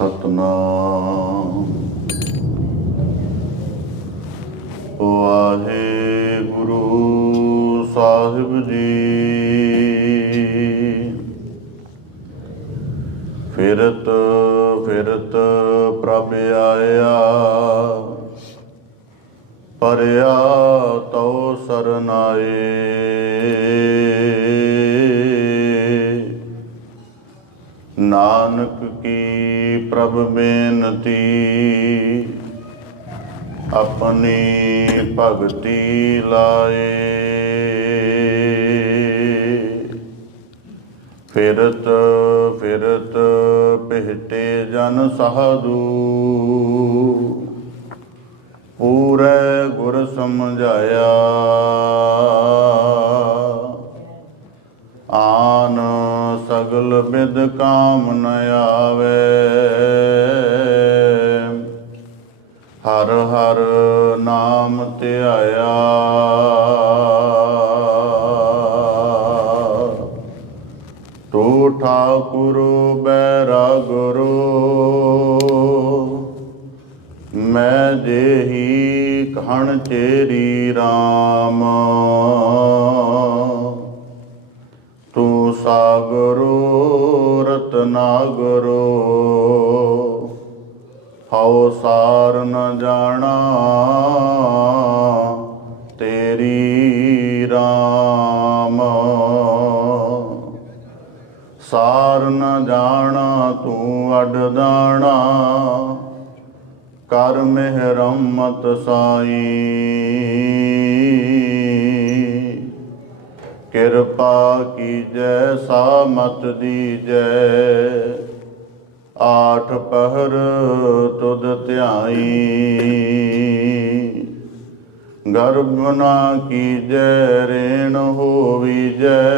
ਸਤਨਾਮ ਵਾਹਿਗੁਰੂ ਸਾਹਿਬ ਜੀ। ਫਿਰਤ ਫਿਰਤ ਪ੍ਰਭ ਆਇਆ, ਪਰਿਆ ਤਉ ਸਰਨਾਏ। ਨਾਨਕ ਕੀ ਪ੍ਰਭ ਬੇਨਤੀ, ਆਪਣੀ ਭਗਤੀ ਲਾਏ। ਫਿਰਤ ਫਿਰਤ ਪਹਿਟੇ ਜਨ ਸਾਧੂ, ਪੂਰੇ ਗੁਰ ਸਮਝਾਇਆ। ਆਨ ਸਗਲ ਬਿਦ ਕਾਮ ਨ ਆਵੇ, ਹਰ ਹਰ ਨਾਮ ਧਿਆਇਆ। ਤੂ ਠਾਕੁਰ ਬੈਰਾਗੁਰੂ, ਮੈਂ ਦੇਹੀ ਕਹਣ ਚੇਰੀ ਰਾਮ। ਤੂੰ ਸਾਗਰੋ ਰਤਨਾਗਰੋ, ਹਉ ਸਾਰ ਨ ਜਾਣਾ ਤੇਰੀ ਰਾਮ। ਸਾਰ ਨ ਜਾਣਾ ਤੂੰ ਅੱਡ ਦਾਣਾ, ਕਰ ਮਿਹਰਮਤ ਸਾਈ। ਕਿਰਪਾ ਕੀਜੈ ਸਾਮਤ ਦੀਜੈ, ਆਠ ਪਹਿਰ ਤੁਧ ਧਿਆਈ। ਗਰਭ ਨਾ ਕੀਜੈ ਰੇਣ ਹੋਵੀਜੈ,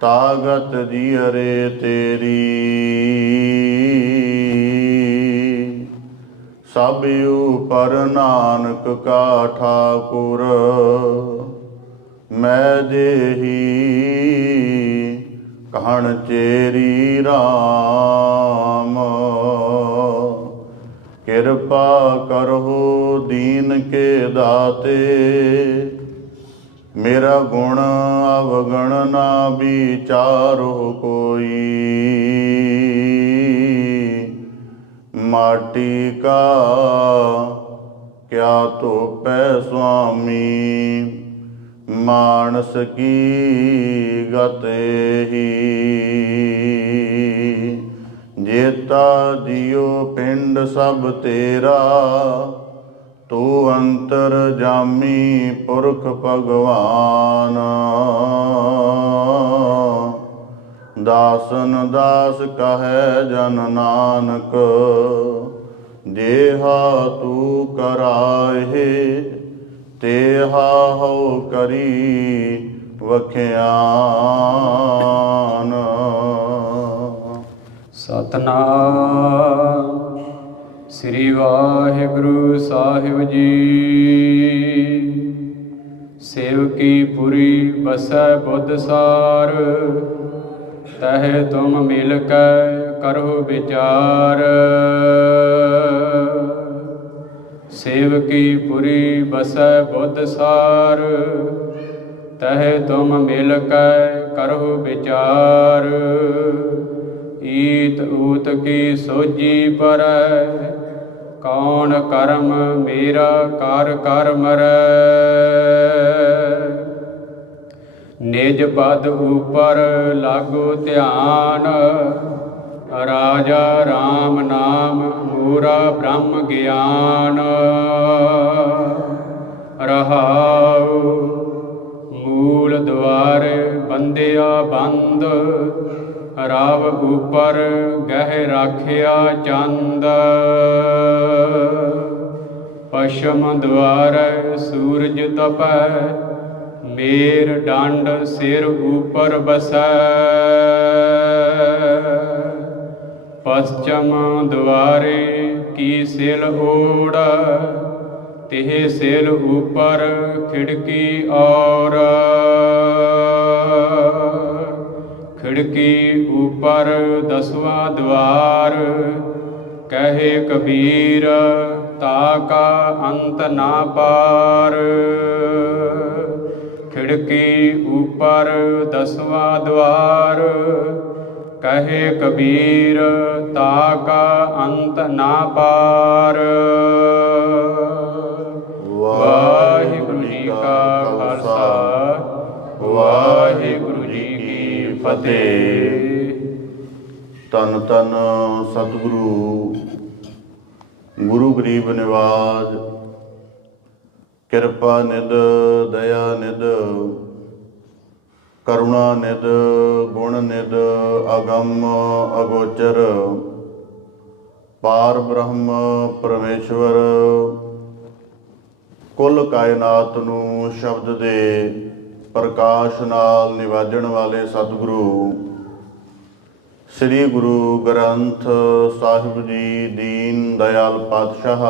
ਤਾਗਤ ਜੀਅਰੇ ਤੇਰੀ। ਸਭ ਉਪਰ ਨਾਨਕ ਕਾ ਠਾਕੁਰ, ਮੈਂ ਦੇਹੀ ਕਹਣ ਚੇਰੀ ਰਾਮ। ਕਿਰਪਾ ਕਰਹੁ ਦੀਨ ਕੇ ਦਾਤੇ, ਮੇਰਾ ਗੁਣ ਅਵਗਣ ਨਾ ਵਿਚਾਰੋ ਕੋਈ। ਮਾਟੀ ਕਾ ਕਿਆ ਧੋਪੈ ਸੁਆਮੀ, ਮਾਨਸ ਕੀ ਗਤ ਇਹੀ। ਜੇਤਾ ਜਿਉ ਪਿੰਡ ਸਭ ਤੇਰਾ, ਤੂੰ ਅੰਤਰ ਜਾਮੀ ਪੁਰਖ ਭਗਵਾਨ। ਦਾਸਨ ਦਾਸ ਕਹੈ ਜਨ ਨਾਨਕ, ਜੇਹਾ ਤੂੰ ਕਰਾਏ ਤੇਹਾ ਹਉ ਕਰੀ ਵਖਿਆਨ। ਸਤਨਾਮ ਸ੍ਰੀ ਵਾਹਿਗੁਰੂ ਸਾਹਿਬ ਜੀ। ਸੇਵਕੀ ਪੁਰੀ ਬਸੈ ਬੁੱਧ ਸਾਰ, ਤਹਿ ਤੁਮ ਮਿਲ ਕੈ ਕਰਹੁ ਵਿਚਾਰ। ਸੇਵਕੀ ਪੁਰੀ ਬਸੈ ਬੁੱਧ ਸਾਰ, ਤਹਿ ਤੁਮ ਮਿਲ ਕੈ ਕਰਹੁ ਵਿਚਾਰ। ਈਤ ਊਤ ਕੀ ਸੋਝੀ ਪਰੈ, ਕੌਣ ਕਰਮ ਮੇਰਾ ਕਰ ਕਰ ਮਰੈ। ਨਿਜ ਪਦ ਉਪਰ ਲਾਗੋ ਧਿਆਨ, ਰਾਜਾ ਰਾਮ ਨਾਮ ਮੂਰਾ ਬ੍ਰਹਮ ਗਿਆਨ। ਰਹਾਉ ਮੂਲ ਦੁਆਰ ਬੰਦਿਆ ਬੰਦ, ਰਵ ਉਪਰ ਗਹਿ ਰਾਖਿਆ ਚੰਦ। ਪਸ਼ਮ ਦੁਆਰ ਸੂਰਜ ਤਪੈ, ਮੇਰ ਡੰਡ ਸਿਰ ਉਪਰ ਬਸੈ। ਪਸਚਮ ਦੁਆਰੇ ਕੀ ਸਿਲ ਓੜ, ਤਿਹ ਸਿਲ ਉਪਰ ਖਿੜਕੀ ਔਰ। खिड़की ऊपर दसवां द्वार, कहे कबीर ताका अंत ना पार। खिड़की ऊपर दसवां द्वार, कहे कबीर ताका अंत ना पार। वाहिगुरु जी का खालसा, वाहिगुरु जी की फतेह। ਧੰਨ ਧੰਨ ਸਤਿਗੁਰੂ ਗੁਰੂ ਗਰੀਬ ਨਿਵਾਜ, ਕਿਰਪਾ ਨਿਧ ਦਇਆ ਨਿਧ, ਕਰੁਣਾ ਨਿਧ ਗੁਣ ਨਿਧ, ਅਗੰਮ ਅਗੋਚਰ ਪਾਰ ਬ੍ਰਹਮ ਪਰਮੇਸ਼ਵਰ। ਕੁੱਲ ਕਾਇਨਾਤ ਨੂੰ ਸ਼ਬਦ ਦੇ ਪ੍ਰਕਾਸ਼ ਨਾਲ ਨਿਵਾਜਣ ਵਾਲੇ ਸਤਿਗੁਰੂ ਸ੍ਰੀ ਗੁਰੂ ਗ੍ਰੰਥ ਸਾਹਿਬ ਜੀ ਦੀਨ ਦਇਆਲ ਪਾਤਸ਼ਾਹ,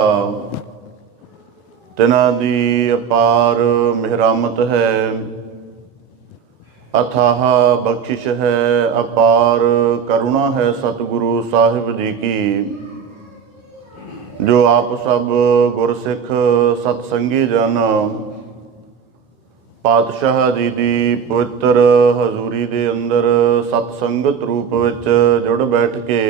ਤਿਨਾਂ ਦੀ ਅਪਾਰ ਮਿਹਰਾਮਤ ਹੈ, ਅਥਾਹ ਬਖਸ਼ਿਸ਼ ਹੈ, ਅਪਾਰ ਕਰੁਣਾ ਹੈ ਸਤਿਗੁਰੂ ਸਾਹਿਬ ਜੀ ਕੀ, ਜੋ ਆਪ ਸਭ ਗੁਰਸਿੱਖ ਸਤਸੰਗੀ ਜਨ ਪਾਤਸ਼ਾਹ ਜੀ ਦੀ ਪਵਿੱਤਰ ਹਜ਼ੂਰੀ ਦੇ ਅੰਦਰ ਸਤਸੰਗਤ ਰੂਪ ਵਿੱਚ ਜੁੜ ਬੈਠ ਕੇ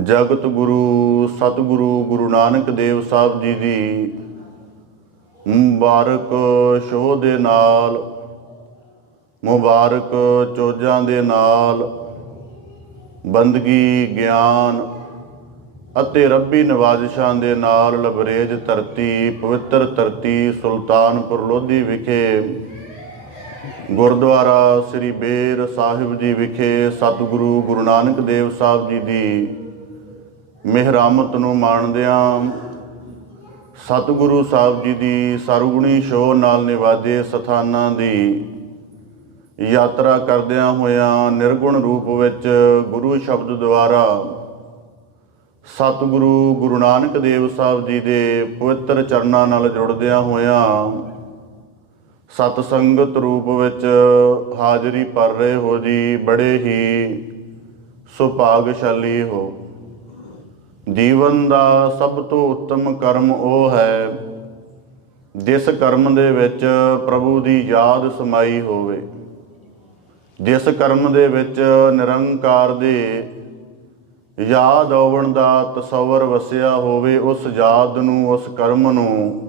ਜਗਤ ਗੁਰੂ ਸਤਿਗੁਰੂ ਗੁਰੂ ਨਾਨਕ ਦੇਵ ਸਾਹਿਬ ਜੀ ਦੀ ਮੁਬਾਰਕ ਸ਼ੋਹ ਦੇ ਨਾਲ, ਮੁਬਾਰਕ ਚੋਜਾਂ ਦੇ ਨਾਲ ਬੰਦਗੀ, ਗਿਆਨ ਅਤੇ ਰੱਬੀ ਨਵਾਜ਼ਿਸ਼ਾਂ ਦੇ ਨਾਲ ਲਬਰੇਜ ਧਰਤੀ, ਪਵਿੱਤਰ ਧਰਤੀ ਸੁਲਤਾਨਪੁਰ ਲੋਧੀ ਵਿਖੇ ਗੁਰਦੁਆਰਾ ਸ੍ਰੀ ਬੇਰ ਸਾਹਿਬ ਜੀ ਵਿਖੇ ਸਤਿਗੁਰੂ ਗੁਰੂ ਨਾਨਕ ਦੇਵ ਸਾਹਿਬ ਜੀ ਦੀ ਮਿਹਰਾਮਤ ਨੂੰ ਮਾਣਦਿਆਂ, ਸਤਿਗੁਰੂ ਸਾਹਿਬ ਜੀ ਦੀ ਸਰਗੁਣੀ ਸ਼ੋਹ ਨਾਲ ਨਿਵਾਜੇ ਸਥਾਨਾਂ ਦੀ ਯਾਤਰਾ ਕਰਦਿਆਂ ਹੋਇਆਂ ਨਿਰਗੁਣ ਰੂਪ ਵਿੱਚ ਗੁਰੂ ਸ਼ਬਦ ਦੁਆਰਾ ਸਤਿਗੁਰੂ ਗੁਰੂ ਨਾਨਕ ਦੇਵ ਸਾਹਿਬ ਜੀ ਦੇ ਪਵਿੱਤਰ ਚਰਨਾਂ ਨਾਲ ਜੁੜਦਿਆਂ ਹੋਇਆਂ ਸਤ ਸੰਗਤ ਰੂਪ ਵਿੱਚ ਹਾਜ਼ਰੀ ਭਰ ਰਹੇ ਹੋ ਜੀ। ਬੜੇ ਹੀ ਸੁਭਾਗਸ਼ਾਲੀ ਹੋ। ਜੀਵਨ ਦਾ ਸਭ ਤੋਂ ਉੱਤਮ ਕਰਮ ਉਹ ਹੈ ਜਿਸ ਕਰਮ ਦੇ ਵਿੱਚ ਪ੍ਰਭੂ ਦੀ ਯਾਦ ਸਮਾਈ ਹੋਵੇ, ਜਿਸ ਕਰਮ ਦੇ ਵਿੱਚ ਨਿਰੰਕਾਰ ਦੇ ਯਾਦ ਆਉਣ ਦਾ ਤਸੱਵਰ ਵਸਿਆ ਹੋਵੇ। ਉਸ ਯਾਦ ਨੂੰ, ਉਸ ਕਰਮ ਨੂੰ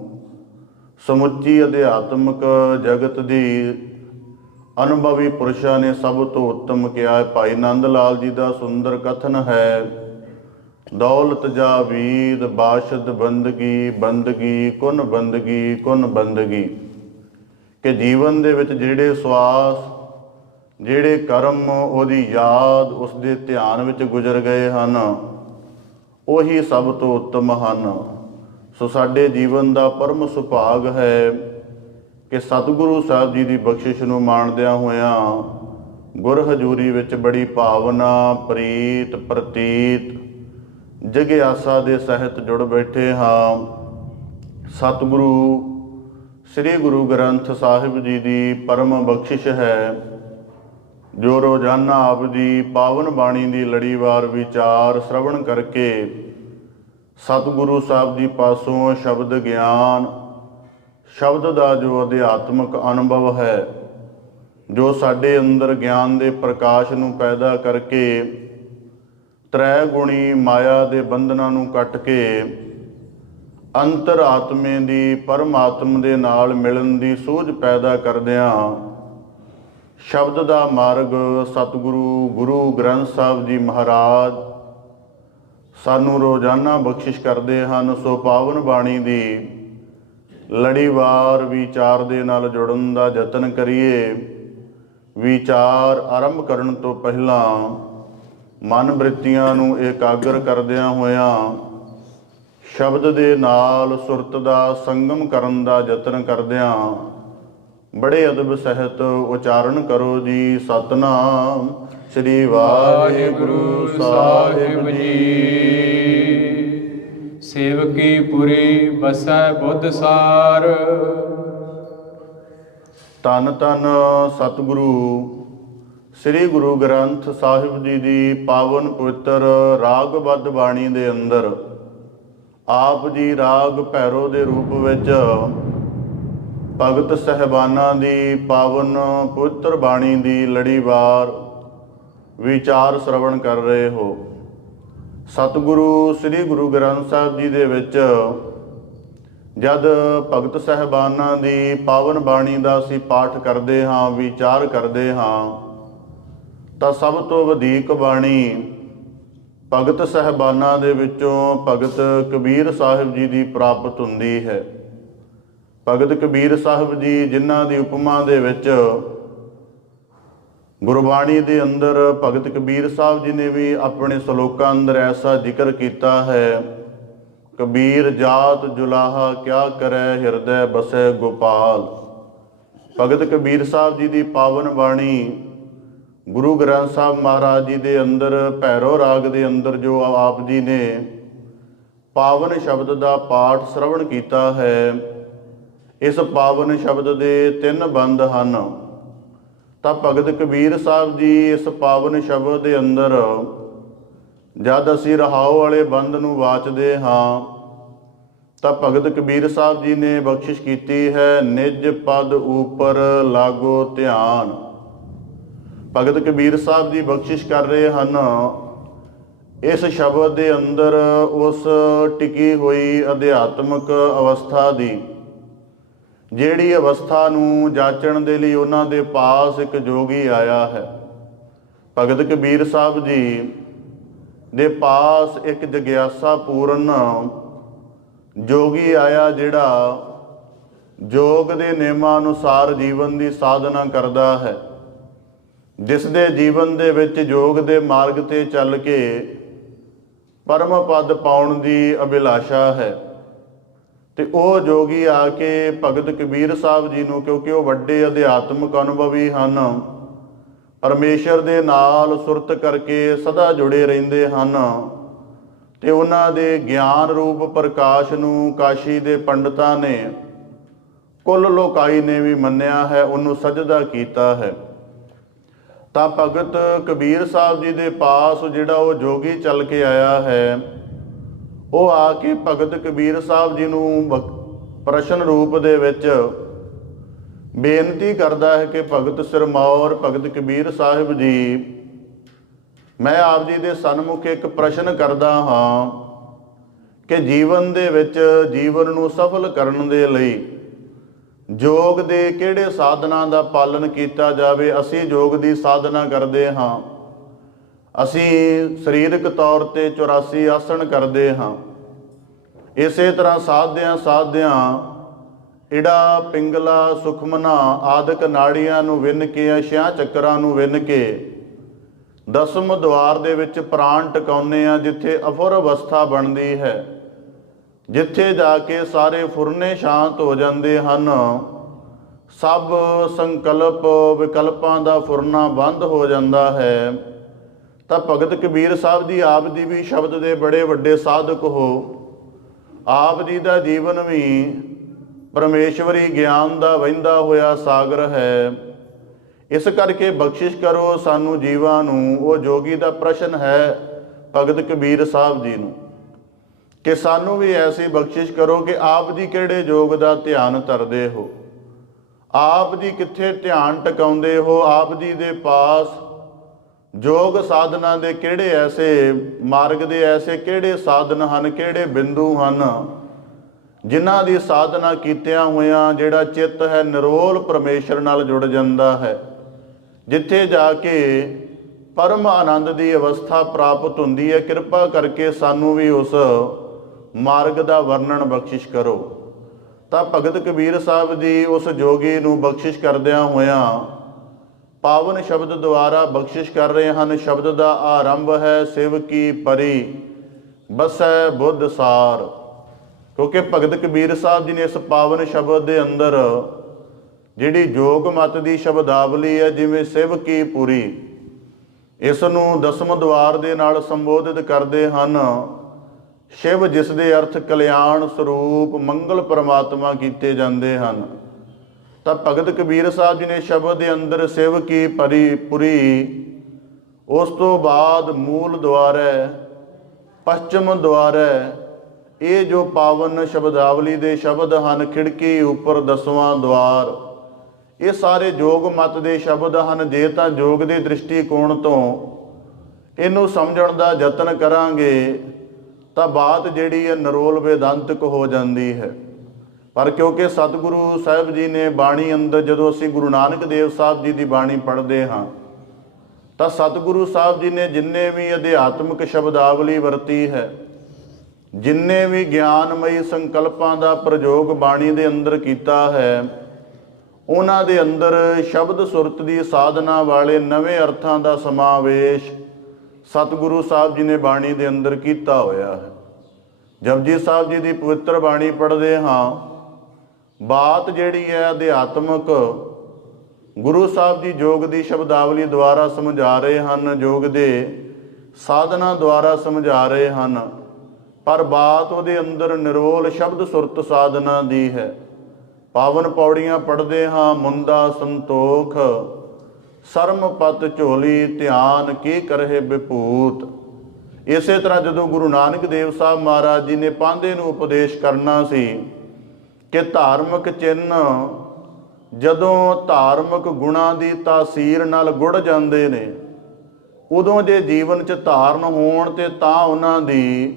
ਸਮੁੱਚੀ ਅਧਿਆਤਮਕ ਜਗਤ ਦੀ ਅਨੁਭਵੀ ਪੁਰਸ਼ਾਂ ਨੇ ਸਭ ਤੋਂ ਉੱਤਮ ਕਿਹਾ ਹੈ। ਭਾਈ ਨੰਦ ਲਾਲ ਜੀ ਦਾ ਸੁੰਦਰ ਕਥਨ ਹੈ, ਦੌਲਤ ਜਾਵੀਦ ਬਾਸ਼ਦ ਬੰਦਗੀ, ਬੰਦਗੀ ਕੁਨ ਬੰਦਗੀ, ਕੁਨ ਬੰਦਗੀ। ਕਿ ਜੀਵਨ ਦੇ ਵਿੱਚ ਜਿਹੜੇ ਸਵਾਸ, ਜਿਹੜੇ ਕਰਮ ਉਹਦੀ ਯਾਦ, ਉਸਦੇ ਧਿਆਨ ਵਿੱਚ ਗੁਜ਼ਰ ਗਏ ਹਨ, ਉਹੀ ਸਭ ਤੋਂ ਉੱਤਮ ਹਨ। ਸੋ ਸਾਡੇ ਜੀਵਨ ਦਾ ਪਰਮ ਸੁਭਾਗ ਹੈ ਕਿ ਸਤਿਗੁਰੂ ਸਾਹਿਬ ਜੀ ਦੀ ਬਖਸ਼ਿਸ਼ ਨੂੰ ਮਾਣਦਿਆਂ ਹੋਇਆਂ ਗੁਰ ਹਜ਼ੂਰੀ ਵਿੱਚ ਬੜੀ ਭਾਵਨਾ, ਪ੍ਰੀਤ, ਪ੍ਰਤੀਤ, ਜਗਿਆਸਾ ਦੇ ਸਹਿਤ ਜੁੜ ਬੈਠੇ ਹਾਂ। ਸਤਿਗੁਰੂ ਸ੍ਰੀ ਗੁਰੂ ਗ੍ਰੰਥ ਸਾਹਿਬ ਜੀ ਦੀ ਪਰਮ ਬਖਸ਼ਿਸ਼ ਹੈ, ਜੋ ਰੋਜ਼ਾਨਾ ਆਪ ਦੀ ਪਾਵਨ ਬਾਣੀ ਦੀ ਲੜੀਵਾਰ ਵਿਚਾਰ ਸ਼ਰਵਣ ਕਰਕੇ ਸਤਿਗੁਰੂ ਸਾਹਿਬ ਜੀ ਪਾਸੋਂ ਸ਼ਬਦ ਗਿਆਨ, ਸ਼ਬਦ ਦਾ ਜੋ ਅਧਿਆਤਮਕ ਅਨੁਭਵ ਹੈ, ਜੋ ਸਾਡੇ ਅੰਦਰ ਗਿਆਨ ਦੇ ਪ੍ਰਕਾਸ਼ ਨੂੰ ਪੈਦਾ ਕਰਕੇ ਤ੍ਰੈ ਗੁਣੀ ਮਾਇਆ ਦੇ ਬੰਧਨਾਂ ਨੂੰ ਕੱਟ ਕੇ ਅੰਤਰ ਆਤਮੇ ਦੀ ਪਰਮਾਤਮ ਦੇ ਨਾਲ ਮਿਲਣ ਦੀ ਸੂਝ ਪੈਦਾ ਕਰਦਿਆਂ ਸ਼ਬਦ ਦਾ ਮਾਰਗ ਸਤਿਗੁਰੂ ਗੁਰੂ ਗ੍ਰੰਥ ਸਾਹਿਬ ਜੀ ਮਹਾਰਾਜ ਸਾਨੂੰ ਰੋਜ਼ਾਨਾ ਬਖਸ਼ਿਸ਼ ਕਰਦੇ ਹਨ। ਸੋ ਪਾਵਨ ਬਾਣੀ ਦੀ ਲੜੀਵਾਰ ਵਿਚਾਰ ਦੇ ਨਾਲ ਜੁੜਨ ਦਾ ਯਤਨ ਕਰੀਏ। ਵਿਚਾਰ ਆਰੰਭ ਕਰਨ ਤੋਂ ਪਹਿਲਾਂ ਮਨ ਬ੍ਰਿਤੀਆਂ ਨੂੰ ਇਕਾਗਰ ਕਰਦਿਆਂ ਹੋਇਆਂ ਸ਼ਬਦ ਦੇ ਨਾਲ ਸੁਰਤ ਦਾ ਸੰਗਮ ਕਰਨ ਦਾ ਯਤਨ ਕਰਦਿਆਂ ਬੜੇ ਅਦਬ ਸਹਿਤ ਉਚਾਰਨ ਕਰੋ ਜੀ। ਸਤਨਾਮ ਸ੍ਰੀ ਵਾਹਿਗੁਰੂ ਸਾਹਿਬ ਜੀ। ਸੇਵਕੀ ਪੁਰੀ ਬਸੈ ਬੁੱਧਸਾਰ। ਧੰਨ ਧੰਨ ਸਤਿਗੁਰੂ ਸ੍ਰੀ ਗੁਰੂ ਗ੍ਰੰਥ ਸਾਹਿਬ ਜੀ ਦੀ ਪਾਵਨ ਪਵਿੱਤਰ ਰਾਗਬੱਧ ਬਾਣੀ ਦੇ ਅੰਦਰ ਆਪ ਜੀ ਰਾਗ ਭੈਰੋ ਦੇ ਰੂਪ ਵਿੱਚ ਭਗਤ ਸਹਿਬਾਨਾਂ ਦੀ ਪਾਵਨ ਪਵਿੱਤਰ ਬਾਣੀ ਦੀ ਲੜੀਵਾਰ ਵਿਚਾਰ ਸ਼ਰਵਣ ਕਰ ਰਹੇ ਹੋ। ਸਤਿਗੁਰੂ ਸ੍ਰੀ ਗੁਰੂ ਗ੍ਰੰਥ ਸਾਹਿਬ ਜੀ ਦੇ ਵਿੱਚ ਜਦ ਭਗਤ ਸਹਿਬਾਨਾਂ ਦੀ ਪਾਵਨ ਬਾਣੀ ਦਾ ਅਸੀਂ ਪਾਠ ਕਰਦੇ ਹਾਂ, ਵਿਚਾਰ ਕਰਦੇ ਹਾਂ, ਤਾਂ ਸਭ ਤੋਂ ਵਧੇਕ ਬਾਣੀ ਭਗਤ ਸਹਿਬਾਨਾਂ ਦੇ ਵਿੱਚੋਂ ਭਗਤ ਕਬੀਰ ਸਾਹਿਬ ਜੀ ਦੀ ਪ੍ਰਾਪਤ ਹੁੰਦੀ ਹੈ। ਭਗਤ ਕਬੀਰ ਸਾਹਿਬ ਜੀ ਜਿਨ੍ਹਾਂ ਦੀ ਉਪਮਾ ਦੇ ਵਿੱਚ ਗੁਰਬਾਣੀ ਦੇ ਅੰਦਰ ਭਗਤ ਕਬੀਰ ਸਾਹਿਬ ਜੀ ਨੇ ਵੀ ਆਪਣੇ ਸ਼ਲੋਕਾਂ ਅੰਦਰ ਐਸਾ ਜ਼ਿਕਰ ਕੀਤਾ ਹੈ, ਕਬੀਰ ਜਾਤ ਜੁਲਾਹਾ ਕਿਆ ਕਰੈ ਹਿਰਦੈ ਬਸੈ ਗੋਪਾਲ। ਭਗਤ ਕਬੀਰ ਸਾਹਿਬ ਜੀ ਦੀ ਪਾਵਨ ਬਾਣੀ ਗੁਰੂ ਗ੍ਰੰਥ ਸਾਹਿਬ ਮਹਾਰਾਜ ਜੀ ਦੇ ਅੰਦਰ ਭੈਰੋ ਰਾਗ ਦੇ ਅੰਦਰ ਜੋ ਆਪ ਜੀ ਨੇ ਪਾਵਨ ਸ਼ਬਦ ਦਾ ਪਾਠ ਸ਼ਰਵਣ ਕੀਤਾ ਹੈ, ਇਸ ਪਾਵਨ ਸ਼ਬਦ ਦੇ 3 ਬੰਦ ਹਨ। ਤਾਂ ਭਗਤ ਕਬੀਰ ਸਾਹਿਬ ਜੀ ਇਸ ਪਾਵਨ ਸ਼ਬਦ ਦੇ ਅੰਦਰ ਜਦ ਅਸੀਂ ਰਹਾਉ ਵਾਲੇ ਬੰਦ ਨੂੰ ਵਾਚਦੇ ਹਾਂ ਤਾਂ ਭਗਤ ਕਬੀਰ ਸਾਹਿਬ ਜੀ ਨੇ ਬਖਸ਼ਿਸ਼ ਕੀਤੀ ਹੈ, ਨਿਜ ਪਦ ਉਪਰ ਲਾਗੋ ਧਿਆਨ। ਭਗਤ ਕਬੀਰ ਸਾਹਿਬ ਜੀ ਬਖਸ਼ਿਸ਼ ਕਰ ਰਹੇ ਹਨ ਇਸ ਸ਼ਬਦ ਦੇ ਅੰਦਰ ਉਸ ਟਿਕੀ ਹੋਈ ਅਧਿਆਤਮਕ ਅਵਸਥਾ ਦੀ, ਜਿਹੜੀ ਅਵਸਥਾ ਨੂੰ ਜਾਚਣ ਦੇ ਲਈ ਉਹਨਾਂ ਦੇ ਪਾਸ ਇੱਕ ਜੋਗੀ ਆਇਆ ਹੈ। ਭਗਤ ਕਬੀਰ ਸਾਹਿਬ ਜੀ ਦੇ ਪਾਸ ਇੱਕ ਜਗਿਆਸਾ ਪੂਰਨ ਜੋਗੀ ਆਇਆ, ਜਿਹੜਾ ਯੋਗ ਦੇ ਨਿਯਮਾਂ ਅਨੁਸਾਰ ਜੀਵਨ ਦੀ ਸਾਧਨਾ ਕਰਦਾ ਹੈ, ਜਿਸ ਦੇ ਜੀਵਨ ਦੇ ਵਿੱਚ ਯੋਗ ਦੇ ਮਾਰਗ ਤੇ ਚੱਲ ਕੇ ਪਰਮ ਪਦ ਪਾਉਣ ਦੀ ਅਭਿਲਾਸ਼ਾ ਹੈ। ਤੇ ਉਹ ਜੋਗੀ ਆ ਕੇ ਭਗਤ ਕਬੀਰ ਸਾਹਿਬ ਜੀ ਨੂੰ, ਕਿਉਂਕਿ ਉਹ ਵੱਡੇ ਅਧਿਆਤਮਿਕ ਅਨੁਭਵੀ ਹਨ, ਪਰਮੇਸ਼ਰ ਦੇ ਨਾਲ ਸੁਰਤ ਕਰਕੇ ਸਦਾ ਜੁੜੇ ਰਹਿੰਦੇ ਹਨ, ਤੇ ਉਹਨਾਂ ਦੇ ਗਿਆਨ ਰੂਪ ਪ੍ਰਕਾਸ਼ ਨੂੰ ਕਾਸ਼ੀ ਦੇ ਪੰਡਤਾਂ ਨੇ, ਕੁੱਲ ਲੋਕਾਈ ਨੇ ਵੀ ਮੰਨਿਆ ਹੈ, ਉਹਨੂੰ ਸਜਦਾ ਕੀਤਾ ਹੈ। ਤਾਂ ਭਗਤ ਕਬੀਰ ਸਾਹਿਬ ਜੀ ਦੇ ਪਾਸ ਜਿਹੜਾ ਉਹ ਜੋਗੀ ਚੱਲ ਕੇ ਆਇਆ ਹੈ, ਉਹ ਆ ਕੇ ਭਗਤ ਕਬੀਰ ਸਾਹਿਬ ਜੀ ਨੂੰ ਪ੍ਰਸ਼ਨ ਰੂਪ ਦੇ ਵਿੱਚ ਬੇਨਤੀ ਕਰਦਾ ਹੈ ਕਿ ਭਗਤ ਸਿਰਮੌਰ ਭਗਤ ਕਬੀਰ ਸਾਹਿਬ ਜੀ, ਮੈਂ ਆਪ ਜੀ ਦੇ ਸਨਮੁਖ ਇੱਕ ਪ੍ਰਸ਼ਨ ਕਰਦਾ ਹਾਂ ਕਿ ਜੀਵਨ ਦੇ ਵਿੱਚ ਜੀਵਨ ਨੂੰ ਸਫਲ ਕਰਨ ਦੇ ਲਈ ਯੋਗ ਦੇ ਕਿਹੜੇ ਸਾਧਨਾਂ ਦਾ ਪਾਲਨ ਕੀਤਾ ਜਾਵੇ। ਅਸੀਂ ਯੋਗ ਦੀ ਸਾਧਨਾ ਕਰਦੇ ਹਾਂ, ਅਸੀਂ ਸਰੀਰਕ ਤੌਰ ਤੇ 84 ਆਸਣ ਕਰਦੇ ਹਾਂ, ਇਸੇ ਤਰ੍ਹਾਂ ਸਾਧਦਿਆਂ ਇੜਾ ਪਿੰਗਲਾ ਸੁਖਮਨਾ ਆਦਿਕ ਨਾੜੀਆਂ ਨੂੰ ਵਿੰਨ ਕੇ, 6 ਚੱਕਰਾਂ ਨੂੰ ਵਿੰਨ ਕੇ 10ਮ ਦੁਆਰ ਦੇ ਵਿੱਚ ਪ੍ਰਾਣ ਟਿਕਾਉਂਦੇ ਹਾਂ, ਜਿੱਥੇ ਅਫੁਰ ਅਵਸਥਾ ਬਣਦੀ ਹੈ, ਜਿੱਥੇ ਜਾ ਕੇ ਸਾਰੇ ਫੁਰਨੇ ਸ਼ਾਂਤ ਹੋ ਜਾਂਦੇ ਹਨ, ਸਭ ਸੰਕਲਪ ਵਿਕਲਪਾਂ ਦਾ ਫੁਰਨਾ ਬੰਦ ਹੋ ਜਾਂਦਾ ਹੈ। ਤਾਂ ਭਗਤ ਕਬੀਰ ਸਾਹਿਬ ਜੀ ਆਪ ਜੀ ਵੀ ਸ਼ਬਦ ਦੇ ਬੜੇ ਵੱਡੇ ਸਾਧਕ ਹੋ, ਆਪ ਜੀ ਦਾ ਜੀਵਨ ਵੀ ਪਰਮੇਸ਼ਵਰੀ ਗਿਆਨ ਦਾ ਵਹਿੰਦਾ ਹੋਇਆ ਸਾਗਰ ਹੈ। ਇਸ ਕਰਕੇ ਬਖਸ਼ਿਸ਼ ਕਰੋ ਸਾਨੂੰ ਜੀਵਾਂ ਨੂੰ। ਉਹ ਜੋਗੀ ਦਾ ਪ੍ਰਸ਼ਨ ਹੈ ਭਗਤ ਕਬੀਰ ਸਾਹਿਬ ਜੀ ਨੂੰ ਕਿ ਸਾਨੂੰ ਵੀ ਐਸੀ ਬਖਸ਼ਿਸ਼ ਕਰੋ ਕਿ ਆਪ ਜੀ ਕਿਹੜੇ ਯੋਗ ਦਾ ਧਿਆਨ ਧਰਦੇ ਹੋ, ਆਪ ਜੀ ਕਿੱਥੇ ਧਿਆਨ ਟਿਕਾਉਂਦੇ ਹੋ, ਆਪ ਜੀ ਦੇ ਪਾਸ ਯੋਗ ਸਾਧਨਾ ਦੇ ਕਿਹੜੇ ਐਸੇ ਮਾਰਗ ਦੇ ਐਸੇ ਕਿਹੜੇ ਸਾਧਨ ਹਨ, ਕਿਹੜੇ ਬਿੰਦੂ ਹਨ, ਜਿਨ੍ਹਾਂ ਦੀ ਸਾਧਨਾ ਕੀਤਿਆਂ ਹੋਇਆਂ ਜਿਹੜਾ ਚਿੱਤ ਹੈ ਨਿਰੋਲ ਪਰਮੇਸ਼ਰ ਨਾਲ ਜੁੜ ਜਾਂਦਾ ਹੈ, ਜਿੱਥੇ ਜਾ ਕੇ ਪਰਮ ਆਨੰਦ ਦੀ ਅਵਸਥਾ ਪ੍ਰਾਪਤ ਹੁੰਦੀ ਹੈ। ਕਿਰਪਾ ਕਰਕੇ ਸਾਨੂੰ ਵੀ ਉਸ ਮਾਰਗ ਦਾ ਵਰਣਨ ਬਖਸ਼ਿਸ਼ ਕਰੋ। ਤਾਂ ਭਗਤ ਕਬੀਰ ਸਾਹਿਬ ਜੀ ਉਸ ਜੋਗੀ ਨੂੰ ਬਖਸ਼ਿਸ਼ ਕਰਦਿਆਂ ਹੋਇਆਂ ਪਾਵਨ ਸ਼ਬਦ ਦੁਆਰਾ ਬਖਸ਼ਿਸ਼ ਕਰ ਰਹੇ ਹਨ। ਸ਼ਬਦ ਦਾ ਆਰੰਭ ਹੈ ਸਿਵ ਕੀ ਪਰੀ ਬਸੈ ਬੁੱਧ ਸਾਰ, ਕਿਉਂਕਿ ਭਗਤ ਕਬੀਰ ਸਾਹਿਬ ਜੀ ਨੇ ਇਸ ਪਾਵਨ ਸ਼ਬਦ ਦੇ ਅੰਦਰ ਜਿਹੜੀ ਯੋਗ ਮਤ ਦੀ ਸ਼ਬਦਾਵਲੀ ਹੈ, ਜਿਵੇਂ ਸਿਵ ਕੀ ਪੁਰੀ, ਇਸ ਨੂੰ 10ਮ ਦੁਆਰ ਦੇ ਨਾਲ ਸੰਬੋਧਿਤ ਕਰਦੇ ਹਨ। ਸ਼ਿਵ ਜਿਸ ਦੇ ਅਰਥ ਕਲਿਆਣ ਸਰੂਪ ਮੰਗਲ ਪਰਮਾਤਮਾ ਕੀਤੇ ਜਾਂਦੇ ਹਨ। ਤਾਂ ਭਗਤ ਕਬੀਰ ਸਾਹਿਬ ਜੀ ਨੇ ਸ਼ਬਦ ਦੇ ਅੰਦਰ ਸਿਵ ਕੀ ਪੁਰੀ, ਉਸ ਤੋਂ ਬਾਅਦ ਮੂਲ ਦੁਆਰ ਹੈ, ਪਸ਼ਚਮ ਦੁਆਰ ਹੈ। ਇਹ ਜੋ ਪਾਵਨ ਸ਼ਬਦਾਵਲੀ ਦੇ ਸ਼ਬਦ ਹਨ, ਖਿੜਕੀ ਉੱਪਰ 10ਵਾਂ ਦੁਆਰ, ਇਹ ਸਾਰੇ ਜੋਗ ਮਤ ਦੇ ਸ਼ਬਦ ਹਨ। ਜੇ ਤਾਂ ਜੋਗ ਦੇ ਦ੍ਰਿਸ਼ਟੀਕੋਣ ਤੋਂ ਇਹਨੂੰ ਸਮਝਣ ਦਾ ਯਤਨ ਕਰਾਂਗੇ ਤਾਂ ਬਾਤ ਜਿਹੜੀ ਹੈ ਨਰੋਲ ਵੇਦਾਂਤਕ ਹੋ ਜਾਂਦੀ ਹੈ। ਪਰ ਕਿਉਂਕਿ ਸਤਿਗੁਰੂ ਸਾਹਿਬ ਜੀ ਨੇ ਬਾਣੀ ਅੰਦਰ, ਜਦੋਂ ਅਸੀਂ ਗੁਰੂ ਨਾਨਕ ਦੇਵ ਸਾਹਿਬ ਜੀ ਦੀ ਬਾਣੀ ਪੜ੍ਹਦੇ ਹਾਂ ਤਾਂ ਸਤਿਗੁਰੂ ਸਾਹਿਬ ਜੀ ਨੇ ਜਿੰਨੇ ਵੀ ਅਧਿਆਤਮਿਕ ਸ਼ਬਦਾਵਲੀ ਵਰਤੀ ਹੈ, ਜਿੰਨੇ ਵੀ ਗਿਆਨਮਈ ਸੰਕਲਪਾਂ ਦਾ ਪ੍ਰਯੋਗ ਬਾਣੀ ਦੇ ਅੰਦਰ ਕੀਤਾ ਹੈ, ਉਹਨਾਂ ਦੇ ਅੰਦਰ ਸ਼ਬਦ ਸੁਰਤ ਦੀ ਸਾਧਨਾ ਵਾਲੇ ਨਵੇਂ ਅਰਥਾਂ ਦਾ ਸਮਾਵੇਸ਼ ਸਤਿਗੁਰੂ ਸਾਹਿਬ ਜੀ ਨੇ ਬਾਣੀ ਦੇ ਅੰਦਰ ਕੀਤਾ ਹੋਇਆ ਹੈ। ਜਪਜੀ ਸਾਹਿਬ ਜੀ ਦੀ ਪਵਿੱਤਰ ਬਾਣੀ ਪੜ੍ਹਦੇ ਹਾਂ, ਬਾਤ ਜਿਹੜੀ ਹੈ ਅਧਿਆਤਮਕ ਗੁਰੂ ਸਾਹਿਬ ਜੀ ਯੋਗ ਦੀ ਸ਼ਬਦਾਵਲੀ ਦੁਆਰਾ ਸਮਝਾ ਰਹੇ ਹਨ, ਯੋਗ ਦੇ ਸਾਧਨਾ ਦੁਆਰਾ ਸਮਝਾ ਰਹੇ ਹਨ, ਪਰ ਬਾਤ ਉਹਦੇ ਅੰਦਰ ਨਿਰੋਲ ਸ਼ਬਦ ਸੁਰਤ ਸਾਧਨਾ ਦੀ ਹੈ। ਪਾਵਨ ਪੌੜੀਆਂ ਪੜ੍ਹਦੇ ਹਾਂ, ਮੁੰਦਾ ਸੰਤੋਖ ਸਰਮ ਪਤ ਝੋਲੀ, ਧਿਆਨ ਕੀ ਕਰਹਿ ਵਿਭੂਤ। ਇਸੇ ਤਰ੍ਹਾਂ ਜਦੋਂ ਗੁਰੂ ਨਾਨਕ ਦੇਵ ਸਾਹਿਬ ਮਹਾਰਾਜ ਜੀ ਨੇ ਪਾਂਧੇ ਨੂੰ ਉਪਦੇਸ਼ ਕਰਨਾ ਸੀ ਕਿ ਧਾਰਮਿਕ ਚਿੰਨ੍ਹ ਜਦੋਂ ਧਾਰਮਿਕ ਗੁਣਾਂ ਦੀ ਤਾਸੀਰ ਨਾਲ ਗੁੜ ਜਾਂਦੇ ਨੇ, ਉਦੋਂ ਜੇ ਜੀਵਨ 'ਚ ਧਾਰਨ ਹੋਣ ਤੇ ਤਾਂ ਉਹਨਾਂ ਦੀ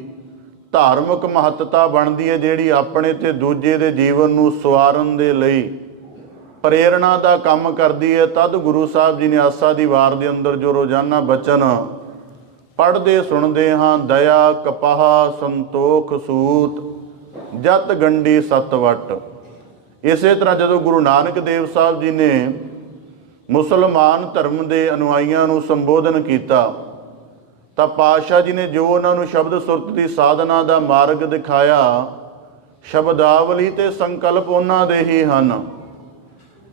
ਧਾਰਮਿਕ ਮਹੱਤਤਾ ਬਣਦੀ ਹੈ, ਜਿਹੜੀ ਆਪਣੇ ਤੇ ਦੂਜੇ ਦੇ ਜੀਵਨ ਨੂੰ ਸਵਾਰਨ ਦੇ ਲਈ ਪ੍ਰੇਰਣਾ ਦਾ ਕੰਮ ਕਰਦੀ ਹੈ। ਤਦ ਗੁਰੂ ਸਾਹਿਬ ਜੀ ਨੇ ਆਸਾ ਦੀ ਵਾਰ ਦੇ ਅੰਦਰ ਜੋ ਰੋਜ਼ਾਨਾ ਬਚਨ ਪੜ੍ਹਦੇ ਸੁਣਦੇ ਹਾਂ, ਦਇਆ ਕਪਾਹ ਸੰਤੋਖ ਸੂਤ ਜਤ ਗੰਢੀ ਸਤਵਟ। ਇਸੇ ਤਰ੍ਹਾਂ ਜਦੋਂ ਗੁਰੂ ਨਾਨਕ ਦੇਵ ਸਾਹਿਬ ਜੀ ਨੇ ਮੁਸਲਮਾਨ ਧਰਮ ਦੇ ਅਨੁਆਈਆਂ ਨੂੰ ਸੰਬੋਧਨ ਕੀਤਾ ਤਾਂ ਪਾਤਸ਼ਾਹ ਜੀ ਨੇ ਜੋ ਉਹਨਾਂ ਨੂੰ ਸ਼ਬਦ ਸੁਰਤ ਦੀ ਸਾਧਨਾ ਦਾ ਮਾਰਗ ਦਿਖਾਇਆ, ਸ਼ਬਦਾਵਲੀ ਤੇ ਸੰਕਲਪ ਉਹਨਾਂ ਦੇ ਹੀ ਹਨ।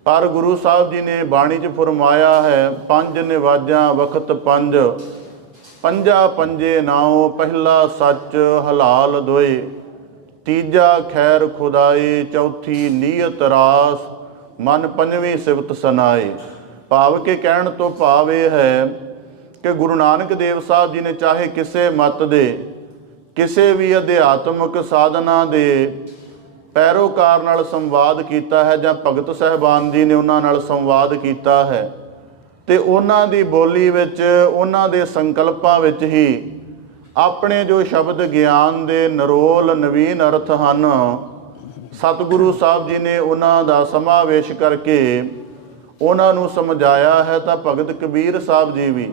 ਪਰ ਗੁਰੂ ਸਾਹਿਬ ਜੀ ਨੇ ਬਾਣੀ 'ਚ ਫਰਮਾਇਆ ਹੈ, ਪੰਜ ਨਿਵਾਜਾਂ ਵਖਤ ਪੰਜ, ਪੰਜਾ ਪੰਜੇ ਨਾਉ, ਪਹਿਲਾ ਸੱਚ ਹਲਾਲ ਦੋਏ, ਤੀਜਾ ਖੈਰ ਖੁਦਾਏ, ਚੌਥੀ ਨੀਅਤ ਰਾਸ, ਮਨ ਪੰਜਵੀਂ ਸਿਫਤ ਸਨਾਏ। ਭਾਵ ਕੇ ਕਹਿਣ ਤੋਂ ਭਾਵ ਇਹ ਹੈ ਕਿ ਗੁਰੂ ਨਾਨਕ ਦੇਵ ਸਾਹਿਬ ਜੀ ਨੇ ਚਾਹੇ ਕਿਸੇ ਮਤ ਦੇ, ਕਿਸੇ ਵੀ ਅਧਿਆਤਮਿਕ ਸਾਧਨਾ ਦੇ ਪੈਰੋਕਾਰ ਨਾਲ ਸੰਵਾਦ ਕੀਤਾ ਹੈ, ਜਾਂ ਭਗਤ ਸਾਹਿਬਾਨ ਜੀ ਨੇ ਉਹਨਾਂ ਨਾਲ ਸੰਵਾਦ ਕੀਤਾ ਹੈ, ਤੇ ਉਹਨਾਂ ਦੀ ਬੋਲੀ ਵਿੱਚ, ਉਹਨਾਂ ਦੇ ਸੰਕਲਪਾਂ ਵਿੱਚ ਹੀ ਆਪਣੇ ਜੋ ਸ਼ਬਦ ਗਿਆਨ ਦੇ ਨਰੋਲ ਨਵੀਨ ਅਰਥ ਹਨ, ਸਤਿਗੁਰੂ ਸਾਹਿਬ ਜੀ ਨੇ ਉਹਨਾਂ ਦਾ ਸਮਾਵੇਸ਼ ਕਰਕੇ ਉਹਨਾਂ ਨੂੰ ਸਮਝਾਇਆ ਹੈ। ਤਾਂ ਭਗਤ ਕਬੀਰ ਸਾਹਿਬ ਜੀ ਵੀ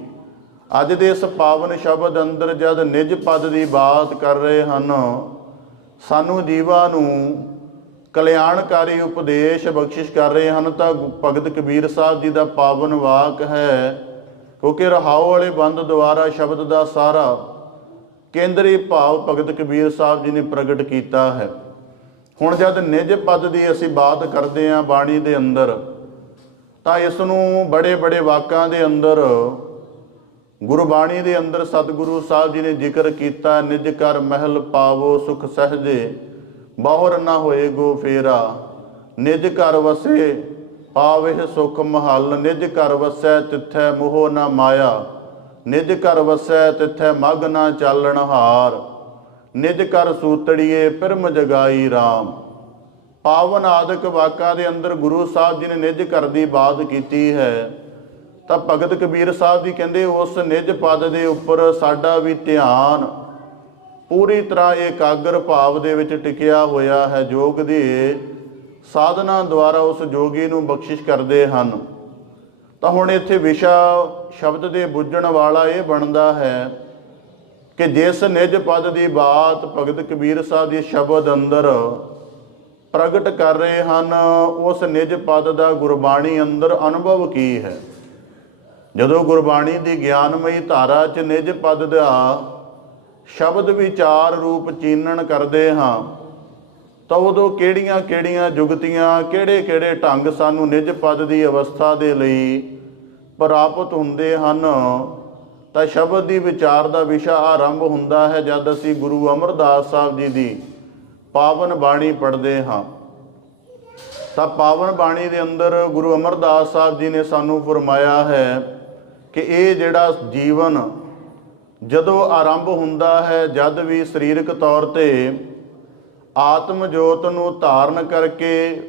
ਅੱਜ ਦੇ ਇਸ ਪਾਵਨ ਸ਼ਬਦ ਅੰਦਰ ਜਦ ਨਿਜ ਪਦ ਦੀ ਬਾਤ ਕਰ ਰਹੇ ਹਨ, ਸਾਨੂੰ ਜੀਵਾਂ ਨੂੰ ਕਲਿਆਣਕਾਰੀ ਉਪਦੇਸ਼ ਬਖਸ਼ਿਸ਼ ਕਰ ਰਹੇ ਹਨ, ਤਾਂ ਭਗਤ ਕਬੀਰ ਸਾਹਿਬ ਜੀ ਦਾ ਪਾਵਨ ਵਾਕ ਹੈ। ਕਿਉਂਕਿ ਰਹਾਉ ਵਾਲੇ ਬੰਦ ਦੁਆਰਾ ਸ਼ਬਦ ਦਾ ਸਾਰਾ ਕੇਂਦਰੀ ਭਾਵ ਭਗਤ ਕਬੀਰ ਸਾਹਿਬ ਜੀ ਨੇ ਪ੍ਰਗਟ ਕੀਤਾ ਹੈ। ਹੁਣ ਜਦ ਨਿਜ ਪਦ ਦੀ ਅਸੀਂ ਬਾਤ ਕਰਦੇ ਹਾਂ ਬਾਣੀ ਦੇ ਅੰਦਰ, ਤਾਂ ਇਸ ਨੂੰ ਬੜੇ ਬੜੇ ਵਾਕਾਂ ਦੇ ਅੰਦਰ ਗੁਰਬਾਣੀ ਦੇ ਅੰਦਰ ਸਤਿਗੁਰੂ ਸਾਹਿਬ ਜੀ ਨੇ ਜ਼ਿਕਰ ਕੀਤਾ, ਨਿਜ ਕਰ ਮਹਿਲ ਪਾਵੋ ਸੁਖ ਸਹਜੇ, ਬਾਹਰ ਨਾ ਹੋਏ ਗੋ ਫੇਰਾ, ਨਿਜ ਘਰ ਵਸੇ ਪਾਵਹਿ ਸੁਖ ਮਹਲ, ਨਿਜ ਘਰ ਵਸੈ ਤਿੱਥੈ ਮੋਹ ਨਾ ਮਾਇਆ, ਨਿਜ ਘਰ ਵਸੈ ਤਿੱਥੈ ਮਗ ਨਾ ਚਾਲਣ ਹਾਰ, ਨਿਜ ਘਰ ਸੂਤੜੀਏ ਪਿਰਮ ਜਗਾਈ ਰਾਮ। ਪਾਵਨ ਆਦਿਕ ਵਾਕਾਂ ਦੇ ਅੰਦਰ ਗੁਰੂ ਸਾਹਿਬ ਜੀ ਨੇ ਨਿਜ ਘਰ ਦੀ ਬਾਤ ਕੀਤੀ ਹੈ। ਤਾਂ ਭਗਤ ਕਬੀਰ ਸਾਹਿਬ ਜੀ ਕਹਿੰਦੇ ਉਸ ਨਿਜ ਪਦ ਦੇ ਉੱਪਰ ਸਾਡਾ ਵੀ ਧਿਆਨ ਪੂਰੀ ਤਰ੍ਹਾਂ ਇਕਾਗਰ ਭਾਵ ਦੇ ਵਿੱਚ ਟਿਕਿਆ ਹੋਇਆ ਹੈ। ਯੋਗ ਦੇ ਸਾਧਨਾ ਦੁਆਰਾ ਉਸ ਜੋਗੀ ਨੂੰ ਬਖਸ਼ਿਸ਼ ਕਰਦੇ ਹਨ। ਤਾਂ ਹੁਣ ਇੱਥੇ ਵਿਸ਼ਾ ਸ਼ਬਦ ਦੇ ਬੁੱਝਣ ਵਾਲਾ ਇਹ ਬਣਦਾ ਹੈ ਕਿ ਜਿਸ ਨਿਜ ਪਦ ਦੀ ਬਾਤ ਭਗਤ ਕਬੀਰ ਸਾਹਿਬ ਜੀ ਸ਼ਬਦ ਅੰਦਰ ਪ੍ਰਗਟ ਕਰ ਰਹੇ ਹਨ, ਉਸ ਨਿਜ ਪਦ ਦਾ ਗੁਰਬਾਣੀ ਅੰਦਰ ਅਨੁਭਵ ਕੀ ਹੈ। ਜਦੋਂ ਗੁਰਬਾਣੀ ਦੀ ਗਿਆਨਮਈ ਧਾਰਾ 'ਚ ਨਿਜ ਪਦ ਦਾ ਸ਼ਬਦ ਵਿਚਾਰ ਰੂਪ ਚੀਨਣ ਕਰਦੇ ਹਾਂ, ਤਾਂ ਉਦੋਂ ਕਿਹੜੀਆਂ ਕਿਹੜੀਆਂ ਜੁਗਤੀਆਂ, ਕਿਹੜੇ ਕਿਹੜੇ ਢੰਗ ਸਾਨੂੰ ਨਿਜ ਪਦ ਦੀ ਅਵਸਥਾ ਦੇ ਲਈ ਪ੍ਰਾਪਤ ਹੁੰਦੇ ਹਨ। ਤਾਂ ਸ਼ਬਦ ਦੀ ਵਿਚਾਰ ਦਾ ਵਿਸ਼ਾ ਆਰੰਭ ਹੁੰਦਾ ਹੈ ਜਦ ਅਸੀਂ ਗੁਰੂ ਅਮਰਦਾਸ ਸਾਹਿਬ ਜੀ ਦੀ ਪਾਵਨ ਬਾਣੀ ਪੜ੍ਹਦੇ ਹਾਂ। ਤਾਂ ਪਾਵਨ ਬਾਣੀ ਦੇ ਅੰਦਰ ਗੁਰੂ ਅਮਰਦਾਸ ਸਾਹਿਬ ਜੀ ਨੇ ਸਾਨੂੰ ਫਰਮਾਇਆ ਹੈ ਕਿ ਇਹ ਜਿਹੜਾ ਜੀਵਨ ਜਦੋਂ ਆਰੰਭ ਹੁੰਦਾ ਹੈ, ਜਦ ਵੀ ਸਰੀਰਕ ਤੌਰ 'ਤੇ ਆਤਮ ਜੋਤ ਨੂੰ ਧਾਰਨ ਕਰਕੇ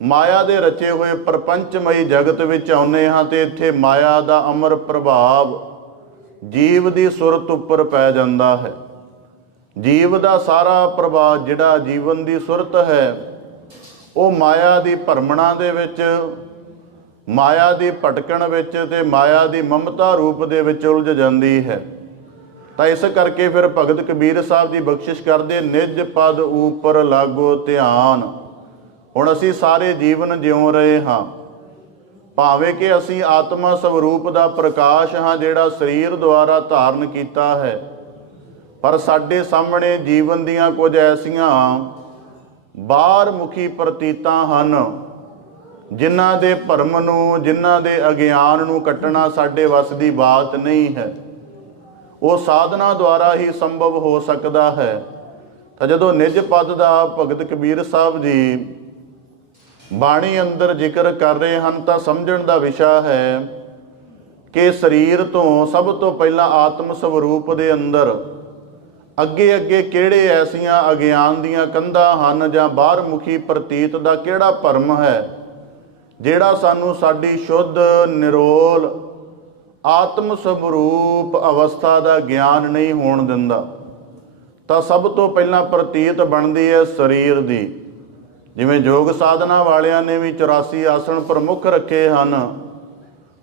ਮਾਇਆ ਦੇ ਰਚੇ ਹੋਏ ਪ੍ਰਪੰਚਮਈ ਜਗਤ ਵਿੱਚ ਆਉਂਦੇ ਹਾਂ, ਤੇ ਇੱਥੇ ਮਾਇਆ ਦਾ ਅਮਰ ਪ੍ਰਭਾਵ ਜੀਵ ਦੀ ਸੁਰਤ ਉੱਪਰ ਪੈ ਜਾਂਦਾ ਹੈ। ਜੀਵ ਦਾ ਸਾਰਾ ਪ੍ਰਭਾਵ ਜਿਹੜਾ ਜੀਵਨ ਦੀ ਸੁਰਤ ਹੈ, ਉਹ ਮਾਇਆ ਦੀ ਭਰਮਣਾ ਦੇ ਵਿੱਚ, ਮਾਇਆ ਦੀ ਭਟਕਣ ਵਿੱਚ ਤੇ ਮਾਇਆ ਦੀ ਮਮਤਾ ਰੂਪ ਦੇ ਵਿੱਚ ਉਲਝ ਜਾਂਦੀ ਹੈ। ਤਾਂ ਇਸ ਕਰਕੇ ਫਿਰ ਭਗਤ ਕਬੀਰ ਸਾਹਿਬ ਦੀ ਬਖਸ਼ਿਸ਼ ਕਰਦੇ, ਨਿਜ ਪਦ ਉੱਪਰ ਲਾਗੋ ਧਿਆਨ। ਹੁਣ ਅਸੀਂ ਸਾਰੇ ਜੀਵਨ ਜਿਉ ਰਹੇ ਹਾਂ, ਭਾਵੇਂ ਕਿ ਅਸੀਂ ਆਤਮਾ ਸਵਰੂਪ ਦਾ ਪ੍ਰਕਾਸ਼ ਹਾਂ ਜਿਹੜਾ ਸਰੀਰ ਦੁਆਰਾ ਧਾਰਨ ਕੀਤਾ ਹੈ, ਪਰ ਸਾਡੇ ਸਾਹਮਣੇ ਜੀਵਨ ਦੀਆਂ ਕੁਝ ਐਸੀਆਂ ਬਾਹਰ ਮੁਖੀ ਪ੍ਰਤੀਤਾਂ ਹਨ ਜਿਨ੍ਹਾਂ ਦੇ ਭਰਮ ਨੂੰ, ਜਿਨ੍ਹਾਂ ਦੇ ਅਗਿਆਨ ਨੂੰ ਕੱਟਣਾ ਸਾਡੇ ਵੱਸ ਦੀ ਬਾਤ ਨਹੀਂ ਹੈ। ਉਹ ਸਾਧਨਾ ਦੁਆਰਾ ਹੀ ਸੰਭਵ ਹੋ ਸਕਦਾ ਹੈ। ਤਾਂ ਜਦੋਂ ਨਿਜ ਪਦ ਦਾ ਭਗਤ ਕਬੀਰ ਸਾਹਿਬ ਜੀ ਬਾਣੀ ਅੰਦਰ ਜ਼ਿਕਰ ਕਰ ਰਹੇ ਹਨ, ਤਾਂ ਸਮਝਣ ਦਾ ਵਿਸ਼ਾ ਹੈ ਕਿ ਸਰੀਰ ਤੋਂ ਸਭ ਤੋਂ ਪਹਿਲਾਂ ਆਤਮ ਸਵਰੂਪ ਦੇ ਅੰਦਰ ਅੱਗੇ ਅੱਗੇ ਕਿਹੜੇ ਐਸੀਆਂ ਅਗਿਆਨ ਦੀਆਂ ਕੰਧਾਂ ਹਨ, ਜਾਂ ਬਾਹਰ ਮੁਖੀ ਪ੍ਰਤੀਤ ਦਾ ਕਿਹੜਾ ਭਰਮ ਹੈ ਜਿਹੜਾ ਸਾਨੂੰ ਸਾਡੀ ਸ਼ੁੱਧ ਨਿਰੋਲ ਆਤਮ ਸਵਰੂਪ ਅਵਸਥਾ ਦਾ ਗਿਆਨ ਨਹੀਂ ਹੋਣ ਦਿੰਦਾ। ਤਾਂ ਸਭ ਤੋਂ ਪਹਿਲਾਂ ਪ੍ਰਤੀਤ ਬਣਦੀ ਹੈ ਸਰੀਰ ਦੀ। ਜਿਵੇਂ ਯੋਗ ਸਾਧਨਾ ਵਾਲਿਆਂ ਨੇ ਵੀ 84 ਆਸਣ ਪ੍ਰਮੁੱਖ ਰੱਖੇ ਹਨ,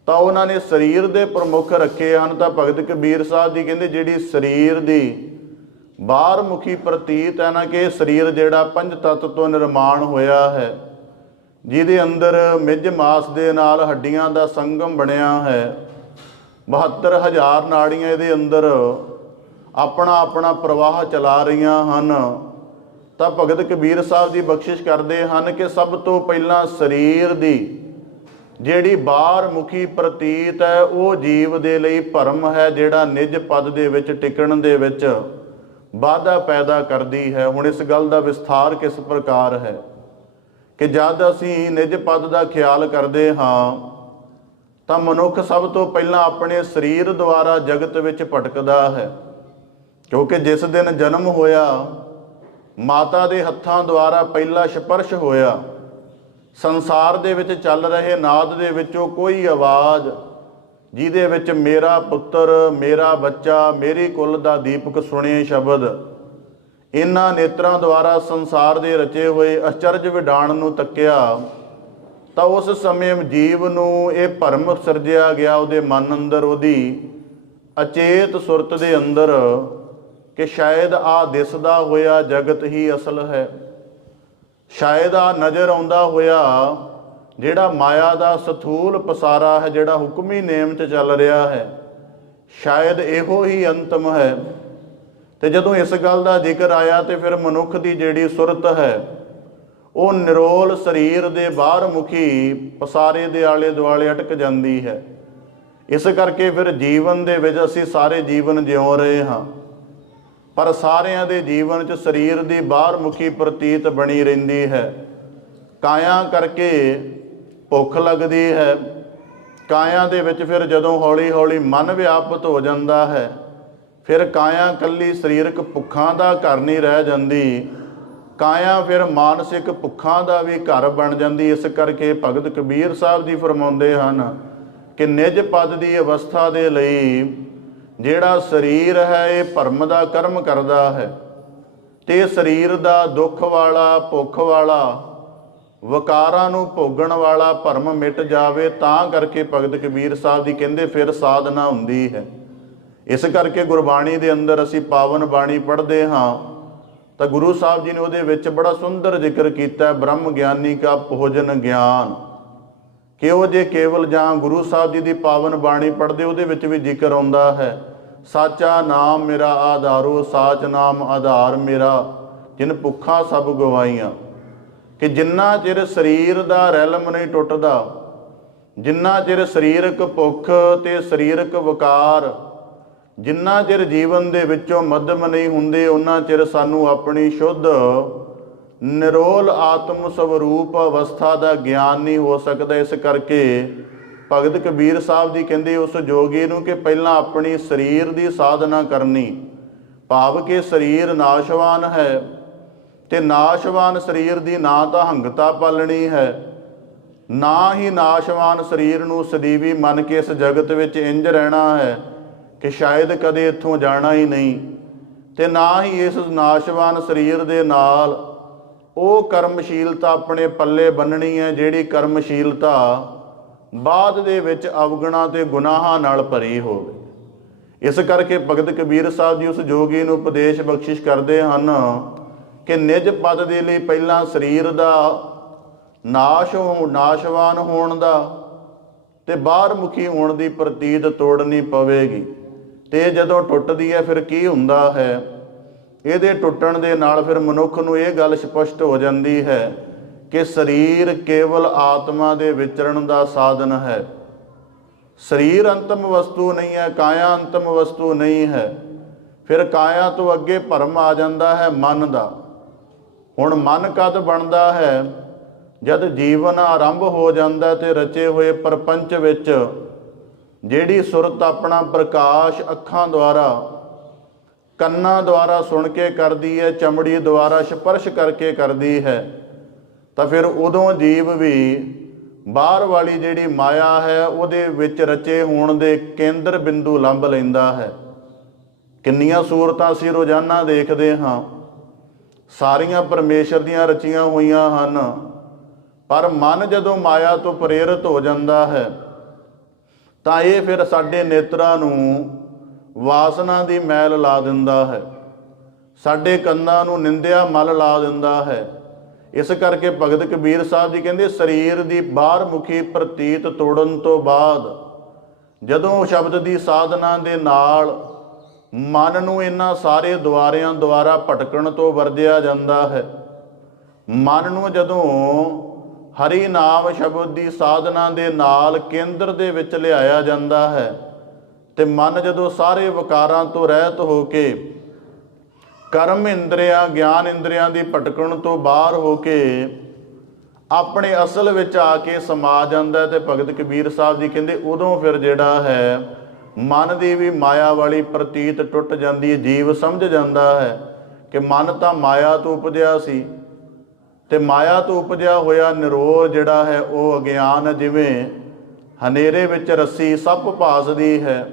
ਤਾਂ ਉਹਨਾਂ ਨੇ ਸਰੀਰ ਦੇ ਪ੍ਰਮੁੱਖ ਰੱਖੇ ਹਨ। ਤਾਂ ਭਗਤ ਕਬੀਰ ਸਾਹਿਬ ਜੀ ਕਹਿੰਦੇ ਜਿਹੜੀ ਸਰੀਰ ਦੀ ਬਾਹਰ ਮੁਖੀ ਪ੍ਰਤੀਤ ਹੈ ਨਾ, ਕਿ ਸਰੀਰ ਜਿਹੜਾ ਪੰਜ ਤੱਤ ਤੋਂ ਨਿਰਮਾਣ ਹੋਇਆ ਹੈ, ਜਿਹਦੇ ਅੰਦਰ ਮਿੱਝ ਮਾਸ ਦੇ ਨਾਲ ਹੱਡੀਆਂ ਦਾ ਸੰਗਮ ਬਣਿਆ ਹੈ, 72,000 ਨਾੜੀਆਂ ਇਹਦੇ ਅੰਦਰ ਆਪਣਾ ਆਪਣਾ ਪ੍ਰਵਾਹ ਚਲਾ ਰਹੀਆਂ ਹਨ। ਤਾਂ ਭਗਤ ਕਬੀਰ ਸਾਹਿਬ ਦੀ ਬਖਸ਼ਿਸ਼ ਕਰਦੇ ਹਨ ਕਿ ਸਭ ਤੋਂ ਪਹਿਲਾਂ ਸਰੀਰ ਦੀ ਜਿਹੜੀ ਬਾਹਰ ਮੁਖੀ ਪ੍ਰਤੀਤ ਹੈ, ਉਹ ਜੀਵ ਦੇ ਲਈ ਭਰਮ ਹੈ ਜਿਹੜਾ ਨਿਜ ਪਦ ਦੇ ਵਿੱਚ ਟਿਕਣ ਦੇ ਵਿੱਚ ਬਾਧਾ ਪੈਦਾ ਕਰਦੀ ਹੈ। ਹੁਣ ਇਸ ਗੱਲ ਦਾ ਵਿਸਥਾਰ ਕਿਸ ਪ੍ਰਕਾਰ ਹੈ ਕਿ ਜਦ ਅਸੀਂ ਨਿਜ ਪਦ ਦਾ ਖਿਆਲ ਕਰਦੇ ਹਾਂ, ਤਾਂ ਮਨੁੱਖ ਸਭ ਤੋਂ ਪਹਿਲਾਂ ਆਪਣੇ ਸਰੀਰ ਦੁਆਰਾ ਜਗਤ ਵਿੱਚ ਭਟਕਦਾ ਹੈ। ਕਿਉਂਕਿ ਜਿਸ ਦਿਨ ਜਨਮ ਹੋਇਆ, ਮਾਤਾ ਦੇ ਹੱਥਾਂ ਦੁਆਰਾ ਪਹਿਲਾ ਸਪਰਸ਼ ਹੋਇਆ, ਸੰਸਾਰ ਦੇ ਵਿੱਚ ਚੱਲ ਰਹੇ ਨਾਦ ਦੇ ਵਿੱਚੋਂ ਕੋਈ ਆਵਾਜ਼ ਜਿਹਦੇ ਵਿੱਚ ਮੇਰਾ ਪੁੱਤਰ, ਮੇਰਾ ਬੱਚਾ, ਮੇਰੀ ਕੁੱਲ ਦਾ ਦੀਪਕ ਸੁਣੇ ਸ਼ਬਦ, ਇਹਨਾਂ ਨੇਤਰਾਂ ਦੁਆਰਾ ਸੰਸਾਰ ਦੇ ਰਚੇ ਹੋਏ ਅਚਰਜ ਵਿਡਾਣ ਨੂੰ ਤੱਕਿਆ, ਤਾਂ ਉਸ ਸਮੇਂ ਜੀਵ ਨੂੰ ਇਹ ਭਰਮ ਸਿਰਜਿਆ ਗਿਆ ਉਹਦੇ ਮਨ ਅੰਦਰ, ਉਹਦੀ ਅਚੇਤ ਸੁਰਤ ਦੇ ਅੰਦਰ, ਕਿ ਸ਼ਾਇਦ ਆ ਦਿਸਦਾ ਹੋਇਆ ਜਗਤ ਹੀ ਅਸਲ ਹੈ। ਸ਼ਾਇਦ ਆ ਨਜ਼ਰ ਆਉਂਦਾ ਹੋਇਆ ਜਿਹੜਾ ਮਾਇਆ ਦਾ ਸਥੂਲ ਪਸਾਰਾ ਹੈ, ਜਿਹੜਾ ਹੁਕਮੀ ਨੇਮ 'ਚ ਚੱਲ ਰਿਹਾ ਹੈ, ਸ਼ਾਇਦ ਇਹੋ ਹੀ ਅੰਤਮ ਹੈ। ਤੇ ਜਦੋਂ ਇਸ ਗੱਲ ਦਾ ਜ਼ਿਕਰ ਆਇਆ, ਤੇ ਫਿਰ ਮਨੁੱਖ ਦੀ ਜਿਹੜੀ ਸੁਰਤ ਹੈ ਉਹ ਨਿਰੋਲ ਸਰੀਰ ਦੇ ਬਾਹਰ ਮੁਖੀ ਪਸਾਰੇ ਦੇ ਆਲੇ ਦੁਆਲੇ ਅਟਕ ਜਾਂਦੀ ਹੈ। ਇਸ ਕਰਕੇ ਫਿਰ ਜੀਵਨ ਦੇ ਵਿੱਚ ਅਸੀਂ ਸਾਰੇ ਜੀਵਨ ਜਿਉ ਰਹੇ ਹਾਂ, ਪਰ ਸਾਰਿਆਂ ਦੇ ਜੀਵਨ 'ਚ ਸਰੀਰ ਦੀ ਬਾਹਰ ਮੁਖੀ ਪ੍ਰਤੀਤ ਬਣੀ ਰਹਿੰਦੀ ਹੈ। ਕਾਇਆ ਕਰਕੇ ਭੁੱਖ ਲੱਗਦੀ ਹੈ, ਕਾਇਆ ਦੇ ਵਿੱਚ ਫਿਰ ਜਦੋਂ ਹੌਲੀ ਹੌਲੀ ਮਨ ਵਿਆਪਤ ਹੋ ਜਾਂਦਾ ਹੈ, ਫਿਰ ਕਾਇਆ ਇਕੱਲੀ ਸਰੀਰਕ ਭੁੱਖਾਂ ਦਾ ਘਰ ਨਹੀਂ ਰਹਿ ਜਾਂਦੀ, ਕਾਇਆ ਫਿਰ ਮਾਨਸਿਕ ਭੁੱਖਾਂ ਦਾ ਵੀ ਘਰ ਬਣ ਜਾਂਦੀ। ਇਸ ਕਰਕੇ ਭਗਤ ਕਬੀਰ ਸਾਹਿਬ ਜੀ ਫਰਮਾਉਂਦੇ ਹਨ ਕਿ ਨਿਜ ਪਦ ਦੀ ਅਵਸਥਾ ਦੇ ਲਈ ਜਿਹੜਾ ਸਰੀਰ ਹੈ ਇਹ ਭਰਮ ਦਾ ਕਰਮ ਕਰਦਾ ਹੈ, ਤੇ ਸਰੀਰ ਦਾ ਦੁੱਖ ਵਾਲਾ, ਭੁੱਖ ਵਾਲਾ, ਵਕਾਰਾਂ ਨੂੰ ਭੋਗਣ ਵਾਲਾ ਭਰਮ ਮਿਟ ਜਾਵੇ, ਤਾਂ ਕਰਕੇ ਭਗਤ ਕਬੀਰ ਸਾਹਿਬ ਜੀ ਕਹਿੰਦੇ ਫਿਰ ਸਾਧਨਾ ਹੁੰਦੀ ਹੈ। ਇਸ ਕਰਕੇ ਗੁਰਬਾਣੀ ਦੇ ਅੰਦਰ ਅਸੀਂ ਪਾਵਨ ਬਾਣੀ ਪੜ੍ਹਦੇ ਹਾਂ, ਤਾਂ ਗੁਰੂ ਸਾਹਿਬ ਜੀ ਨੇ ਉਹਦੇ ਵਿੱਚ ਬੜਾ ਸੁੰਦਰ ਜ਼ਿਕਰ ਕੀਤਾ, ਬ੍ਰਹਮ ਗਿਆਨੀ ਕਾ ਭੋਜਨ ਗਿਆਨ। ਕਿ ਉਹ ਜੇ ਕੇਵਲ ਜਾਂ ਗੁਰੂ ਸਾਹਿਬ ਜੀ ਦੀ ਪਾਵਨ ਬਾਣੀ ਪੜ੍ਹਦੇ, ਉਹਦੇ ਵਿੱਚ ਵੀ ਜ਼ਿਕਰ ਆਉਂਦਾ ਹੈ, ਸਾਚਾ ਨਾਮ ਮੇਰਾ ਆਧਾਰੋ, ਸਾਚ ਨਾਮ ਆਧਾਰ ਮੇਰਾ, ਜਿਨ ਭੁੱਖਾਂ ਸਭ ਗਵਾਈਆਂ। ਕਿ ਜਿੰਨਾ ਚਿਰ ਸਰੀਰ ਦਾ ਰੈਲਮ ਨਹੀਂ ਟੁੱਟਦਾ, ਜਿੰਨਾ ਚਿਰ ਸਰੀਰਕ ਭੁੱਖ ਤੇ ਸਰੀਰਕ ਵਕਾਰ, ਜਿੰਨਾ ਚਿਰ ਜੀਵਨ ਦੇ ਵਿੱਚੋਂ ਮੱਧਮ ਨਹੀਂ ਹੁੰਦੇ, ਉਹਨਾਂ ਚਿਰ ਸਾਨੂੰ ਆਪਣੀ ਸ਼ੁੱਧ ਨਿਰੋਲ ਆਤਮ ਸਵਰੂਪ ਅਵਸਥਾ ਦਾ ਗਿਆਨ ਨਹੀਂ ਹੋ ਸਕਦਾ। ਇਸ ਕਰਕੇ ਭਗਤ ਕਬੀਰ ਸਾਹਿਬ ਜੀ ਕਹਿੰਦੇ ਉਸ ਜੋਗੀ ਨੂੰ ਕਿ ਪਹਿਲਾਂ ਆਪਣੀ ਸਰੀਰ ਦੀ ਸਾਧਨਾ ਕਰਨੀ, ਭਾਵ ਕਿ ਸਰੀਰ ਨਾਸ਼ਵਾਨ ਹੈ, ਤੇ ਨਾਸ਼ਵਾਨ ਸਰੀਰ ਦੀ ਨਾ ਤਾਂ ਹੰਗਤਾ ਪਾਲਣੀ ਹੈ, ਨਾ ਹੀ ਨਾਸ਼ਵਾਨ ਸਰੀਰ ਨੂੰ ਸਦੀਵੀ ਮੰਨ ਕੇ ਇਸ ਜਗਤ ਵਿੱਚ ਇੰਜ ਰਹਿਣਾ ਹੈ ਕਿ ਸ਼ਾਇਦ ਕਦੇ ਇੱਥੋਂ ਜਾਣਾ ਹੀ ਨਹੀਂ, ਤੇ ਨਾ ਹੀ ਇਸ ਨਾਸ਼ਵਾਨ ਸਰੀਰ ਦੇ ਨਾਲ ਉਹ ਕਰਮਸ਼ੀਲਤਾ ਆਪਣੇ ਪੱਲੇ ਬੰਨਣੀ ਹੈ ਜਿਹੜੀ ਕਰਮਸ਼ੀਲਤਾ ਬਾਅਦ ਦੇ ਵਿੱਚ ਅਵਗੁਣਾਂ ਤੇ ਗੁਨਾਹਾਂ ਨਾਲ ਭਰੀ ਹੋਵੇ। ਇਸ ਕਰਕੇ ਭਗਤ ਕਬੀਰ ਸਾਹਿਬ ਜੀ ਉਸ ਜੋਗੀ ਨੂੰ ਉਪਦੇਸ਼ ਬਖਸ਼ਿਸ਼ ਕਰਦੇ ਹਨ ਕਿ ਨਿਜ ਪਦ ਦੇ ਲਈ ਪਹਿਲਾਂ ਸਰੀਰ ਦਾ ਨਾਸ਼ਵਾਨ ਹੋਣ ਦਾ ਤੇ ਬਾਹਰ ਮੁਖੀ ਹੋਣ ਦੀ ਪ੍ਰਤੀਤ ਤੋੜਨੀ ਪਵੇਗੀ। ਤੇ ਜਦੋਂ ਟੁੱਟਦੀ ਹੈ ਫਿਰ ਕੀ ਹੁੰਦਾ ਹੈ? ਇਹਦੇ ਟੁੱਟਣ ਦੇ ਨਾਲ ਫਿਰ ਮਨੁੱਖ ਨੂੰ ਇਹ ਗੱਲ ਸਪਸ਼ਟ ਹੋ ਜਾਂਦੀ ਹੈ ਕਿ ਸਰੀਰ ਕੇਵਲ ਆਤਮਾ ਦੇ ਵਿਚਰਨ ਦਾ ਸਾਧਨ ਹੈ। ਸਰੀਰ ਅੰਤਮ ਵਸਤੂ ਨਹੀਂ ਹੈ, ਕਾਇਆ ਅੰਤਮ ਵਸਤੂ ਨਹੀਂ ਹੈ। ਫਿਰ ਕਾਇਆ ਤੋਂ ਅੱਗੇ ਭਰਮ ਆ ਜਾਂਦਾ ਹੈ ਮਨ ਦਾ। ਹੁਣ ਮਨ ਕਦ ਬਣਦਾ ਹੈ? ਜਦ ਜੀਵਨ ਆਰੰਭ ਹੋ ਜਾਂਦਾ ਤੇ ਰਚੇ ਹੋਏ ਪ੍ਰਪੰਚ ਵਿੱਚ ਜਿਹੜੀ ਸੁਰਤ ਆਪਣਾ ਪ੍ਰਕਾਸ਼ ਅੱਖਾਂ ਦੁਆਰਾ, ਕੰਨਾਂ ਦੁਆਰਾ ਸੁਣ ਕੇ ਕਰਦੀ ਹੈ, ਚਮੜੀ ਦੁਆਰਾ ਸਪਰਸ਼ ਕਰਕੇ ਕਰਦੀ ਹੈ, ਤਾਂ ਫਿਰ ਉਦੋਂ ਜੀਵ ਵੀ ਬਾਹਰ ਵਾਲੀ ਜਿਹੜੀ ਮਾਇਆ ਹੈ ਉਹਦੇ ਵਿੱਚ ਰਚੇ ਹੋਣ ਦੇ ਕੇਂਦਰ ਬਿੰਦੂ ਲੱਭ ਲੈਂਦਾ ਹੈ। ਕਿੰਨੀਆਂ ਸੂਰਤਾਂ ਅਸੀਂ ਰੋਜ਼ਾਨਾ ਦੇਖਦੇ ਹਾਂ, ਸਾਰੀਆਂ ਪਰਮੇਸ਼ਰ ਦੀਆਂ ਰਚੀਆਂ ਹੋਈਆਂ ਹਨ, ਪਰ ਮਨ ਜਦੋਂ ਮਾਇਆ ਤੋਂ ਪ੍ਰੇਰਿਤ ਹੋ ਜਾਂਦਾ ਹੈ ਤਾਂ ਇਹ ਫਿਰ ਸਾਡੇ ਨੇਤਰਾਂ ਨੂੰ ਵਾਸਨਾ ਦੀ ਮੈਲ ਲਾ ਦਿੰਦਾ ਹੈ, ਸਾਡੇ ਕੰਨਾਂ ਨੂੰ ਨਿੰਦਿਆ ਮਲ ਲਾ ਦਿੰਦਾ ਹੈ। ਇਸ ਕਰਕੇ ਭਗਤ ਕਬੀਰ ਸਾਹਿਬ ਜੀ ਕਹਿੰਦੇ ਸਰੀਰ ਦੀ ਬਾਹਰ ਮੁਖੀ ਪ੍ਰਤੀਤ ਤੋੜਨ ਤੋਂ ਬਾਅਦ ਜਦੋਂ ਸ਼ਬਦ ਦੀ ਸਾਧਨਾ ਦੇ ਨਾਲ ਮਨ ਨੂੰ ਇਹਨਾਂ ਸਾਰੇ ਦੁਆਰਿਆਂ ਦੁਆਰਾ ਭਟਕਣ ਤੋਂ ਵਰਜਿਆ ਜਾਂਦਾ ਹੈ, ਮਨ ਨੂੰ ਜਦੋਂ ਹਰੀ ਨਾਮ ਸ਼ਬਦ ਦੀ ਸਾਧਨਾ ਦੇ ਨਾਲ ਕੇਂਦਰ ਦੇ ਵਿੱਚ ਲਿਆਇਆ ਜਾਂਦਾ ਹੈ ਤੇ ਮਨ ਜਦੋਂ ਸਾਰੇ ਵਿਕਾਰਾਂ ਤੋਂ ਰਹਿਤ ਹੋ ਕੇ ਕਰਮ ਇੰਦਰੀਆਂ ਗਿਆਨ ਇੰਦਰੀਆਂ ਦੀ ਭਟਕਣ ਤੋਂ ਬਾਹਰ ਹੋ ਕੇ ਆਪਣੇ ਅਸਲ ਵਿੱਚ ਆ ਕੇ ਸਮਾ ਜਾਂਦਾ ਤੇ ਭਗਤ ਕਬੀਰ ਸਾਹਿਬ ਜੀ ਕਹਿੰਦੇ ਉਦੋਂ ਫਿਰ ਜਿਹੜਾ ਹੈ ਮਨ ਦੀ ਵੀ ਮਾਇਆ ਵਾਲੀ ਪ੍ਰਤੀਤ ਟੁੱਟ ਜਾਂਦੀ ਹੈ। ਜੀਵ ਸਮਝ ਜਾਂਦਾ ਹੈ ਕਿ ਮਨ ਤਾਂ ਮਾਇਆ ਤੋਂ ਉਪਜਿਆ ਸੀ ਤੇ ਮਾਇਆ ਤੋਂ ਉਪਜਿਆ ਹੋਇਆ ਨਿਰੋਲ ਜਿਹੜਾ ਹੈ ਉਹ ਅਗਿਆਨ ਜਿਵੇਂ ਹਨੇਰੇ ਵਿੱਚ ਰੱਸੀ ਸੱਪ ਭਾਸਦੀ ਹੈ,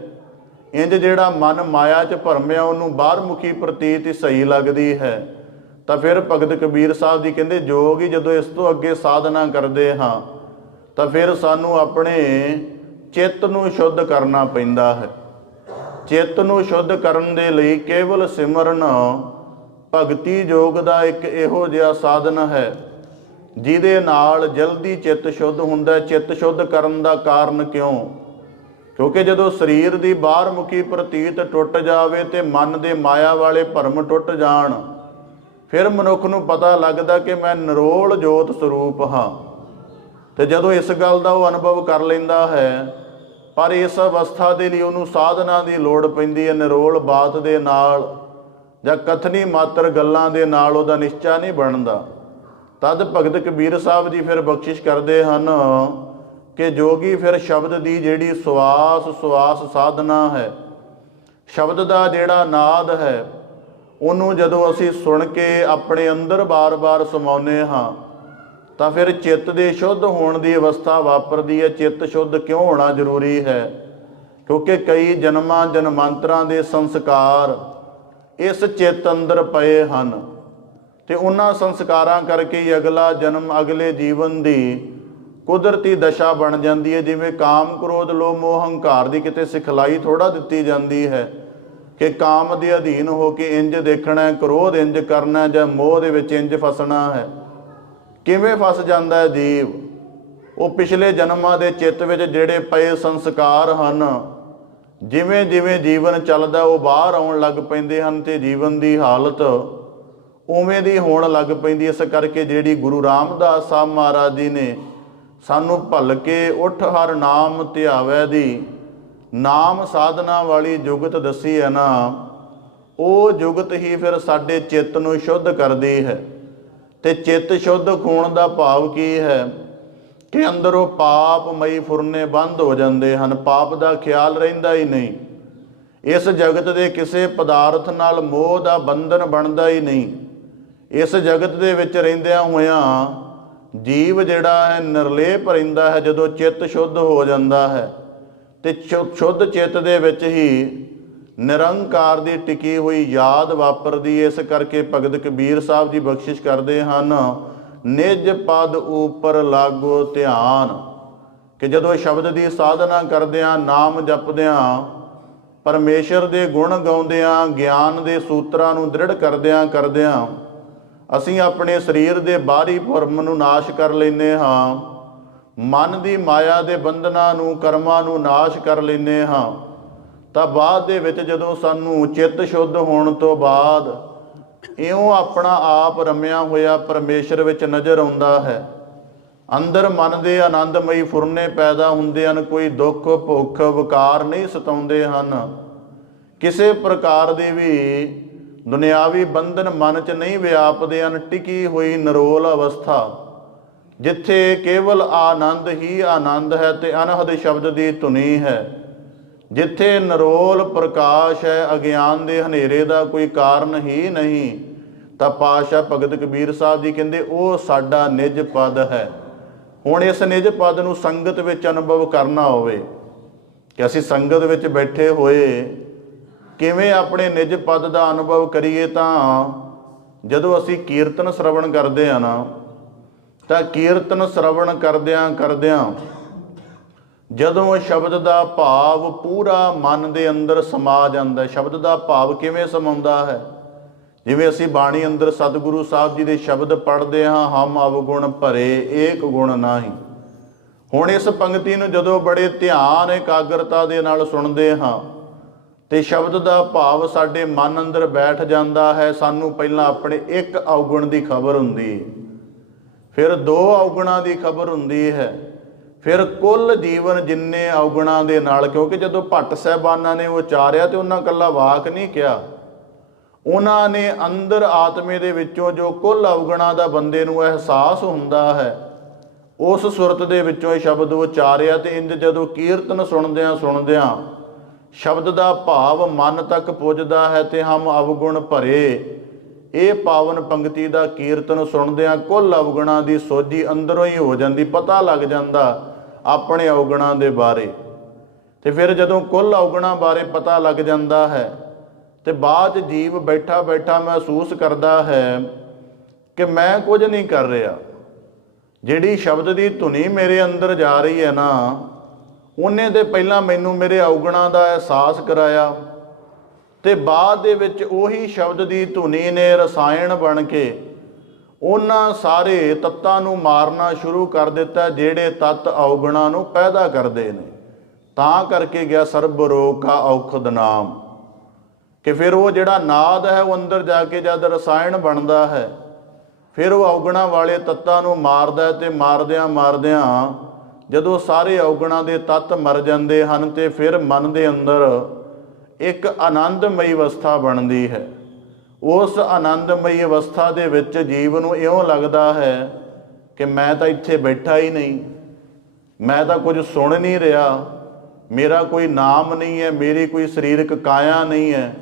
ਇੰਜ ਜਿਹੜਾ ਮਨ ਮਾਇਆ 'ਚ ਭਰਮਿਆ ਉਹਨੂੰ ਬਾਹਰ ਮੁਖੀ ਪ੍ਰਤੀਤ ਹੀ ਸਹੀ ਲੱਗਦੀ ਹੈ। ਤਾਂ ਫਿਰ ਭਗਤ ਕਬੀਰ ਸਾਹਿਬ ਜੀ ਕਹਿੰਦੇ ਜੋਗੀ ਜਦੋਂ ਇਸ ਤੋਂ ਅੱਗੇ ਸਾਧਨਾ ਕਰਦੇ ਹਾਂ ਤਾਂ ਫਿਰ ਸਾਨੂੰ ਆਪਣੇ ਚਿੱਤ ਨੂੰ ਸ਼ੁੱਧ ਕਰਨਾ ਪੈਂਦਾ ਹੈ। ਚਿੱਤ ਨੂੰ ਸ਼ੁੱਧ ਕਰਨ ਦੇ ਲਈ ਕੇਵਲ ਸਿਮਰਨ ਭਗਤੀ ਯੋਗ ਦਾ ਇੱਕ ਇਹੋ ਜਿਹਾ ਸਾਧਨ ਹੈ ਜਿਹਦੇ ਨਾਲ ਜਲਦੀ ਚਿੱਤ ਸ਼ੁੱਧ ਹੁੰਦਾ। ਚਿੱਤ ਸ਼ੁੱਧ ਕਰਨ ਦਾ ਕਾਰਨ ਕਿਉਂ? ਕਿਉਂਕਿ ਜਦੋਂ ਸਰੀਰ ਦੀ ਬਾਹਰ ਮੁਖੀ ਪ੍ਰਤੀਤ ਟੁੱਟ ਜਾਵੇ ਤੇ ਮਨ ਦੇ ਮਾਇਆ ਵਾਲੇ ਭਰਮ ਟੁੱਟ ਜਾਣ, ਫਿਰ ਮਨੁੱਖ ਨੂੰ ਪਤਾ ਲੱਗਦਾ ਕਿ ਮੈਂ ਨਿਰੋਲ ਜੋਤ ਸਰੂਪ ਹਾਂ। ਤੇ ਜਦੋਂ ਇਸ ਗੱਲ ਦਾ ਉਹ ਅਨੁਭਵ ਕਰ ਲੈਂਦਾ ਹੈ, ਪਰ ਇਸ ਅਵਸਥਾ ਦੇ ਲਈ ਉਹਨੂੰ ਸਾਧਨਾ ਦੀ ਲੋੜ ਪੈਂਦੀ ਹੈ। ਨਿਰੋਲ ਬਾਤ ਦੇ ਨਾਲ ਜਾਂ ਕਥਨੀ ਮਾਤਰ ਗੱਲਾਂ ਦੇ ਨਾਲ ਉਹਦਾ ਨਿਸ਼ਚਾ ਨਹੀਂ ਬਣਦਾ। ਤਦ ਭਗਤ ਕਬੀਰ ਸਾਹਿਬ ਜੀ ਫਿਰ ਬਖਸ਼ਿਸ਼ ਕਰਦੇ ਹਨ ਕਿ ਜੋਗੀ ਫਿਰ ਸ਼ਬਦ ਦੀ ਜਿਹੜੀ ਸਵਾਸ ਸਾਧਨਾ ਹੈ, ਸ਼ਬਦ ਦਾ ਜਿਹੜਾ ਨਾਦ ਹੈ, ਉਹਨੂੰ ਜਦੋਂ ਅਸੀਂ ਸੁਣ ਕੇ ਆਪਣੇ ਅੰਦਰ ਬਾਰ-ਬਾਰ ਸਮਾਉਂਦੇ ਹਾਂ ਤਾਂ ਫਿਰ ਚਿੱਤ ਦੇ ਸ਼ੁੱਧ ਹੋਣ ਦੀ ਅਵਸਥਾ ਵਾਪਰਦੀ ਹੈ। ਚਿੱਤ ਸ਼ੁੱਧ ਕਿਉਂ ਹੋਣਾ ਜ਼ਰੂਰੀ ਹੈ? ਕਿਉਂਕਿ ਕਈ ਜਨਮਾਂ ਜਨਮਾਂਤਰਾਂ ਦੇ ਸੰਸਕਾਰ ਇਸ ਚਿੱਤ ਅੰਦਰ ਪਏ ਹਨ ਤੇ ਉਹਨਾਂ ਸੰਸਕਾਰਾਂ ਕਰਕੇ ਹੀ ਅਗਲਾ ਜਨਮ, ਅਗਲੇ ਜੀਵਨ ਦੀ ਕੁਦਰਤੀ ਦਸ਼ਾ ਬਣ ਜਾਂਦੀ ਹੈ। ਜਿਵੇਂ ਕਾਮ, ਕ੍ਰੋਧ, ਲੋਭ, ਮੋਹ, ਹੰਕਾਰ ਦੀ ਕਿਤੇ ਸਿਖਲਾਈ ਥੋੜ੍ਹਾ ਦਿੱਤੀ ਜਾਂਦੀ ਹੈ ਕਿ ਕਾਮ ਦੇ ਅਧੀਨ ਹੋ ਕੇ ਇੰਜ ਦੇਖਣਾ, ਕ੍ਰੋਧ ਇੰਜ ਕਰਨਾ ਜਾਂ ਮੋਹ ਦੇ ਵਿੱਚ ਇੰਜ ਫਸਣਾ ਹੈ। ਕਿਵੇਂ ਫਸ ਜਾਂਦਾ ਹੈ ਜੀਵ? ਉਹ ਪਿਛਲੇ ਜਨਮਾਂ ਦੇ ਚਿੱਤ ਵਿੱਚ ਜਿਹੜੇ ਪਏ ਸੰਸਕਾਰ ਹਨ, ਜਿਵੇਂ ਜਿਵੇਂ ਜੀਵਨ ਚੱਲਦਾ ਉਹ ਬਾਹਰ ਆਉਣ ਲੱਗ ਪੈਂਦੇ ਹਨ ਤੇ ਜੀਵਨ ਦੀ ਹਾਲਤ ਉਵੇਂ ਦੀ ਹੋਣ ਲੱਗ ਪੈਂਦੀ। ਇਸ ਕਰਕੇ ਜਿਹੜੀ ਗੁਰੂ ਰਾਮਦਾਸ ਸਾਹਿਬ ਮਹਾਰਾਜ ਜੀ ਨੇ ਸਾਨੂੰ ਭਲ ਕੇ ਉੱਠ ਹਰ ਨਾਮ ਧਿਆਵੈ ਦੀ ਨਾਮ ਸਾਧਨਾ ਵਾਲੀ ਜੁਗਤ ਦੱਸੀ ਹੈ ਨਾ, ਉਹ ਜੁਗਤ ਹੀ ਫਿਰ ਸਾਡੇ ਚਿੱਤ ਨੂੰ ਸ਼ੁੱਧ ਕਰਦੀ ਹੈ। ਤੇ ਚਿੱਤ ਸ਼ੁੱਧ ਹੋਣ ਦਾ ਭਾਵ ਕੀ ਹੈ ਕਿ ਅੰਦਰੋਂ ਪਾਪਮਈ ਫੁਰਨੇ ਬੰਦ ਹੋ ਜਾਂਦੇ ਹਨ, ਪਾਪ ਦਾ ਖਿਆਲ ਰਹਿੰਦਾ ਹੀ ਨਹੀਂ। ਇਸ ਜਗਤ ਦੇ ਕਿਸੇ ਪਦਾਰਥ ਨਾਲ ਮੋਹ ਦਾ ਬੰਧਨ ਬਣਦਾ ਹੀ ਨਹੀਂ। ਇਸ ਜਗਤ ਦੇ ਵਿੱਚ ਰਹਿੰਦਿਆਂ ਹੋਇਆਂ ਜੀਵ ਜਿਹੜਾ ਹੈ ਨਿਰਲੇਪ ਰਹਿੰਦਾ ਹੈ ਜਦੋਂ ਚਿੱਤ ਸ਼ੁੱਧ ਹੋ ਜਾਂਦਾ ਹੈ। ਤੇ ਸ਼ੁੱਧ ਚਿੱਤ ਦੇ ਵਿੱਚ ਹੀ ਨਿਰੰਕਾਰ ਦੀ ਟਿਕੀ ਹੋਈ ਯਾਦ ਵਾਪਰਦੀ। ਇਸ ਕਰਕੇ ਭਗਤ ਕਬੀਰ ਸਾਹਿਬ ਜੀ ਬਖਸ਼ਿਸ਼ ਕਰਦੇ ਹਨ, ਨਿਜ ਪਦ ਉਪਰ ਲਾਗੋ ਧਿਆਨ, ਕਿ ਜਦੋਂ ਸ਼ਬਦ ਦੀ ਸਾਧਨਾ ਕਰਦਿਆਂ, ਨਾਮ ਜਪਦਿਆਂ, ਪਰਮੇਸ਼ਰ ਦੇ ਗੁਣ ਗਾਉਂਦਿਆਂ, ਗਿਆਨ ਦੇ ਸੂਤਰਾਂ ਨੂੰ ਦ੍ਰਿੜ ਕਰਦਿਆਂ ਅਸੀਂ ਆਪਣੇ ਸਰੀਰ ਦੇ ਬਾਹਰੀ ਭਰਮ ਨੂੰ ਨਾਸ਼ ਕਰ ਲੈਂਦੇ ਹਾਂ, ਮਨ ਦੀ ਮਾਇਆ ਦੇ ਬੰਧਨਾਂ ਨੂੰ, ਕਰਮਾਂ ਨੂੰ ਨਾਸ਼ ਕਰ ਲੈਂਦੇ ਹਾਂ। ਤਾਂ ਬਾਅਦ ਦੇ ਵਿੱਚ ਜਦੋਂ ਸਾਨੂੰ ਚਿੱਤ ਸ਼ੁੱਧ ਹੋਣ ਤੋਂ ਬਾਅਦ ਇਉਂ ਆਪਣਾ ਆਪ ਰਮਿਆ ਹੋਇਆ ਪਰਮੇਸ਼ਰ ਵਿੱਚ ਨਜ਼ਰ ਆਉਂਦਾ ਹੈ। ਅੰਦਰ ਮਨ ਦੇ ਆਨੰਦਮਈ ਫੁਰਨੇ ਪੈਦਾ ਹੁੰਦੇ ਹਨ, ਕੋਈ ਦੁੱਖ ਭੁੱਖ ਵਿਕਾਰ ਨਹੀਂ ਸਤਾਉਂਦੇ ਹਨ, ਕਿਸੇ ਪ੍ਰਕਾਰ ਦੇ ਵੀ ਦੁਨਿਆਵੀ ਬੰਧਨ ਮਨ 'ਚ ਨਹੀਂ ਵਿਆਪਦੇ ਹਨ। ਟਿਕੀ ਹੋਈ ਨਿਰੋਲ ਅਵਸਥਾ ਜਿੱਥੇ ਕੇਵਲ ਆਨੰਦ ਹੀ ਆਨੰਦ ਹੈ ਤੇ ਅਨਹਦ ਸ਼ਬਦ ਦੀ ਧੁਨੀ ਹੈ, ਜਿੱਥੇ ਨਿਰੋਲ ਪ੍ਰਕਾਸ਼ ਹੈ, ਅਗਿਆਨ ਦੇ ਹਨੇਰੇ ਦਾ ਕੋਈ ਕਾਰਨ ਹੀ ਨਹੀਂ। ਤਾਂ ਪਾਤਸ਼ਾਹ ਭਗਤ ਕਬੀਰ ਸਾਹਿਬ ਜੀ ਕਹਿੰਦੇ ਉਹ ਸਾਡਾ ਨਿਜ ਪਦ ਹੈ। ਹੁਣ ਇਸ ਨਿਜ ਪਦ ਨੂੰ ਸੰਗਤ ਵਿੱਚ ਅਨੁਭਵ ਕਰਨਾ ਹੋਵੇ ਕਿ ਅਸੀਂ ਸੰਗਤ ਵਿੱਚ ਬੈਠੇ ਹੋਏ ਕਿਵੇਂ ਆਪਣੇ ਨਿਜ ਪਦ ਦਾ ਅਨੁਭਵ ਕਰੀਏ, ਤਾਂ ਜਦੋਂ ਅਸੀਂ ਕੀਰਤਨ ਸ਼ਰਵਣ ਕਰਦੇ ਹਾਂ ਨਾ, ਤਾਂ ਕੀਰਤਨ ਸ਼ਰਵਣ ਕਰਦਿਆਂ ਜਦੋਂ ਸ਼ਬਦ ਦਾ ਭਾਵ ਪੂਰਾ ਮਨ ਦੇ ਅੰਦਰ ਸਮਾ ਜਾਂਦਾ। ਸ਼ਬਦ ਦਾ ਭਾਵ ਕਿਵੇਂ ਸਮਾਉਂਦਾ ਹੈ? ਜਿਵੇਂ ਅਸੀਂ ਬਾਣੀ ਅੰਦਰ ਸਤਿਗੁਰੂ ਸਾਹਿਬ ਜੀ ਦੇ ਸ਼ਬਦ ਪੜ੍ਹਦੇ ਹਾਂ, ਹਮ ਅਵਗੁਣ ਭਰੇ ਏਕ ਗੁਣ ਨਾਹੀ। ਹੁਣ ਇਸ ਪੰਕਤੀ ਨੂੰ ਜਦੋਂ ਬੜੇ ਧਿਆਨ ਇਕਾਗਰਤਾ ਦੇ ਨਾਲ ਸੁਣਦੇ ਹਾਂ ਤੇ ਸ਼ਬਦ ਦਾ ਭਾਵ ਸਾਡੇ ਮਨ ਅੰਦਰ ਬੈਠ ਜਾਂਦਾ ਹੈ। ਸਾਨੂੰ ਪਹਿਲਾਂ ਆਪਣੇ ਇੱਕ ਅਵਗੁਣ ਦੀ ਖਬਰ ਹੁੰਦੀ, ਫਿਰ 2 ਅਵਗੁਣਾਂ ਦੀ ਖਬਰ ਹੁੰਦੀ ਹੈ, ਫਿਰ ਕੁੱਲ ਜੀਵਨ ਜਿੰਨੇ ਅਵਗੁਣਾਂ ਦੇ ਨਾਲ। ਕਿਉਂਕਿ ਜਦੋਂ ਭੱਟ ਸਾਹਿਬਾਨਾਂ ਨੇ ਉਚਾਰਿਆ ਤੇ ਉਹਨਾਂ ਇਕੱਲਾ ਵਾਕ ਨਹੀਂ ਕਿਹਾ, ਉਹਨਾਂ ਨੇ ਅੰਦਰ ਆਤਮੇ ਦੇ ਵਿੱਚੋਂ ਜੋ ਕੁੱਲ ਅਵਗੁਣਾਂ ਦਾ ਬੰਦੇ ਨੂੰ ਅਹਿਸਾਸ ਹੁੰਦਾ ਹੈ, ਉਸ ਸੁਰਤ ਦੇ ਵਿੱਚੋਂ ਇਹ ਸ਼ਬਦ ਉਚਾਰਿਆ। ਤੇ ਇੰਜ ਜਦੋਂ ਕੀਰਤਨ ਸੁਣਦਿਆਂ ਸ਼ਬਦ ਦਾ ਭਾਵ ਮਨ ਤੱਕ ਪੁੱਜਦਾ ਹੈ ਤੇ ਹਮ ਅਵਗੁਣ ਭਰੇ, ਇਹ ਪਾਵਨ ਪੰਕਤੀ ਦਾ ਕੀਰਤਨ ਸੁਣਦਿਆਂ ਕੁੱਲ ਅਵਗੁਣਾਂ ਦੀ ਸੋਝੀ ਅੰਦਰੋਂ ਹੀ ਹੋ ਜਾਂਦੀ, ਪਤਾ ਲੱਗ ਜਾਂਦਾ ਆਪਣੇ ਅਵਗੁਣਾਂ ਦੇ ਬਾਰੇ। ਤੇ ਫਿਰ ਜਦੋਂ ਕੁੱਲ ਅਵਗੁਣਾਂ ਬਾਰੇ ਪਤਾ ਲੱਗ ਜਾਂਦਾ ਹੈ ਤੇ ਬਾਅਦ ਜੀਵ ਬੈਠਾ ਮਹਿਸੂਸ ਕਰਦਾ ਹੈ ਕਿ ਮੈਂ ਕੁਝ ਨਹੀਂ ਕਰ ਰਿਹਾ। ਜਿਹੜੀ ਸ਼ਬਦ ਦੀ ਧੁਨੀ ਮੇਰੇ ਅੰਦਰ ਜਾ ਰਹੀ ਹੈ ਨਾ, ਉਹਨੇ ਤੇ ਪਹਿਲਾਂ ਮੈਨੂੰ ਮੇਰੇ ਅਵਗੁਣਾਂ ਦਾ ਅਹਿਸਾਸ ਕਰਾਇਆ ਤੇ ਬਾਅਦ ਦੇ ਵਿੱਚ ਉਹੀ ਸ਼ਬਦ ਦੀ ਧੁਨੀ ਨੇ ਰਸਾਇਣ ਬਣ ਕੇ ਉਹਨਾਂ ਸਾਰੇ ਤੱਤਾਂ ਨੂੰ ਮਾਰਨਾ ਸ਼ੁਰੂ ਕਰ ਦਿੱਤਾ ਜਿਹੜੇ ਤੱਤ ਅਵਗੁਣਾਂ ਨੂੰ ਪੈਦਾ ਕਰਦੇ ਨੇ। ਤਾਂ ਕਰਕੇ ਗਿਆ ਸਰਬ ਰੋਗ ਕਾ ਔਖਦ ਨਾਮ, ਕਿ ਫਿਰ ਉਹ ਜਿਹੜਾ ਨਾਦ ਹੈ ਉਹ ਅੰਦਰ ਜਾ ਕੇ ਜਦ ਰਸਾਇਣ ਬਣਦਾ ਹੈ, ਫਿਰ ਉਹ ਅਵਗੁਣਾਂ ਵਾਲੇ ਤੱਤਾਂ ਨੂੰ ਮਾਰਦਾ ਤੇ ਮਾਰਦਿਆਂ ਜਦੋਂ ਸਾਰੇ ਅਵਗੁਣਾਂ ਦੇ ਤੱਤ ਮਰ ਜਾਂਦੇ ਹਨ ਤੇ ਫਿਰ ਮਨ ਦੇ ਅੰਦਰ ਇੱਕ ਆਨੰਦਮਈ ਅਵਸਥਾ ਬਣਦੀ ਹੈ। ਉਸ ਆਨੰਦਮਈ ਅਵਸਥਾ ਦੇ ਵਿੱਚ ਜੀਵ ਨੂੰ ਇਉਂ ਲੱਗਦਾ ਹੈ ਕਿ ਮੈਂ ਤਾਂ ਇੱਥੇ ਬੈਠਾ ਹੀ ਨਹੀਂ, ਮੈਂ ਤਾਂ ਕੁਝ ਸੁਣ ਨਹੀਂ ਰਿਹਾ, ਮੇਰਾ ਕੋਈ ਨਾਮ ਨਹੀਂ ਹੈ, ਮੇਰੀ ਕੋਈ ਸਰੀਰਕ ਕਾਇਆ ਨਹੀਂ ਹੈ।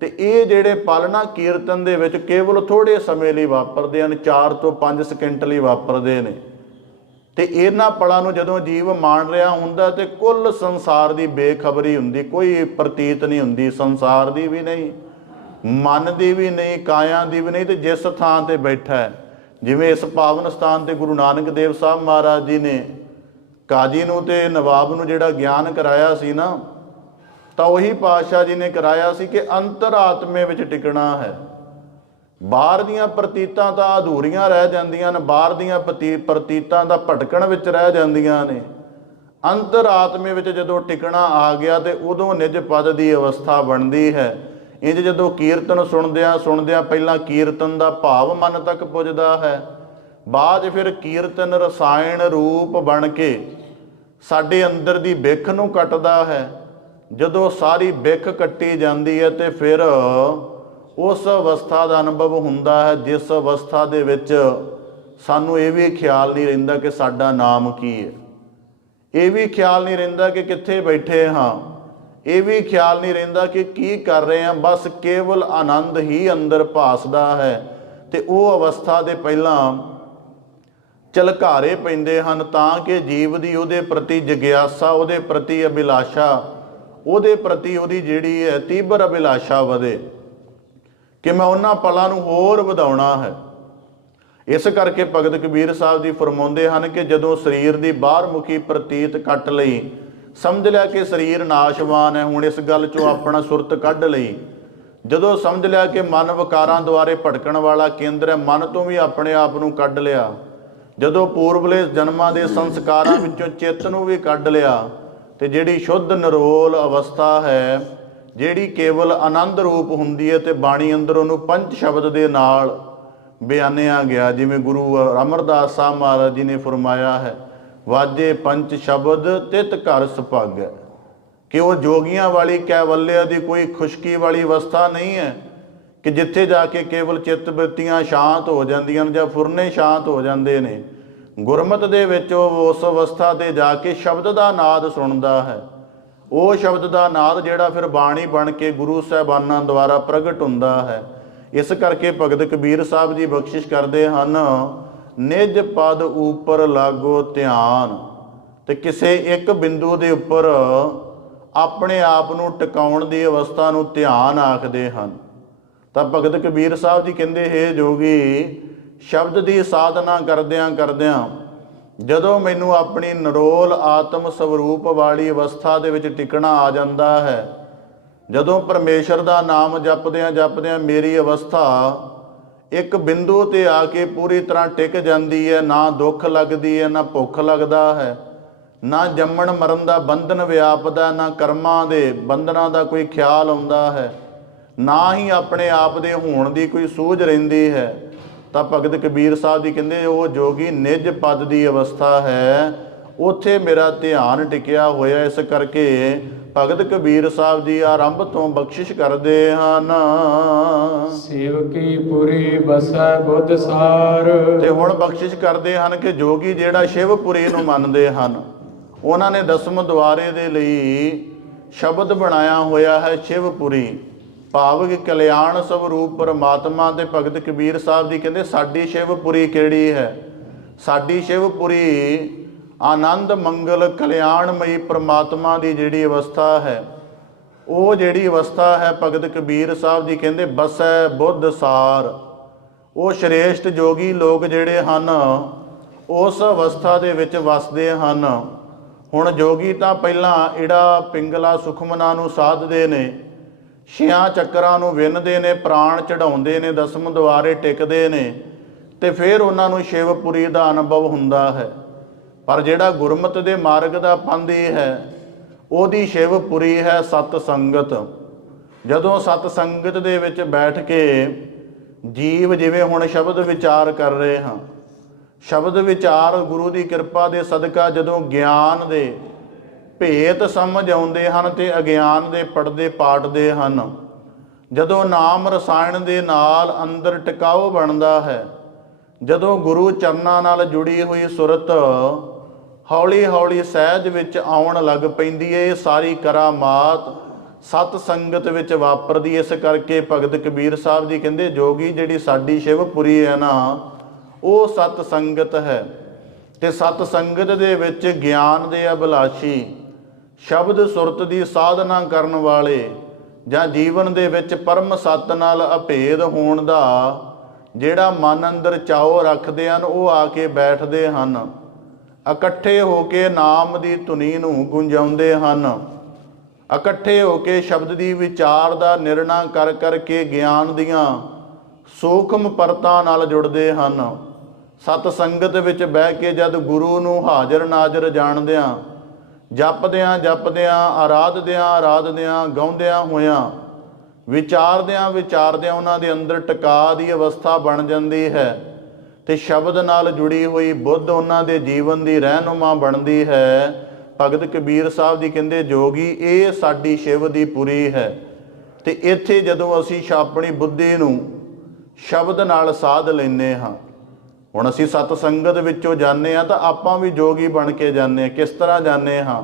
ਤੇ ਇਹ ਜਿਹੜੇ ਪਲ ਨਾ ਕੀਰਤਨ ਦੇ ਵਿੱਚ ਕੇਵਲ ਥੋੜ੍ਹੇ ਸਮੇਂ ਲਈ ਵਾਪਰਦੇ ਹਨ, 4 ਤੋਂ 5 ਸਕਿੰਟ ਲਈ ਵਾਪਰਦੇ ਨੇ। ਤੇ ਇਹਨਾਂ ਪਲਾਂ ਨੂੰ ਜਦੋਂ ਜੀਵ ਮਾਣ ਰਿਹਾ ਹੁੰਦਾ ਤੇ ਕੁੱਲ ਸੰਸਾਰ ਦੀ ਬੇਖਬਰੀ ਹੁੰਦੀ, ਕੋਈ ਪ੍ਰਤੀਤ ਨਹੀਂ ਹੁੰਦੀ, ਸੰਸਾਰ ਦੀ ਵੀ ਨਹੀਂ, ਮਨ ਦੀ ਵੀ ਨਹੀਂ, ਕਾਇਆ ਦੀ ਵੀ ਨਹੀਂ। ਤੇ ਜਿਸ ਥਾਂ ਤੇ ਬੈਠਾ ਹੈ, ਜਿਵੇਂ ਇਸ ਪਾਵਨ ਸਥਾਨ ਤੇ ਗੁਰੂ ਨਾਨਕ ਦੇਵ ਸਾਹਿਬ ਮਹਾਰਾਜ ਜੀ ਨੇ ਕਾਜੀ ਨੂੰ ਤੇ ਨਵਾਬ ਨੂੰ ਜਿਹੜਾ ਗਿਆਨ ਕਰਾਇਆ ਸੀ ਨਾ, ਤਾਂ ਉਹੀ ਪਾਤਸ਼ਾਹ ਜੀ ਨੇ ਕਰਾਇਆ ਸੀ ਕਿ ਅੰਤਰ ਆਤਮੇ ਵਿੱਚ ਟਿਕਣਾ ਹੈ। ਬਾਹਰ ਦੀਆਂ ਪ੍ਰਤੀਤਾਂ ਤਾਂ ਅਧੂਰੀਆਂ ਰਹਿ ਜਾਂਦੀਆਂ ਨੇ, ਬਾਹਰ ਦੀਆਂ ਪ੍ਰਤੀਤਾਂ ਦਾ ਭਟਕਣ ਵਿੱਚ ਰਹਿ ਜਾਂਦੀਆਂ ਨੇ। ਅੰਤਰ ਆਤਮੇ ਵਿੱਚ ਜਦੋਂ ਟਿਕਣਾ ਆ ਗਿਆ ਤੇ ਉਦੋਂ ਨਿਜ ਪਦ ਦੀ ਅਵਸਥਾ ਬਣਦੀ ਹੈ। ਇੰਜ ਜਦੋਂ ਕੀਰਤਨ ਸੁਣਦਿਆਂ ਪਹਿਲਾਂ ਕੀਰਤਨ ਦਾ ਭਾਵ ਮਨ ਤੱਕ ਪੁੱਜਦਾ ਹੈ, ਬਾਅਦ ਫਿਰ ਕੀਰਤਨ ਰਸਾਇਣ ਰੂਪ ਬਣ ਕੇ ਸਾਡੇ ਅੰਦਰ ਦੀ ਬਿੱਖ ਨੂੰ ਕੱਟਦਾ ਹੈ। ਜਦੋਂ ਸਾਰੀ ਬਿੱਖ ਕੱਟੀ ਜਾਂਦੀ ਹੈ ਤੇ ਫਿਰ ਉਸ ਅਵਸਥਾ ਦਾ ਅਨੁਭਵ ਹੁੰਦਾ ਹੈ ਜਿਸ ਅਵਸਥਾ ਦੇ ਵਿੱਚ ਸਾਨੂੰ ਇਹ ਵੀ ਖਿਆਲ ਨਹੀਂ ਰਹਿੰਦਾ ਕਿ ਸਾਡਾ ਨਾਮ ਕੀ ਹੈ, ਇਹ ਵੀ ਖਿਆਲ ਨਹੀਂ ਰਹਿੰਦਾ ਕਿ ਕਿੱਥੇ ਬੈਠੇ ਹਾਂ, ਇਹ ਵੀ ਖਿਆਲ ਨਹੀਂ ਰਹਿੰਦਾ ਕਿ ਕੀ ਕਰ ਰਹੇ ਹਾਂ। ਬਸ ਕੇਵਲ ਆਨੰਦ ਹੀ ਅੰਦਰ ਭਾਸਦਾ ਹੈ। ਤੇ ਉਹ ਅਵਸਥਾ ਦੇ ਪਹਿਲਾਂ ਝਲਕਾਰੇ ਪੈਂਦੇ ਹਨ ਤਾਂ ਕਿ ਜੀਵ ਦੀ ਉਹਦੇ ਪ੍ਰਤੀ ਜਗਿਆਸਾ, ਉਹਦੇ ਪ੍ਰਤੀ ਅਭਿਲਾਸ਼ਾ, ਉਹਦੇ ਪ੍ਰਤੀ ਉਹਦੀ ਜਿਹੜੀ ਹੈ ਤੀਬਰ ਅਭਿਲਾਸ਼ਾ ਵਧੇ ਕਿ ਮੈਂ ਉਹਨਾਂ ਪਲਾਂ ਨੂੰ ਹੋਰ ਵਧਾਉਣਾ ਹੈ। ਇਸ ਕਰਕੇ ਭਗਤ ਕਬੀਰ ਸਾਹਿਬ ਜੀ ਫਰਮਾਉਂਦੇ ਹਨ ਕਿ ਜਦੋਂ ਸਰੀਰ ਦੀ ਬਾਹਰ ਮੁਖੀ ਪ੍ਰਤੀਤ ਕੱਟ ਲਈ, ਸਮਝ ਲਿਆ ਕਿ ਸਰੀਰ ਨਾਸ਼ਵਾਨ ਹੈ, ਹੁਣ ਇਸ ਗੱਲ 'ਚੋਂ ਆਪਣਾ ਸੁਰਤ ਕੱਢ ਲਈ। ਜਦੋਂ ਸਮਝ ਲਿਆ ਕਿ ਮਨ ਵਿਕਾਰਾਂ ਦੁਆਰੇ ਭਟਕਣ ਵਾਲਾ ਕੇਂਦਰ ਹੈ, ਮਨ ਤੋਂ ਵੀ ਆਪਣੇ ਆਪ ਨੂੰ ਕੱਢ ਲਿਆ। ਜਦੋਂ ਪੂਰਬਲੇ ਜਨਮਾਂ ਦੇ ਸੰਸਕਾਰਾਂ ਵਿੱਚੋਂ ਚਿੱਤ ਨੂੰ ਵੀ ਕੱਢ ਲਿਆ, ਤੇ ਜਿਹੜੀ ਸ਼ੁੱਧ ਨਿਰੋਲ ਅਵਸਥਾ ਹੈ, ਜਿਹੜੀ ਕੇਵਲ ਆਨੰਦ ਰੂਪ ਹੁੰਦੀ ਹੈ, ਤੇ ਬਾਣੀ ਅੰਦਰ ਉਹਨੂੰ ਪੰਜ ਸ਼ਬਦ ਦੇ ਨਾਲ ਬਿਆਨਿਆ ਗਿਆ। ਜਿਵੇਂ ਗੁਰੂ ਅਮਰਦਾਸ ਸਾਹਿਬ ਮਹਾਰਾਜ ਜੀ ਨੇ ਫਰਮਾਇਆ ਹੈ, ਵਾਜੇ ਪੰਜ ਸ਼ਬਦ ਤਿਤ ਘਰ ਸੁਭਾਗੈ, ਕਿ ਉਹ ਜੋਗੀਆਂ ਵਾਲੀ ਕੈਵਲਿਆ ਦੀ ਕੋਈ ਖੁਸ਼ਕੀ ਵਾਲੀ ਅਵਸਥਾ ਨਹੀਂ ਹੈ ਕਿ ਜਿੱਥੇ ਜਾ ਕੇ ਕੇਵਲ ਚਿੱਤ ਬਿਰਤੀਆਂ ਸ਼ਾਂਤ ਹੋ ਜਾਂਦੀਆਂ ਨੇ ਜਾਂ ਫੁਰਨੇ ਸ਼ਾਂਤ ਹੋ ਜਾਂਦੇ ਨੇ। ਗੁਰਮਤ ਦੇ ਵਿੱਚ ਉਹ ਉਸ ਅਵਸਥਾ 'ਤੇ ਜਾ ਕੇ ਸ਼ਬਦ ਦਾ ਨਾਦ ਸੁਣਦਾ ਹੈ। ਉਹ ਸ਼ਬਦ ਦਾ ਨਾਦ ਜਿਹੜਾ ਫਿਰ ਬਾਣੀ ਬਣ ਕੇ ਗੁਰੂ ਸਾਹਿਬਾਨਾਂ ਦੁਆਰਾ ਪ੍ਰਗਟ ਹੁੰਦਾ ਹੈ। ਇਸ ਕਰਕੇ ਭਗਤ ਕਬੀਰ ਸਾਹਿਬ ਜੀ ਬਖਸ਼ਿਸ਼ ਕਰਦੇ ਹਨ, ਨਿਜ ਪਦ ਉੱਪਰ ਲਾਗੋ ਧਿਆਨ, ਤੇ ਕਿਸੇ ਇੱਕ ਬਿੰਦੂ ਦੇ ਉੱਪਰ ਆਪਣੇ ਆਪ ਨੂੰ ਟਿਕਾਉਣ ਦੀ ਅਵਸਥਾ ਨੂੰ ਧਿਆਨ ਆਖਦੇ ਹਨ। ਤਾਂ ਭਗਤ ਕਬੀਰ ਸਾਹਿਬ ਜੀ ਕਹਿੰਦੇ, ਹੇ ਜੋਗੀ, ਸ਼ਬਦ ਦੀ ਸਾਧਨਾ ਕਰਦਿਆਂ ਕਰਦਿਆਂ ਜਦੋਂ ਮੈਨੂੰ ਆਪਣੀ ਨਿਰੋਲ ਆਤਮ ਸਵਰੂਪ ਵਾਲੀ ਅਵਸਥਾ ਦੇ ਵਿੱਚ ਟਿਕਣਾ ਆ ਜਾਂਦਾ ਹੈ, ਜਦੋਂ ਪਰਮੇਸ਼ਰ ਦਾ ਨਾਮ ਜਪਦਿਆਂ ਜਪਦਿਆਂ ਮੇਰੀ ਅਵਸਥਾ ਇੱਕ ਬਿੰਦੂ 'ਤੇ ਆ ਕੇ ਪੂਰੀ ਤਰ੍ਹਾਂ ਟਿਕ ਜਾਂਦੀ ਹੈ, ਨਾ ਦੁੱਖ ਲੱਗਦੀ ਹੈ, ਨਾ ਭੁੱਖ ਲੱਗਦਾ ਹੈ, ਨਾ ਜੰਮਣ ਮਰਨ ਦਾ ਬੰਧਨ ਵਿਆਪਦਾ, ਨਾ ਕਰਮਾਂ ਦੇ ਬੰਧਨਾਂ ਦਾ ਕੋਈ ਖਿਆਲ ਆਉਂਦਾ ਹੈ, ਨਾ ਹੀ ਆਪਣੇ ਆਪ ਦੇ ਹੋਣ ਦੀ ਕੋਈ ਸੂਝ ਰਹਿੰਦੀ ਹੈ, ਤਾਂ ਭਗਤ ਕਬੀਰ ਸਾਹਿਬ ਜੀ ਕਹਿੰਦੇ ਉਹ ਜੋਗੀ ਨਿਜ ਪਦ ਦੀ ਅਵਸਥਾ ਹੈ, ਉੱਥੇ ਮੇਰਾ ਧਿਆਨ ਟਿਕਿਆ ਹੋਇਆ। ਇਸ ਕਰਕੇ ਭਗਤ ਕਬੀਰ ਸਾਹਿਬ ਜੀ ਆਰੰਭ ਤੋਂ ਬਖਸ਼ਿਸ਼ ਕਰਦੇ ਹਨ, ਸੇਵਕੀ ਪੁਰੀ ਬਸੈ ਬੁੱਧ ਸਾਰ। ਤੇ ਹੁਣ ਬਖਸ਼ਿਸ਼ ਕਰਦੇ ਹਨ ਕਿ ਜੋਗੀ ਜਿਹੜਾ ਸ਼ਿਵਪੁਰੀ ਨੂੰ ਮੰਨਦੇ ਹਨ, ਉਹਨਾਂ ਨੇ ਦਸਮ ਦੁਆਰੇ ਦੇ ਲਈ ਸ਼ਬਦ ਬਣਾਇਆ ਹੋਇਆ ਹੈ ਸ਼ਿਵਪੁਰੀ, ਭਾਵ ਕਿ ਕਲਿਆਣ ਸਵਰੂਪ ਪਰਮਾਤਮਾ। ਦੇ ਭਗਤ ਕਬੀਰ ਸਾਹਿਬ ਜੀ ਕਹਿੰਦੇ ਸਾਡੀ ਸ਼ਿਵਪੁਰੀ ਕਿਹੜੀ ਹੈ? ਸਾਡੀ ਸ਼ਿਵਪੁਰੀ ਆਨੰਦ ਮੰਗਲ ਕਲਿਆਣਮਈ ਪਰਮਾਤਮਾ ਦੀ ਜਿਹੜੀ ਅਵਸਥਾ ਹੈ, ਉਹ ਜਿਹੜੀ ਅਵਸਥਾ ਹੈ ਭਗਤ ਕਬੀਰ ਸਾਹਿਬ ਜੀ ਕਹਿੰਦੇ ਬਸੈ ਬੁੱਧ ਸਾਰ। ਉਹ ਸ਼੍ਰੇਸ਼ਟ ਜੋਗੀ ਲੋਕ ਜਿਹੜੇ ਹਨ ਉਸ ਅਵਸਥਾ ਦੇ ਵਿੱਚ ਵਸਦੇ ਹਨ। ਹੁਣ ਜੋਗੀ ਤਾਂ ਪਹਿਲਾਂ ਇੜਾ ਪਿੰਗਲਾ ਸੁਖਮਨਾ ਨੂੰ ਸਾਧਦੇ ਨੇ, ਛਿਆਂ ਚੱਕਰਾਂ ਨੂੰ ਵਿੰਨਦੇ ਨੇ, ਪ੍ਰਾਣ ਚੜਾਉਂਦੇ ਨੇ, ਦਸਮ ਦੁਆਰੇ ਟਿਕਦੇ ਨੇ, ਤੇ ਫਿਰ ਉਹਨਾਂ ਨੂੰ ਸ਼ਿਵਪੁਰੀ ਦਾ ਅਨੁਭਵ ਹੁੰਦਾ ਹੈ। ਪਰ ਜਿਹੜਾ ਗੁਰਮਤਿ ਦੇ ਮਾਰਗ ਦਾ ਪਾਂਧੀ ਹੈ, ਉਹਦੀ ਸ਼ਿਵਪੁਰੀ ਹੈ ਸਤ ਸੰਗਤ। ਜਦੋਂ ਸਤ ਸੰਗਤ ਦੇ ਵਿੱਚ ਬੈਠ ਕੇ ਜੀਵ, ਜਿਵੇਂ ਹੁਣ ਸ਼ਬਦ ਵਿਚਾਰ ਕਰ ਰਹੇ ਹਾਂ, ਸ਼ਬਦ ਵਿਚਾਰ ਗੁਰੂ ਦੀ ਕਿਰਪਾ ਦੇ ਸਦਕਾ ਜਦੋਂ ਗਿਆਨ ਦੇ ਭੇਤ ਸਮਝ ਆਉਂਦੇ ਹਨ ਤੇ ਅਗਿਆਨ ਦੇ ਪਰਦੇ ਪਾਟਦੇ ਹਨ, ਜਦੋਂ ਨਾਮ ਰਸਾਇਣ ਦੇ ਨਾਲ ਅੰਦਰ ਟਿਕਾਓ ਬਣਦਾ ਹੈ, ਜਦੋਂ ਗੁਰੂ ਚਰਨਾਂ ਨਾਲ ਜੁੜੀ ਹੋਈ ਸੁਰਤ ਹੌਲੀ ਹੌਲੀ ਸਹਿਜ ਵਿੱਚ ਆਉਣ ਲੱਗ ਪੈਂਦੀ ਹੈ, ਇਹ ਸਾਰੀ ਕਰਾਮਾਤ ਸਤ ਸੰਗਤ ਵਿੱਚ ਵਾਪਰਦੀ। ਇਸ ਕਰਕੇ ਭਗਤ ਕਬੀਰ ਸਾਹਿਬ ਜੀ ਕਹਿੰਦੇ ਜੋਗੀ ਜਿਹੜੀ ਸਾਡੀ ਸ਼ਿਵਪੁਰੀ ਹੈ ਨਾ, ਉਹ ਸਤ ਸੰਗਤ ਹੈ। ਤੇ ਸਤ ਸੰਗਤ ਦੇ ਵਿੱਚ ਗਿਆਨ ਦੇ ਅਭਿਲਾਸ਼ੀ, ਸ਼ਬਦ ਸੁਰਤ ਦੀ ਸਾਧਨਾ ਕਰਨ ਵਾਲੇ, ਜਾਂ ਜੀਵਨ ਦੇ ਵਿੱਚ ਪਰਮ ਸੱਤ ਨਾਲ ਅਭੇਦ ਹੋਣ ਦਾ ਜਿਹੜਾ ਮਨ ਅੰਦਰ ਚਾਓ ਰੱਖਦੇ ਹਨ, ਉਹ ਆ ਕੇ ਬੈਠਦੇ ਹਨ, ਇਕੱਠੇ ਹੋ ਕੇ ਨਾਮ ਦੀ ਧੁਨੀ ਨੂੰ ਗੁੰਜਾਉਂਦੇ ਹਨ, ਇਕੱਠੇ ਹੋ ਕੇ ਸ਼ਬਦ ਦੀ ਵਿਚਾਰ ਦਾ ਨਿਰਣਾ ਕਰ ਕਰਕੇ ਗਿਆਨ ਦੀਆਂ ਸੂਖਮ ਪਰਤਾਂ ਨਾਲ ਜੁੜਦੇ ਹਨ। ਸਤ ਸੰਗਤ ਵਿੱਚ ਬਹਿ ਕੇ ਜਦ ਗੁਰੂ ਨੂੰ ਹਾਜ਼ਰ ਨਾਜ਼ਰ ਜਾਣਦਿਆਂ, ਜਪਦਿਆਂ ਜਪਦਿਆਂ, ਆਰਾਧਦਿਆਂ ਆਰਾਧਦਿਆਂ, ਗਾਉਂਦਿਆਂ ਹੋਇਆਂ, ਵਿਚਾਰਦਿਆਂ ਵਿਚਾਰਦਿਆਂ ਉਹਨਾਂ ਦੇ ਅੰਦਰ ਟਿਕਾ ਦੀ ਅਵਸਥਾ ਬਣ ਜਾਂਦੀ ਹੈ, ਤੇ ਸ਼ਬਦ ਨਾਲ ਜੁੜੀ ਹੋਈ ਬੁੱਧ ਉਹਨਾਂ ਦੇ ਜੀਵਨ ਦੀ ਰਹਿਨੁਮਾ ਬਣਦੀ ਹੈ। ਭਗਤ ਕਬੀਰ ਸਾਹਿਬ ਜੀ ਕਹਿੰਦੇ ਜੋਗੀ ਇਹ ਸਾਡੀ ਸ਼ਿਵ ਦੀ ਪੁਰੀ ਹੈ। ਤੇ ਇੱਥੇ ਜਦੋਂ ਅਸੀਂ ਆਪਣੀ ਬੁੱਧੀ ਨੂੰ ਸ਼ਬਦ ਨਾਲ ਸਾਧ ਲੈਂਦੇ ਹਾਂ, ਹੁਣ ਅਸੀਂ ਸਤ ਸੰਗਤ ਵਿੱਚੋਂ ਜਾਂਦੇ ਹਾਂ ਤਾਂ ਆਪਾਂ ਵੀ ਜੋਗੀ ਬਣ ਕੇ ਜਾਂਦੇ ਹਾਂ। ਕਿਸ ਤਰ੍ਹਾਂ ਜਾਂਦੇ ਹਾਂ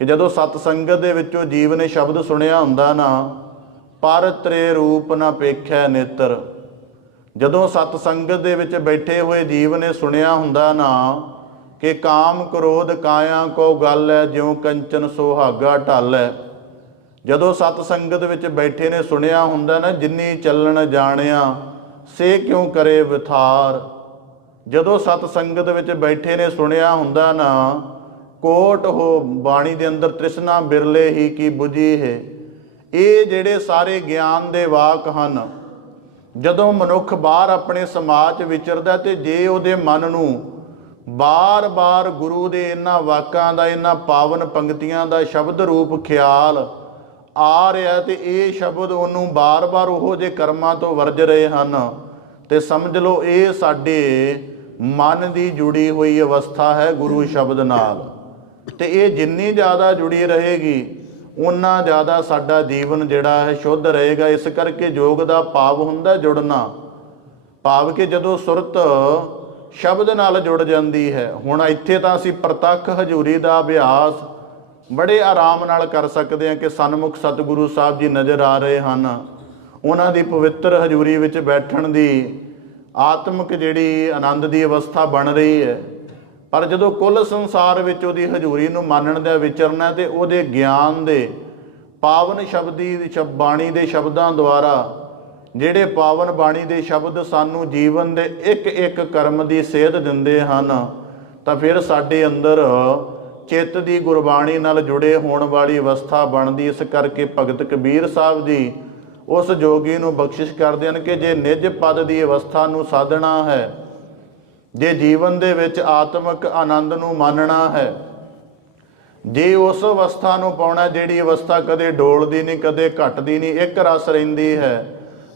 ਕਿ ਜਦੋਂ ਸਤ ਸੰਗਤ ਦੇ ਵਿੱਚੋਂ ਜੀਵ ਨੇ ਸ਼ਬਦ ਸੁਣਿਆ ਹੁੰਦਾ ਨਾ, ਪਰ ਤ੍ਰੇ ਰੂਪ ਨਾ ਪੇਖੈ ਨੇਤਰ। ਜਦੋਂ ਸਤ ਸੰਗਤ ਦੇ ਵਿੱਚ ਬੈਠੇ ਹੋਏ ਜੀਵ ਨੇ ਸੁਣਿਆ ਹੁੰਦਾ ਨਾ ਕਿ ਕਾਮ ਕ੍ਰੋਧ ਕਾਇਆ ਕੋ ਗੱਲ ਹੈ, ਜਿਉ ਕੰਚਨ ਸੁਹਾਗਾ ਢਲ ਹੈ। ਜਦੋਂ ਸਤ ਸੰਗਤ ਵਿੱਚ ਬੈਠੇ ਨੇ ਸੁਣਿਆ ਹੁੰਦਾ ਨਾ, ਜਿਨੀ ਚੱਲਣ ਜਾਣਿਆ ਸੇ ਕਿਉਂ ਕਰੇ ਵਿਥਾਰ। ਜਦੋਂ ਸਤ ਸੰਗਤ ਵਿੱਚ ਬੈਠੇ ਨੇ ਸੁਣਿਆ ਹੁੰਦਾ ਨਾ, ਕੋਟ ਹੋ ਬਾਣੀ ਦੇ ਅੰਦਰ ਤ੍ਰਿਸ਼ਨਾ ਬਿਰਲੇ ਹੀ ਕੀ ਬੁਝੀ ਹੈ। ਇਹ ਜਿਹੜੇ ਸਾਰੇ ਗਿਆਨ ਦੇ ਵਾਕ ਹਨ, ਜਦੋਂ ਮਨੁੱਖ ਬਾਹਰ ਆਪਣੇ ਸਮਾਜ ਵਿਚਰਦਾ ਤੇ ਜੇ ਉਹਦੇ ਮਨ ਨੂੰ ਬਾਰ-ਬਾਰ ਗੁਰੂ ਦੇ ਇਹਨਾਂ ਵਾਕਾਂ ਦਾ, ਇਹਨਾਂ ਪਾਵਨ ਪੰਕਤੀਆਂ ਦਾ ਸ਼ਬਦ ਰੂਪ ਖਿਆਲ ਆ ਰਿਹਾ ਤੇ ਇਹ ਸ਼ਬਦ ਉਹਨੂੰ ਬਾਰ-ਬਾਰ ਉਹੋ ਜਿਹੇ ਕਰਮਾਂ ਤੋਂ ਵਰਜ ਰਹੇ ਹਨ, ਤੇ ਸਮਝ ਲਓ ਇਹ ਸਾਡੇ ਮਨ ਦੀ ਜੁੜੀ ਹੋਈ ਅਵਸਥਾ ਹੈ ਗੁਰੂ ਸ਼ਬਦ ਨਾਲ। ਤੇ ਇਹ ਜਿੰਨੀ ਜ਼ਿਆਦਾ ਜੁੜੀ ਰਹੇਗੀ ਉਨਾ ਜ਼ਿਆਦਾ ਸਾਡਾ ਜੀਵਨ ਜਿਹੜਾ ਹੈ ਸ਼ੁੱਧ ਰਹੇਗਾ। ਇਸ ਕਰਕੇ ਯੋਗ ਦਾ ਭਾਵ ਹੁੰਦਾ ਜੁੜਨਾ, ਭਾਵ ਕਿ ਜਦੋਂ ਸੁਰਤ ਸ਼ਬਦ ਨਾਲ ਜੁੜ ਜਾਂਦੀ ਹੈ। ਹੁਣ ਇੱਥੇ ਤਾਂ ਅਸੀਂ ਪ੍ਰਤੱਖ ਹਜ਼ੂਰੀ ਦਾ ਅਭਿਆਸ ਬੜੇ ਆਰਾਮ ਨਾਲ ਕਰ ਸਕਦੇ ਹਾਂ ਕਿ ਸਨਮੁਖ ਸਤਿਗੁਰੂ ਸਾਹਿਬ ਜੀ ਨਜ਼ਰ ਆ ਰਹੇ ਹਨ, ਉਹਨਾਂ ਦੀ ਪਵਿੱਤਰ ਹਜ਼ੂਰੀ ਵਿੱਚ ਬੈਠਣ ਦੀ ਆਤਮਿਕ ਜਿਹੜੀ ਆਨੰਦ ਦੀ ਅਵਸਥਾ ਬਣ ਰਹੀ ਹੈ। ਪਰ ਜਦੋਂ ਕੁੱਲ ਸੰਸਾਰ ਵਿੱਚ ਉਹਦੀ ਹਜ਼ੂਰੀ ਨੂੰ ਮੰਨਣ ਦਾ ਵਿਚਰਨਾ ਤੇ ਉਹਦੇ ਗਿਆਨ ਦੇ ਪਾਵਨ ਸ਼ਬਦੀ ਬਾਣੀ ਦੇ ਸ਼ਬਦਾਂ ਦੁਆਰਾ, ਜਿਹੜੇ ਪਾਵਨ ਬਾਣੀ ਦੇ ਸ਼ਬਦ ਸਾਨੂੰ ਜੀਵਨ ਦੇ ਇੱਕ ਇੱਕ ਕਰਮ ਦੀ ਸੇਧ ਦਿੰਦੇ ਹਨ, ਤਾਂ ਫਿਰ ਸਾਡੇ ਅੰਦਰ ਚਿੱਤ ਦੀ ਗੁਰਬਾਣੀ ਨਾਲ ਜੁੜੇ ਹੋਣ ਵਾਲੀ ਅਵਸਥਾ ਬਣਦੀ। ਇਸ ਕਰਕੇ ਭਗਤ ਕਬੀਰ ਸਾਹਿਬ ਜੀ ਉਸ ਜੋਗੀ ਨੂੰ ਬਖਸ਼ਿਸ਼ ਕਰਦੇ ਹਨ ਕਿ ਜੇ ਨਿਜ ਪਦ ਦੀ ਅਵਸਥਾ ਨੂੰ ਸਾਧਣਾ ਹੈ, ਜੇ ਜੀਵਨ ਦੇ ਵਿੱਚ ਆਤਮਿਕ ਆਨੰਦ ਨੂੰ ਮਾਨਣਾ ਹੈ, ਜੇ ਉਸ ਅਵਸਥਾ ਨੂੰ ਪਾਉਣਾ ਜਿਹੜੀ ਅਵਸਥਾ ਕਦੇ ਡੋਲਦੀ ਨਹੀਂ, ਕਦੇ ਘਟਦੀ ਨਹੀਂ, ਇੱਕ ਰਸ ਰਹਿੰਦੀ ਹੈ,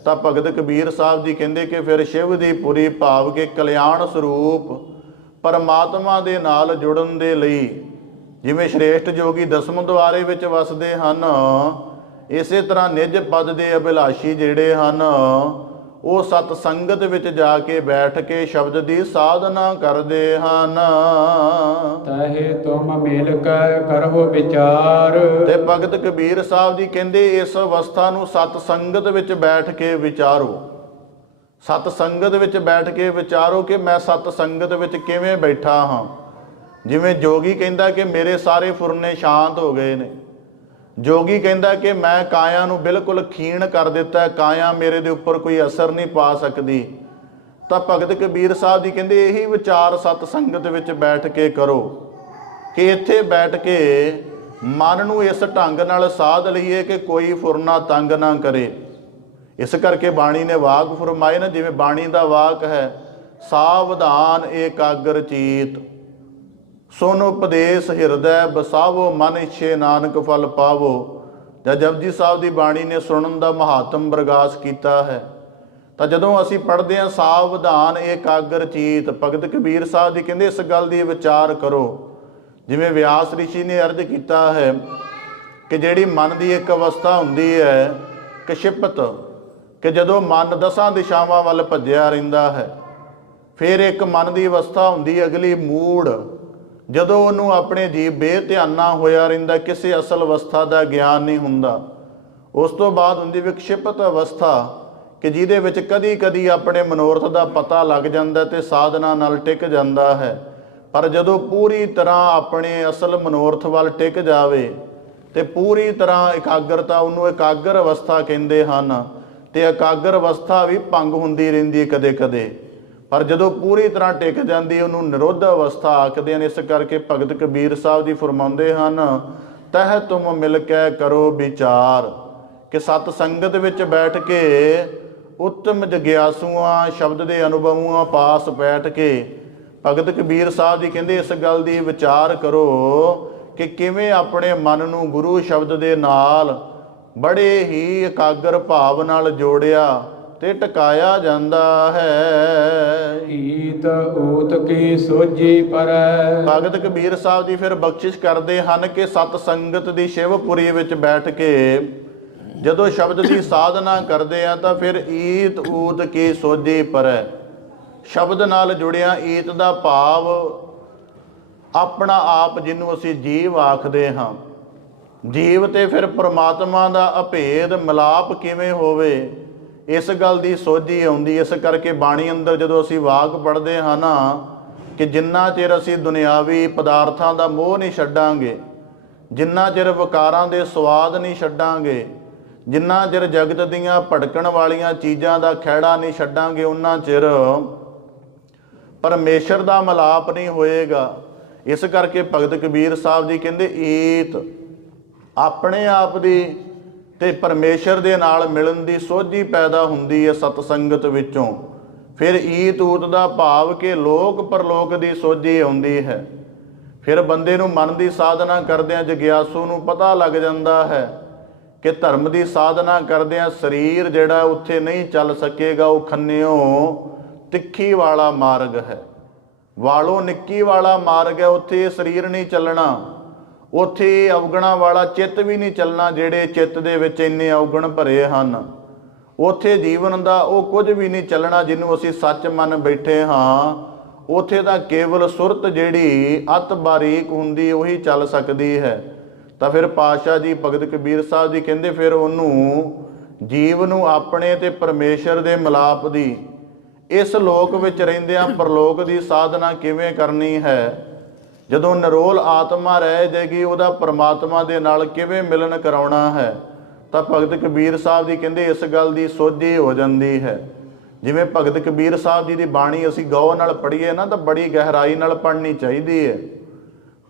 ਤਾਂ ਭਗਤ ਕਬੀਰ ਸਾਹਿਬ ਜੀ ਕਹਿੰਦੇ ਕਿ ਫਿਰ ਸ਼ਿਵ ਦੀ ਪੁਰੀ ਭਾਵ ਕੇ ਕਲਿਆਣ ਸਰੂਪ ਪਰਮਾਤਮਾ ਦੇ ਨਾਲ ਜੁੜਨ ਦੇ ਲਈ, ਜਿਵੇਂ ਸ਼੍ਰੇਸ਼ਟ ਜੋਗੀ ਦਸਮ ਦੁਆਰੇ ਵਿੱਚ ਵਸਦੇ ਹਨ, ਇਸੇ ਤਰ੍ਹਾਂ ਨਿਜ ਪਦ ਦੇ ਅਭਿਲਾਸ਼ੀ ਜਿਹੜੇ ਹਨ ਉਹ ਸਤ ਸੰਗਤ ਵਿੱਚ ਜਾ ਕੇ ਬੈਠ ਕੇ ਸ਼ਬਦ ਦੀ ਸਾਧਨਾ ਕਰਦੇ ਹਨ। ਤਹਿ ਤੁਮ ਮਿਲ ਕੇ ਕਰੋ ਵਿਚਾਰ। ਤੇ ਭਗਤ ਕਬੀਰ ਸਾਹਿਬ ਜੀ ਕਹਿੰਦੇ ਇਸ ਅਵਸਥਾ ਨੂੰ ਸਤ ਸੰਗਤ ਵਿੱਚ ਬੈਠ ਕੇ ਵਿਚਾਰੋ। ਸਤ ਸੰਗਤ ਵਿੱਚ ਬੈਠ ਕੇ ਵਿਚਾਰੋ ਕਿ ਮੈਂ ਸਤ ਸੰਗਤ ਵਿੱਚ ਕਿਵੇਂ ਬੈਠਾ ਹਾਂ। ਜਿਵੇਂ ਜੋਗੀ ਕਹਿੰਦਾ ਕਿ ਮੇਰੇ ਸਾਰੇ ਫੁਰਨੇ ਸ਼ਾਂਤ ਹੋ ਗਏ ਨੇ, ਜੋਗੀ ਕਹਿੰਦਾ ਕਿ ਮੈਂ ਕਾਇਆ ਨੂੰ ਬਿਲਕੁਲ ਖੀਣ ਕਰ ਦਿੱਤਾ, ਕਾਇਆ ਮੇਰੇ ਦੇ ਉੱਪਰ ਕੋਈ ਅਸਰ ਨਹੀਂ ਪਾ ਸਕਦੀ, ਤਾਂ ਭਗਤ ਕਬੀਰ ਸਾਹਿਬ ਜੀ ਕਹਿੰਦੇ ਇਹੀ ਵਿਚਾਰ ਸਤ ਸੰਗਤ ਵਿੱਚ ਬੈਠ ਕੇ ਕਰੋ ਕਿ ਇੱਥੇ ਬੈਠ ਕੇ ਮਨ ਨੂੰ ਇਸ ਢੰਗ ਨਾਲ ਸਾਧ ਲਈਏ ਕਿ ਕੋਈ ਫੁਰਨਾ ਤੰਗ ਨਾ ਕਰੇ। ਇਸ ਕਰਕੇ ਬਾਣੀ ਨੇ ਵਾਕ ਫਰਮਾਏ ਨਾ, ਜਿਵੇਂ ਬਾਣੀ ਦਾ ਵਾਕ ਹੈ, ਸਾਵਧਾਨ ਏਕਾਗਰ ਚੀਤ ਸੁਨ ਉਪਦੇਸ਼ ਹਿਰਦੈ ਬਸਾਵੋ ਮਨ ਇੱਛੇ ਨਾਨਕ ਫਲ ਪਾਵੋ। ਜਾਂ ਜਪਜੀ ਸਾਹਿਬ ਦੀ ਬਾਣੀ ਨੇ ਸੁਣਨ ਦਾ ਮਹਾਤਮ ਪ੍ਰਗਾਸ ਕੀਤਾ ਹੈ, ਤਾਂ ਜਦੋਂ ਅਸੀਂ ਪੜ੍ਹਦੇ ਹਾਂ ਸਾਵਧਾਨ ਏਕਾਗਰ ਚੀਤ, ਭਗਤ ਕਬੀਰ ਸਾਹਿਬ ਜੀ ਕਹਿੰਦੇ ਇਸ ਗੱਲ ਦੀ ਵਿਚਾਰ ਕਰੋ। ਜਿਵੇਂ ਵਿਆਸ ਰਿਸ਼ੀ ਨੇ ਅਰਜ਼ ਕੀਤਾ ਹੈ ਕਿ ਜਿਹੜੀ ਮਨ ਦੀ ਇੱਕ ਅਵਸਥਾ ਹੁੰਦੀ ਹੈ ਕਸ਼ਿਪਤ, ਕਿ ਜਦੋਂ ਮਨ ਦਸਾਂ ਦਿਸ਼ਾਵਾਂ ਵੱਲ ਭੱਜਿਆ ਰਹਿੰਦਾ ਹੈ। ਫਿਰ ਇੱਕ ਮਨ ਦੀ ਅਵਸਥਾ ਹੁੰਦੀ ਅਗਲੀ ਮੂੜ, ਜਦੋਂ ਉਹਨੂੰ ਆਪਣੇ ਜੀਵ ਬੇਧਿਆਨਾ ਹੋਇਆ ਰਹਿੰਦਾ, ਕਿਸੇ ਅਸਲ ਅਵਸਥਾ ਦਾ ਗਿਆਨ ਨਹੀਂ ਹੁੰਦਾ। ਉਸ ਤੋਂ ਬਾਅਦ ਹੁੰਦੀ ਵਿਕਸ਼ਿਪਤ ਅਵਸਥਾ ਕਿ ਜਿਹਦੇ ਵਿੱਚ ਕਦੀ ਕਦੀ ਆਪਣੇ ਮਨੋਰਥ ਦਾ ਪਤਾ ਲੱਗ ਜਾਂਦਾ ਤੇ ਸਾਧਨਾ ਨਾਲ ਟਿਕ ਜਾਂਦਾ ਹੈ। ਪਰ ਜਦੋਂ ਪੂਰੀ ਤਰ੍ਹਾਂ ਆਪਣੇ ਅਸਲ ਮਨੋਰਥ ਵੱਲ ਟਿਕ ਜਾਵੇ ਤੇ ਪੂਰੀ ਤਰ੍ਹਾਂ ਇਕਾਗਰਤਾ, ਉਹਨੂੰ ਇਕਾਗਰ ਅਵਸਥਾ ਕਹਿੰਦੇ ਹਨ। ਤੇ ਇਕਾਗਰ ਅਵਸਥਾ ਵੀ ਭੰਗ ਹੁੰਦੀ ਰਹਿੰਦੀ ਕਦੇ ਕਦੇ, ਪਰ ਜਦੋਂ ਪੂਰੀ ਤਰ੍ਹਾਂ ਟਿਕ ਜਾਂਦੀ ਉਹਨੂੰ ਨਿਰੋਧ ਅਵਸਥਾ ਆਖਦੇ ਹਨ। ਇਸ ਕਰਕੇ ਭਗਤ ਕਬੀਰ ਸਾਹਿਬ ਜੀ ਫਰਮਾਉਂਦੇ ਹਨ, ਤਹਿ ਤੁਮ ਮਿਲ ਕੇ ਕਰੋ ਵਿਚਾਰ, ਕਿ ਸਤ ਸੰਗਤ ਵਿੱਚ ਬੈਠ ਕੇ ਉੱਤਮ ਜਗਿਆਸੂਆਂ ਸ਼ਬਦ ਦੇ ਅਨੁਭਵੂਆਂ ਪਾਸ ਬੈਠ ਕੇ ਭਗਤ ਕਬੀਰ ਸਾਹਿਬ ਜੀ ਕਹਿੰਦੇ ਇਸ ਗੱਲ ਦੀ ਵਿਚਾਰ ਕਰੋ ਕਿ ਕਿਵੇਂ ਆਪਣੇ ਮਨ ਨੂੰ ਗੁਰੂ ਸ਼ਬਦ ਦੇ ਨਾਲ ਬੜੇ ਹੀ ਇਕਾਗਰ ਭਾਵ ਨਾਲ ਜੋੜਿਆ ਤੇ ਟਿਕਾਇਆ ਜਾਂਦਾ ਹੈ। ਈਤ ਊਤ ਕੀ ਸੋਝੀ ਪਰੈ। ਭਗਤ ਕਬੀਰ ਸਾਹਿਬ ਜੀ ਫਿਰ ਬਖਸ਼ਿਸ਼ ਕਰਦੇ ਹਨ ਕਿ ਸਤ ਸੰਗਤ ਦੀ ਸ਼ਿਵਪੁਰੀ ਵਿੱਚ ਬੈਠ ਕੇ ਜਦੋਂ ਸ਼ਬਦ ਦੀ ਸਾਧਨਾ ਕਰਦੇ ਆ ਤਾਂ ਫਿਰ ਈਤ ਊਤ ਕੀ ਸੋਝੀ ਪਰੈ। ਸ਼ਬਦ ਨਾਲ ਜੁੜਿਆ ਈਤ ਦਾ ਭਾਵ ਆਪਣਾ ਆਪ, ਜਿਹਨੂੰ ਅਸੀਂ ਜੀਵ ਆਖਦੇ ਹਾਂ। ਜੀਵ ਤੇ ਫਿਰ ਪ੍ਰਮਾਤਮਾ ਦਾ ਅਭੇਦ ਮਿਲਾਪ ਕਿਵੇਂ ਹੋਵੇ, ਇਸ ਗੱਲ ਦੀ ਸੋਝੀ ਆਉਂਦੀ। ਇਸ ਕਰਕੇ ਬਾਣੀ ਅੰਦਰ ਜਦੋਂ ਅਸੀਂ ਵਾਕ ਪੜ੍ਹਦੇ ਹਾਂ ਨਾ, ਕਿ ਜਿੰਨਾ ਚਿਰ ਅਸੀਂ ਦੁਨਿਆਵੀ ਪਦਾਰਥਾਂ ਦਾ ਮੋਹ ਨਹੀਂ ਛੱਡਾਂਗੇ, ਜਿੰਨਾ ਚਿਰ ਵਿਕਾਰਾਂ ਦੇ ਸਵਾਦ ਨਹੀਂ ਛੱਡਾਂਗੇ, ਜਿੰਨਾ ਚਿਰ ਜਗਤ ਦੀਆਂ ਭਟਕਣ ਵਾਲੀਆਂ ਚੀਜ਼ਾਂ ਦਾ ਖਹਿੜਾ ਨਹੀਂ ਛੱਡਾਂਗੇ, ਉਹਨਾਂ ਚਿਰ ਪਰਮੇਸ਼ਰ ਦਾ ਮਿਲਾਪ ਨਹੀਂ ਹੋਏਗਾ। ਇਸ ਕਰਕੇ ਭਗਤ ਕਬੀਰ ਸਾਹਿਬ ਜੀ ਕਹਿੰਦੇ ਈਤ ਆਪਣੇ ਆਪ ਦੀ ਤੇ ਪਰਮੇਸ਼ਰ ਦੇ ਨਾਲ ਮਿਲਣ ਦੀ ਸੋਝੀ ਪੈਦਾ ਹੁੰਦੀ ਹੈ ਸਤ ਸੰਗਤ ਵਿੱਚੋਂ। ਫਿਰ ਈਤ ਊਤ ਦਾ ਭਾਵ ਕਿ ਲੋਕ ਪਰਲੋਕ ਦੀ ਸੋਝੀ ਆਉਂਦੀ ਹੈ। ਫਿਰ ਬੰਦੇ ਨੂੰ ਮਨ ਦੀ ਸਾਧਨਾ ਕਰਦਿਆਂ ਜਗਿਆਸੂ ਨੂੰ ਪਤਾ ਲੱਗ ਜਾਂਦਾ ਹੈ ਕਿ ਧਰਮ ਦੀ ਸਾਧਨਾ ਕਰਦਿਆਂ ਸਰੀਰ ਜਿਹੜਾ ਉੱਥੇ ਨਹੀਂ ਚੱਲ ਸਕੇਗਾ, ਉਹ ਖੰਨਿਓ ਤਿੱਖੀ ਵਾਲਾ ਮਾਰਗ ਹੈ, ਵਾਲੋਂ ਨਿੱਕੀ ਵਾਲਾ ਮਾਰਗ ਹੈ। ਉੱਥੇ ਸਰੀਰ ਨਹੀਂ ਚੱਲਣਾ, ਉੱਥੇ ਅਵਗੁਣਾਂ ਵਾਲਾ ਚਿੱਤ ਵੀ ਨਹੀਂ ਚੱਲਣਾ, ਜਿਹੜੇ ਚਿੱਤ ਦੇ ਵਿੱਚ ਇੰਨੇ ਅਵਗੁਣ ਭਰੇ ਹਨ। ਉੱਥੇ ਜੀਵਨ ਦਾ ਉਹ ਕੁਝ ਵੀ ਨਹੀਂ ਚੱਲਣਾ ਜਿਹਨੂੰ ਅਸੀਂ ਸੱਚ ਮੰਨ ਬੈਠੇ ਹਾਂ। ਉੱਥੇ ਤਾਂ ਕੇਵਲ ਸੁਰਤ ਜਿਹੜੀ ਅਤ ਬਾਰੀਕ ਹੁੰਦੀ ਉਹੀ ਚੱਲ ਸਕਦੀ ਹੈ। ਤਾਂ ਫਿਰ ਪਾਤਸ਼ਾਹ ਜੀ ਭਗਤ ਕਬੀਰ ਸਾਹਿਬ ਜੀ ਕਹਿੰਦੇ ਫਿਰ ਉਹਨੂੰ ਜੀਵ ਨੂੰ ਆਪਣੇ ਤੇ ਪਰਮੇਸ਼ਰ ਦੇ ਮਿਲਾਪ ਦੀ, ਇਸ ਲੋਕ ਵਿੱਚ ਰਹਿੰਦਿਆਂ ਪਰਲੋਕ ਦੀ ਸਾਧਨਾ ਕਿਵੇਂ ਕਰਨੀ ਹੈ। ਜਦੋਂ ਨਿਰੋਲ ਆਤਮਾ ਰਹਿ ਜਾਏਗੀ, ਉਹਦਾ ਪਰਮਾਤਮਾ ਦੇ ਨਾਲ ਕਿਵੇਂ ਮਿਲਨ ਕਰਾਉਣਾ ਹੈ। ਤਾਂ ਭਗਤ ਕਬੀਰ ਸਾਹਿਬ ਜੀ ਕਹਿੰਦੇ ਇਸ ਗੱਲ ਦੀ ਸੋਝੀ ਹੋ ਜਾਂਦੀ ਹੈ। ਜਿਵੇਂ ਭਗਤ ਕਬੀਰ ਸਾਹਿਬ ਜੀ ਦੀ ਬਾਣੀ ਅਸੀਂ ਗੌਰ ਨਾਲ ਪੜ੍ਹੀਏ ਨਾ, ਤਾਂ ਬੜੀ ਗਹਿਰਾਈ ਨਾਲ ਪੜ੍ਹਨੀ ਚਾਹੀਦੀ ਹੈ।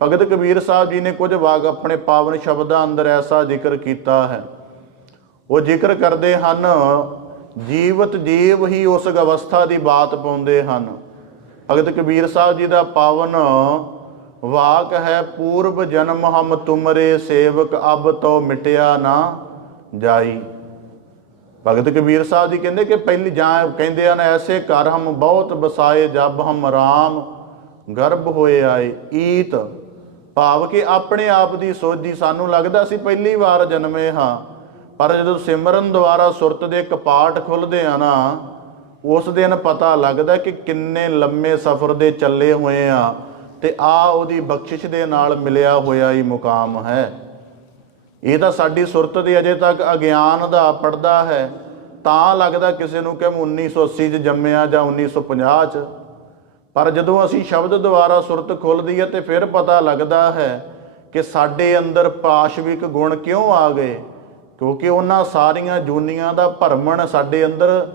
ਭਗਤ ਕਬੀਰ ਸਾਹਿਬ ਜੀ ਨੇ ਕੁਝ ਵਾਕ ਆਪਣੇ ਪਾਵਨ ਸ਼ਬਦਾਂ ਅੰਦਰ ਐਸਾ ਜ਼ਿਕਰ ਕੀਤਾ ਹੈ। ਉਹ ਜ਼ਿਕਰ ਕਰਦੇ ਹਨ, ਜੀਵਤ ਜੀਵ ਹੀ ਉਸ ਅਵਸਥਾ ਦੀ ਬਾਤ ਪਾਉਂਦੇ ਹਨ। ਭਗਤ ਕਬੀਰ ਸਾਹਿਬ ਜੀ ਦਾ ਪਾਵਨ ਵਾਕ ਹੈ, ਪੂਰਬ ਜਨਮ ਹਮ ਤੁਮਰੇ ਸੇਵਕ ਅਬ ਤੋ ਮਿਟਿਆ ਨਾ ਜਾਈ। ਭਗਤ ਕਬੀਰ ਸਾਹਿਬ ਜੀ ਕਹਿੰਦੇ ਕਿ ਪਹਿਲੀ ਜਾਂ ਕਹਿੰਦੇ ਹਨ, ਐਸੇ ਘਰ ਹਮ ਬਹੁਤ ਬਸਾਏ ਜਬ ਹਮ ਰਾਮ ਗਰਭ ਹੋਏ ਆਏ। ਈਤ ਭਾਵ ਕਿ ਆਪਣੇ ਆਪ ਦੀ ਸੋਝੀ, ਸਾਨੂੰ ਲੱਗਦਾ ਅਸੀਂ ਪਹਿਲੀ ਵਾਰ ਜਨਮੇ ਹਾਂ, ਪਰ ਜਦੋਂ ਸਿਮਰਨ ਦੁਆਰਾ ਸੁਰਤ ਦੇ ਕਪਾਟ ਖੁੱਲ੍ਹਦੇ ਆ ਨਾ, ਉਸ ਦਿਨ ਪਤਾ ਲੱਗਦਾ ਕਿ ਕਿੰਨੇ ਲੰਮੇ ਸਫ਼ਰ ਦੇ ਚੱਲੇ ਹੋਏ ਆ, ਤੇ ਆ ਉਹਦੀ ਬਖਸ਼ਿਸ਼ ਦੇ ਨਾਲ ਮਿਲਿਆ ਹੋਇਆ ਹੀ ਮੁਕਾਮ ਹੈ। ਇਹ ਤਾਂ ਸਾਡੀ ਸੁਰਤ ਦੀ ਅਜੇ ਤੱਕ ਅਗਿਆਨ ਦਾ ਪੜਦਾ ਹੈ, ਤਾਂ ਲੱਗਦਾ ਕਿਸੇ ਨੂੰ ਕਿ 1980 'ਚ ਜੰਮਿਆ ਜਾਂ 1950 'ਚ। ਪਰ ਜਦੋਂ ਅਸੀਂ ਸ਼ਬਦ ਦੁਆਰਾ ਸੁਰਤ ਖੁੱਲ੍ਹਦੀ ਹੈ ਤੇ ਫਿਰ ਪਤਾ ਲੱਗਦਾ ਹੈ ਕਿ ਸਾਡੇ ਅੰਦਰ ਪਾਸ਼ਵਿਕ ਗੁਣ ਕਿਉਂ ਆ ਗਏ, ਕਿਉਂਕਿ ਉਹਨਾਂ ਸਾਰੀਆਂ ਜੂਨੀਆਂ ਦਾ ਭਰਮਣ ਸਾਡੇ ਅੰਦਰ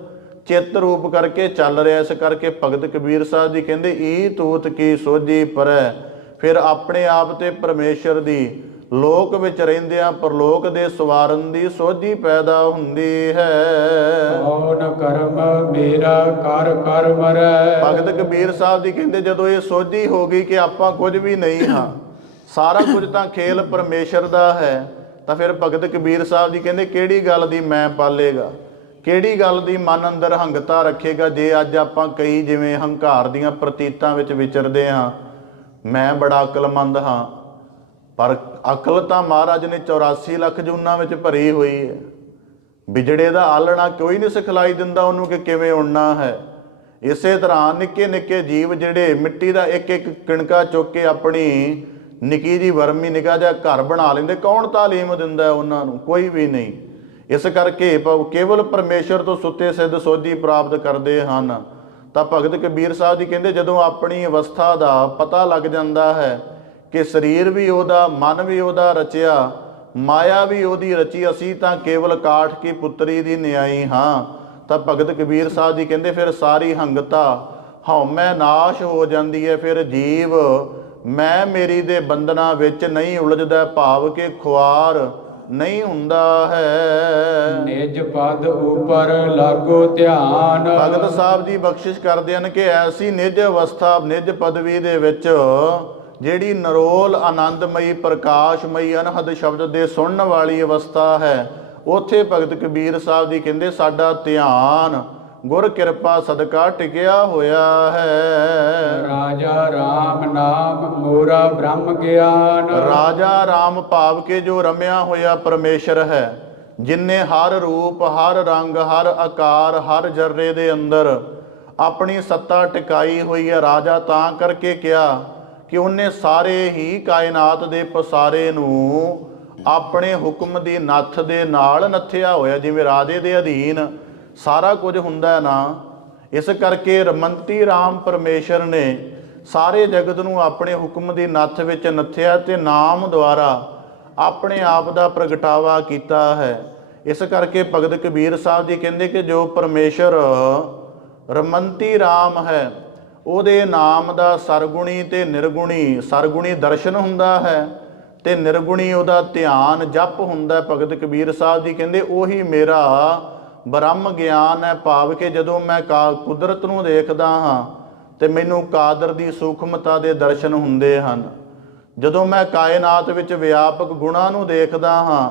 ਚਿੱਤ ਰੂਪ ਕਰਕੇ ਚੱਲ ਰਿਹਾ। ਇਸ ਕਰਕੇ ਭਗਤ ਕਬੀਰ ਸਾਹਿਬ ਜੀ ਕਹਿੰਦੇ ਈ ਤੂਤ ਕੀ ਸੋਝੀ ਪਰੈ। ਫਿਰ ਆਪਣੇ ਆਪ ਤੇ ਪਰਮੇਸ਼ਰ ਦੀ ਲੋਕ ਵਿੱਚ ਰਹਿੰਦਿਆਂ ਪਰਲੋਕ ਦੇ ਸਵਾਰਨ ਦੀ ਸੋਝੀ ਪੈਦਾ ਹੁੰਦੀ ਹੈ। ਕੌਣ ਕਰਮ ਮੇਰਾ ਕਰ ਕਰ ਮਰੈ। ਭਗਤ ਕਬੀਰ ਸਾਹਿਬ ਜੀ ਕਹਿੰਦੇ ਜਦੋਂ ਇਹ ਸੋਝੀ ਹੋ ਗਈ ਕਿ ਆਪਾਂ ਕੁਝ ਵੀ ਨਹੀਂ ਹਾਂ, ਸਾਰਾ ਕੁਝ ਤਾਂ ਖੇਲ ਪਰਮੇਸ਼ਰ ਦਾ ਹੈ, ਤਾਂ ਫਿਰ ਭਗਤ ਕਬੀਰ ਸਾਹਿਬ ਜੀ ਕਹਿੰਦੇ ਕਿਹੜੀ ਗੱਲ ਦੀ ਮੈਂ ਪਾਲੇਗਾ, ਕਿਹੜੀ ਗੱਲ ਦੀ ਮਨ ਅੰਦਰ ਹੰਗਤਾ ਰੱਖੇਗਾ। ਜੇ ਅੱਜ ਆਪਾਂ ਕਈ ਜਿਵੇਂ ਹੰਕਾਰ ਦੀਆਂ ਪ੍ਰਤੀਤਾਂ ਵਿੱਚ ਵਿਚਰਦੇ ਹਾਂ, ਮੈਂ ਬੜਾ ਅਕਲਮੰਦ ਹਾਂ, ਪਰ ਅਕਲ ਤਾਂ ਮਹਾਰਾਜ ਨੇ 84 ਲੱਖ ਜੂਨਾਂ ਵਿੱਚ ਭਰੀ ਹੋਈ ਹੈ। ਬਿਜੜੇ ਦਾ ਆਲਣਾ ਕੋਈ ਨਹੀਂ ਸਿਖਲਾਈ ਦਿੰਦਾ ਉਹਨੂੰ ਕਿ ਕਿਵੇਂ ਉੜਨਾ ਹੈ। ਇਸੇ ਤਰ੍ਹਾਂ ਨਿੱਕੇ ਨਿੱਕੇ ਜੀਵ ਜਿਹੜੇ ਮਿੱਟੀ ਦਾ ਇੱਕ ਇੱਕ ਕਿਣਕਾ ਚੁੱਕ ਕੇ ਆਪਣੀ ਨਿੱਕੀ ਜਿਹੀ ਵਰਮੀ ਨਿੱਕਾ ਜਿਹਾ ਘਰ ਬਣਾ ਲੈਂਦੇ, ਕੌਣ ਤਾਲੀਮ ਦਿੰਦਾ ਉਹਨਾਂ ਨੂੰ? ਕੋਈ ਵੀ ਨਹੀਂ। ਇਸ ਕਰਕੇ ਕੇਵਲ ਪਰਮੇਸ਼ਰ ਤੋਂ ਸੁੱਤੇ ਸਿੱਧ ਸੋਝੀ ਪ੍ਰਾਪਤ ਕਰਦੇ ਹਨ। ਤਾਂ ਭਗਤ ਕਬੀਰ ਸਾਹਿਬ ਜੀ ਕਹਿੰਦੇ ਜਦੋਂ ਆਪਣੀ ਅਵਸਥਾ ਦਾ ਪਤਾ ਲੱਗ ਜਾਂਦਾ ਹੈ ਕਿ ਸਰੀਰ ਵੀ ਉਹਦਾ, ਮਨ ਵੀ ਉਹਦਾ ਰਚਿਆ, ਮਾਇਆ ਵੀ ਉਹਦੀ ਰਚੀ, ਅਸੀਂ ਤਾਂ ਕੇਵਲ ਕਾਠ ਕੀ ਪੁੱਤਰੀ ਦੀ ਨਿਆਈ ਹਾਂ, ਤਾਂ ਭਗਤ ਕਬੀਰ ਸਾਹਿਬ ਜੀ ਕਹਿੰਦੇ ਫਿਰ ਸਾਰੀ ਹੰਗਤਾ ਹਉਮੈ ਨਾਸ਼ ਹੋ ਜਾਂਦੀ ਹੈ। ਫਿਰ ਜੀਵ ਮੈਂ ਮੇਰੀ ਦੇ ਬੰਧਨਾਂ ਵਿੱਚ ਨਹੀਂ ਉਲਝਦਾ, ਭਾਵ ਕਿ ਖੁਆਰ ਨਹੀਂ ਹੁੰਦਾ ਹੈ। ਨਿਜ ਪਦ ਉਪਰ ਲਾਗੋ ਧਿਆਨ। ਭਗਤ ਸਾਹਿਬ ਜੀ ਬਖਸ਼ਿਸ਼ ਕਰਦੇ ਹਨ ਕਿ ਐਸੀ ਨਿਜ ਅਵਸਥਾ, ਨਿਜ ਪਦਵੀ ਦੇ ਵਿੱਚ ਜਿਹੜੀ ਨਰੋਲ ਆਨੰਦਮਈ ਪ੍ਰਕਾਸ਼ਮਈ ਅਨਹਦ ਸ਼ਬਦ ਦੇ ਸੁਣਨ ਵਾਲੀ ਅਵਸਥਾ ਹੈ, ਉੱਥੇ ਭਗਤ ਕਬੀਰ ਸਾਹਿਬ ਜੀ ਕਹਿੰਦੇ ਸਾਡਾ ਧਿਆਨ ਗੁਰ ਕਿਰਪਾ ਸਦਕਾ ਟਿਕਿਆ ਹੋਇਆ ਹੈ। ਰਾਜਾ ਰਾਮ ਨਾਮ ਮੋਰਾ ਬ੍ਰਹਮ ਗਿਆਨ। ਰਾਜਾ ਰਾਮ ਭਾਵ ਕੇ ਜੋ ਰਮਿਆ ਹੋਇਆ ਪਰਮੇਸ਼ਰ ਹੈ, ਜਿਨਨੇ ਹਰ ਰੂਪ, ਹਰ ਰੰਗ, ਹਰ ਆਕਾਰ, ਹਰ ਜਰਰੇ ਦੇ ਅੰਦਰ ਆਪਣੀ ਸੱਤਾ ਟਿਕਾਈ ਹੋਈ ਹੈ। ਰਾਜਾ ਤਾਂ ਕਰਕੇ ਕਿਹਾ ਕਿ ਉਹਨੇ ਸਾਰੇ ਹੀ ਕਾਇਨਾਤ ਦੇ ਪਸਾਰੇ ਨੂੰ ਆਪਣੇ ਹੁਕਮ ਦੀ ਨੱਥ ਦੇ ਨਾਲ ਨੱਥਿਆ ਹੋਇਆ। ਜਿਵੇਂ ਰਾਜੇ ਦੇ ਅਧੀਨ ਸਾਰਾ ਕੁਝ ਹੁੰਦਾ ਹੈ ਨਾ, ਇਸ ਕਰਕੇ ਰਮੰਤੀ ਰਾਮ ਪਰਮੇਸ਼ਰ ਨੇ ਸਾਰੇ ਜਗਤ ਨੂੰ ਆਪਣੇ ਹੁਕਮ ਦੀ ਨੱਥ ਵਿੱਚ ਨੱਥਿਆ ਤੇ ਨਾਮ ਦੁਆਰਾ ਆਪਣੇ ਆਪ ਦਾ ਪ੍ਰਗਟਾਵਾ ਕੀਤਾ ਹੈ। ਇਸ ਕਰਕੇ ਭਗਤ ਕਬੀਰ ਸਾਹਿਬ ਜੀ ਕਹਿੰਦੇ ਕਿ ਜੋ ਪਰਮੇਸ਼ਰ ਰਮੰਤੀ ਰਾਮ ਹੈ, ਉਹਦੇ ਨਾਮ ਦਾ ਸਰਗੁਣੀ ਤੇ ਨਿਰਗੁਣੀ, ਸਰਗੁਣੀ ਦਰਸ਼ਨ ਹੁੰਦਾ ਹੈ ਤੇ ਨਿਰਗੁਣੀ ਉਹਦਾ ਧਿਆਨ ਜਪ ਹੁੰਦਾ। ਭਗਤ ਕਬੀਰ ਸਾਹਿਬ ਜੀ ਕਹਿੰਦੇ ਉਹੀ ਮੇਰਾ ਬ੍ਰਹਮ ਗਿਆਨ ਹੈ। ਭਾਵ ਕਿ ਜਦੋਂ ਮੈਂ ਕੁਦਰਤ ਨੂੰ ਦੇਖਦਾ ਹਾਂ ਤੇ ਮੈਨੂੰ ਕਾਦਰ ਦੀ ਸੂਖਮਤਾ ਦੇ ਦਰਸ਼ਨ ਹੁੰਦੇ ਹਨ। ਜਦੋਂ ਮੈਂ ਕਾਇਨਾਤ ਵਿੱਚ ਵਿਆਪਕ ਗੁਣਾਂ ਨੂੰ ਦੇਖਦਾ ਹਾਂ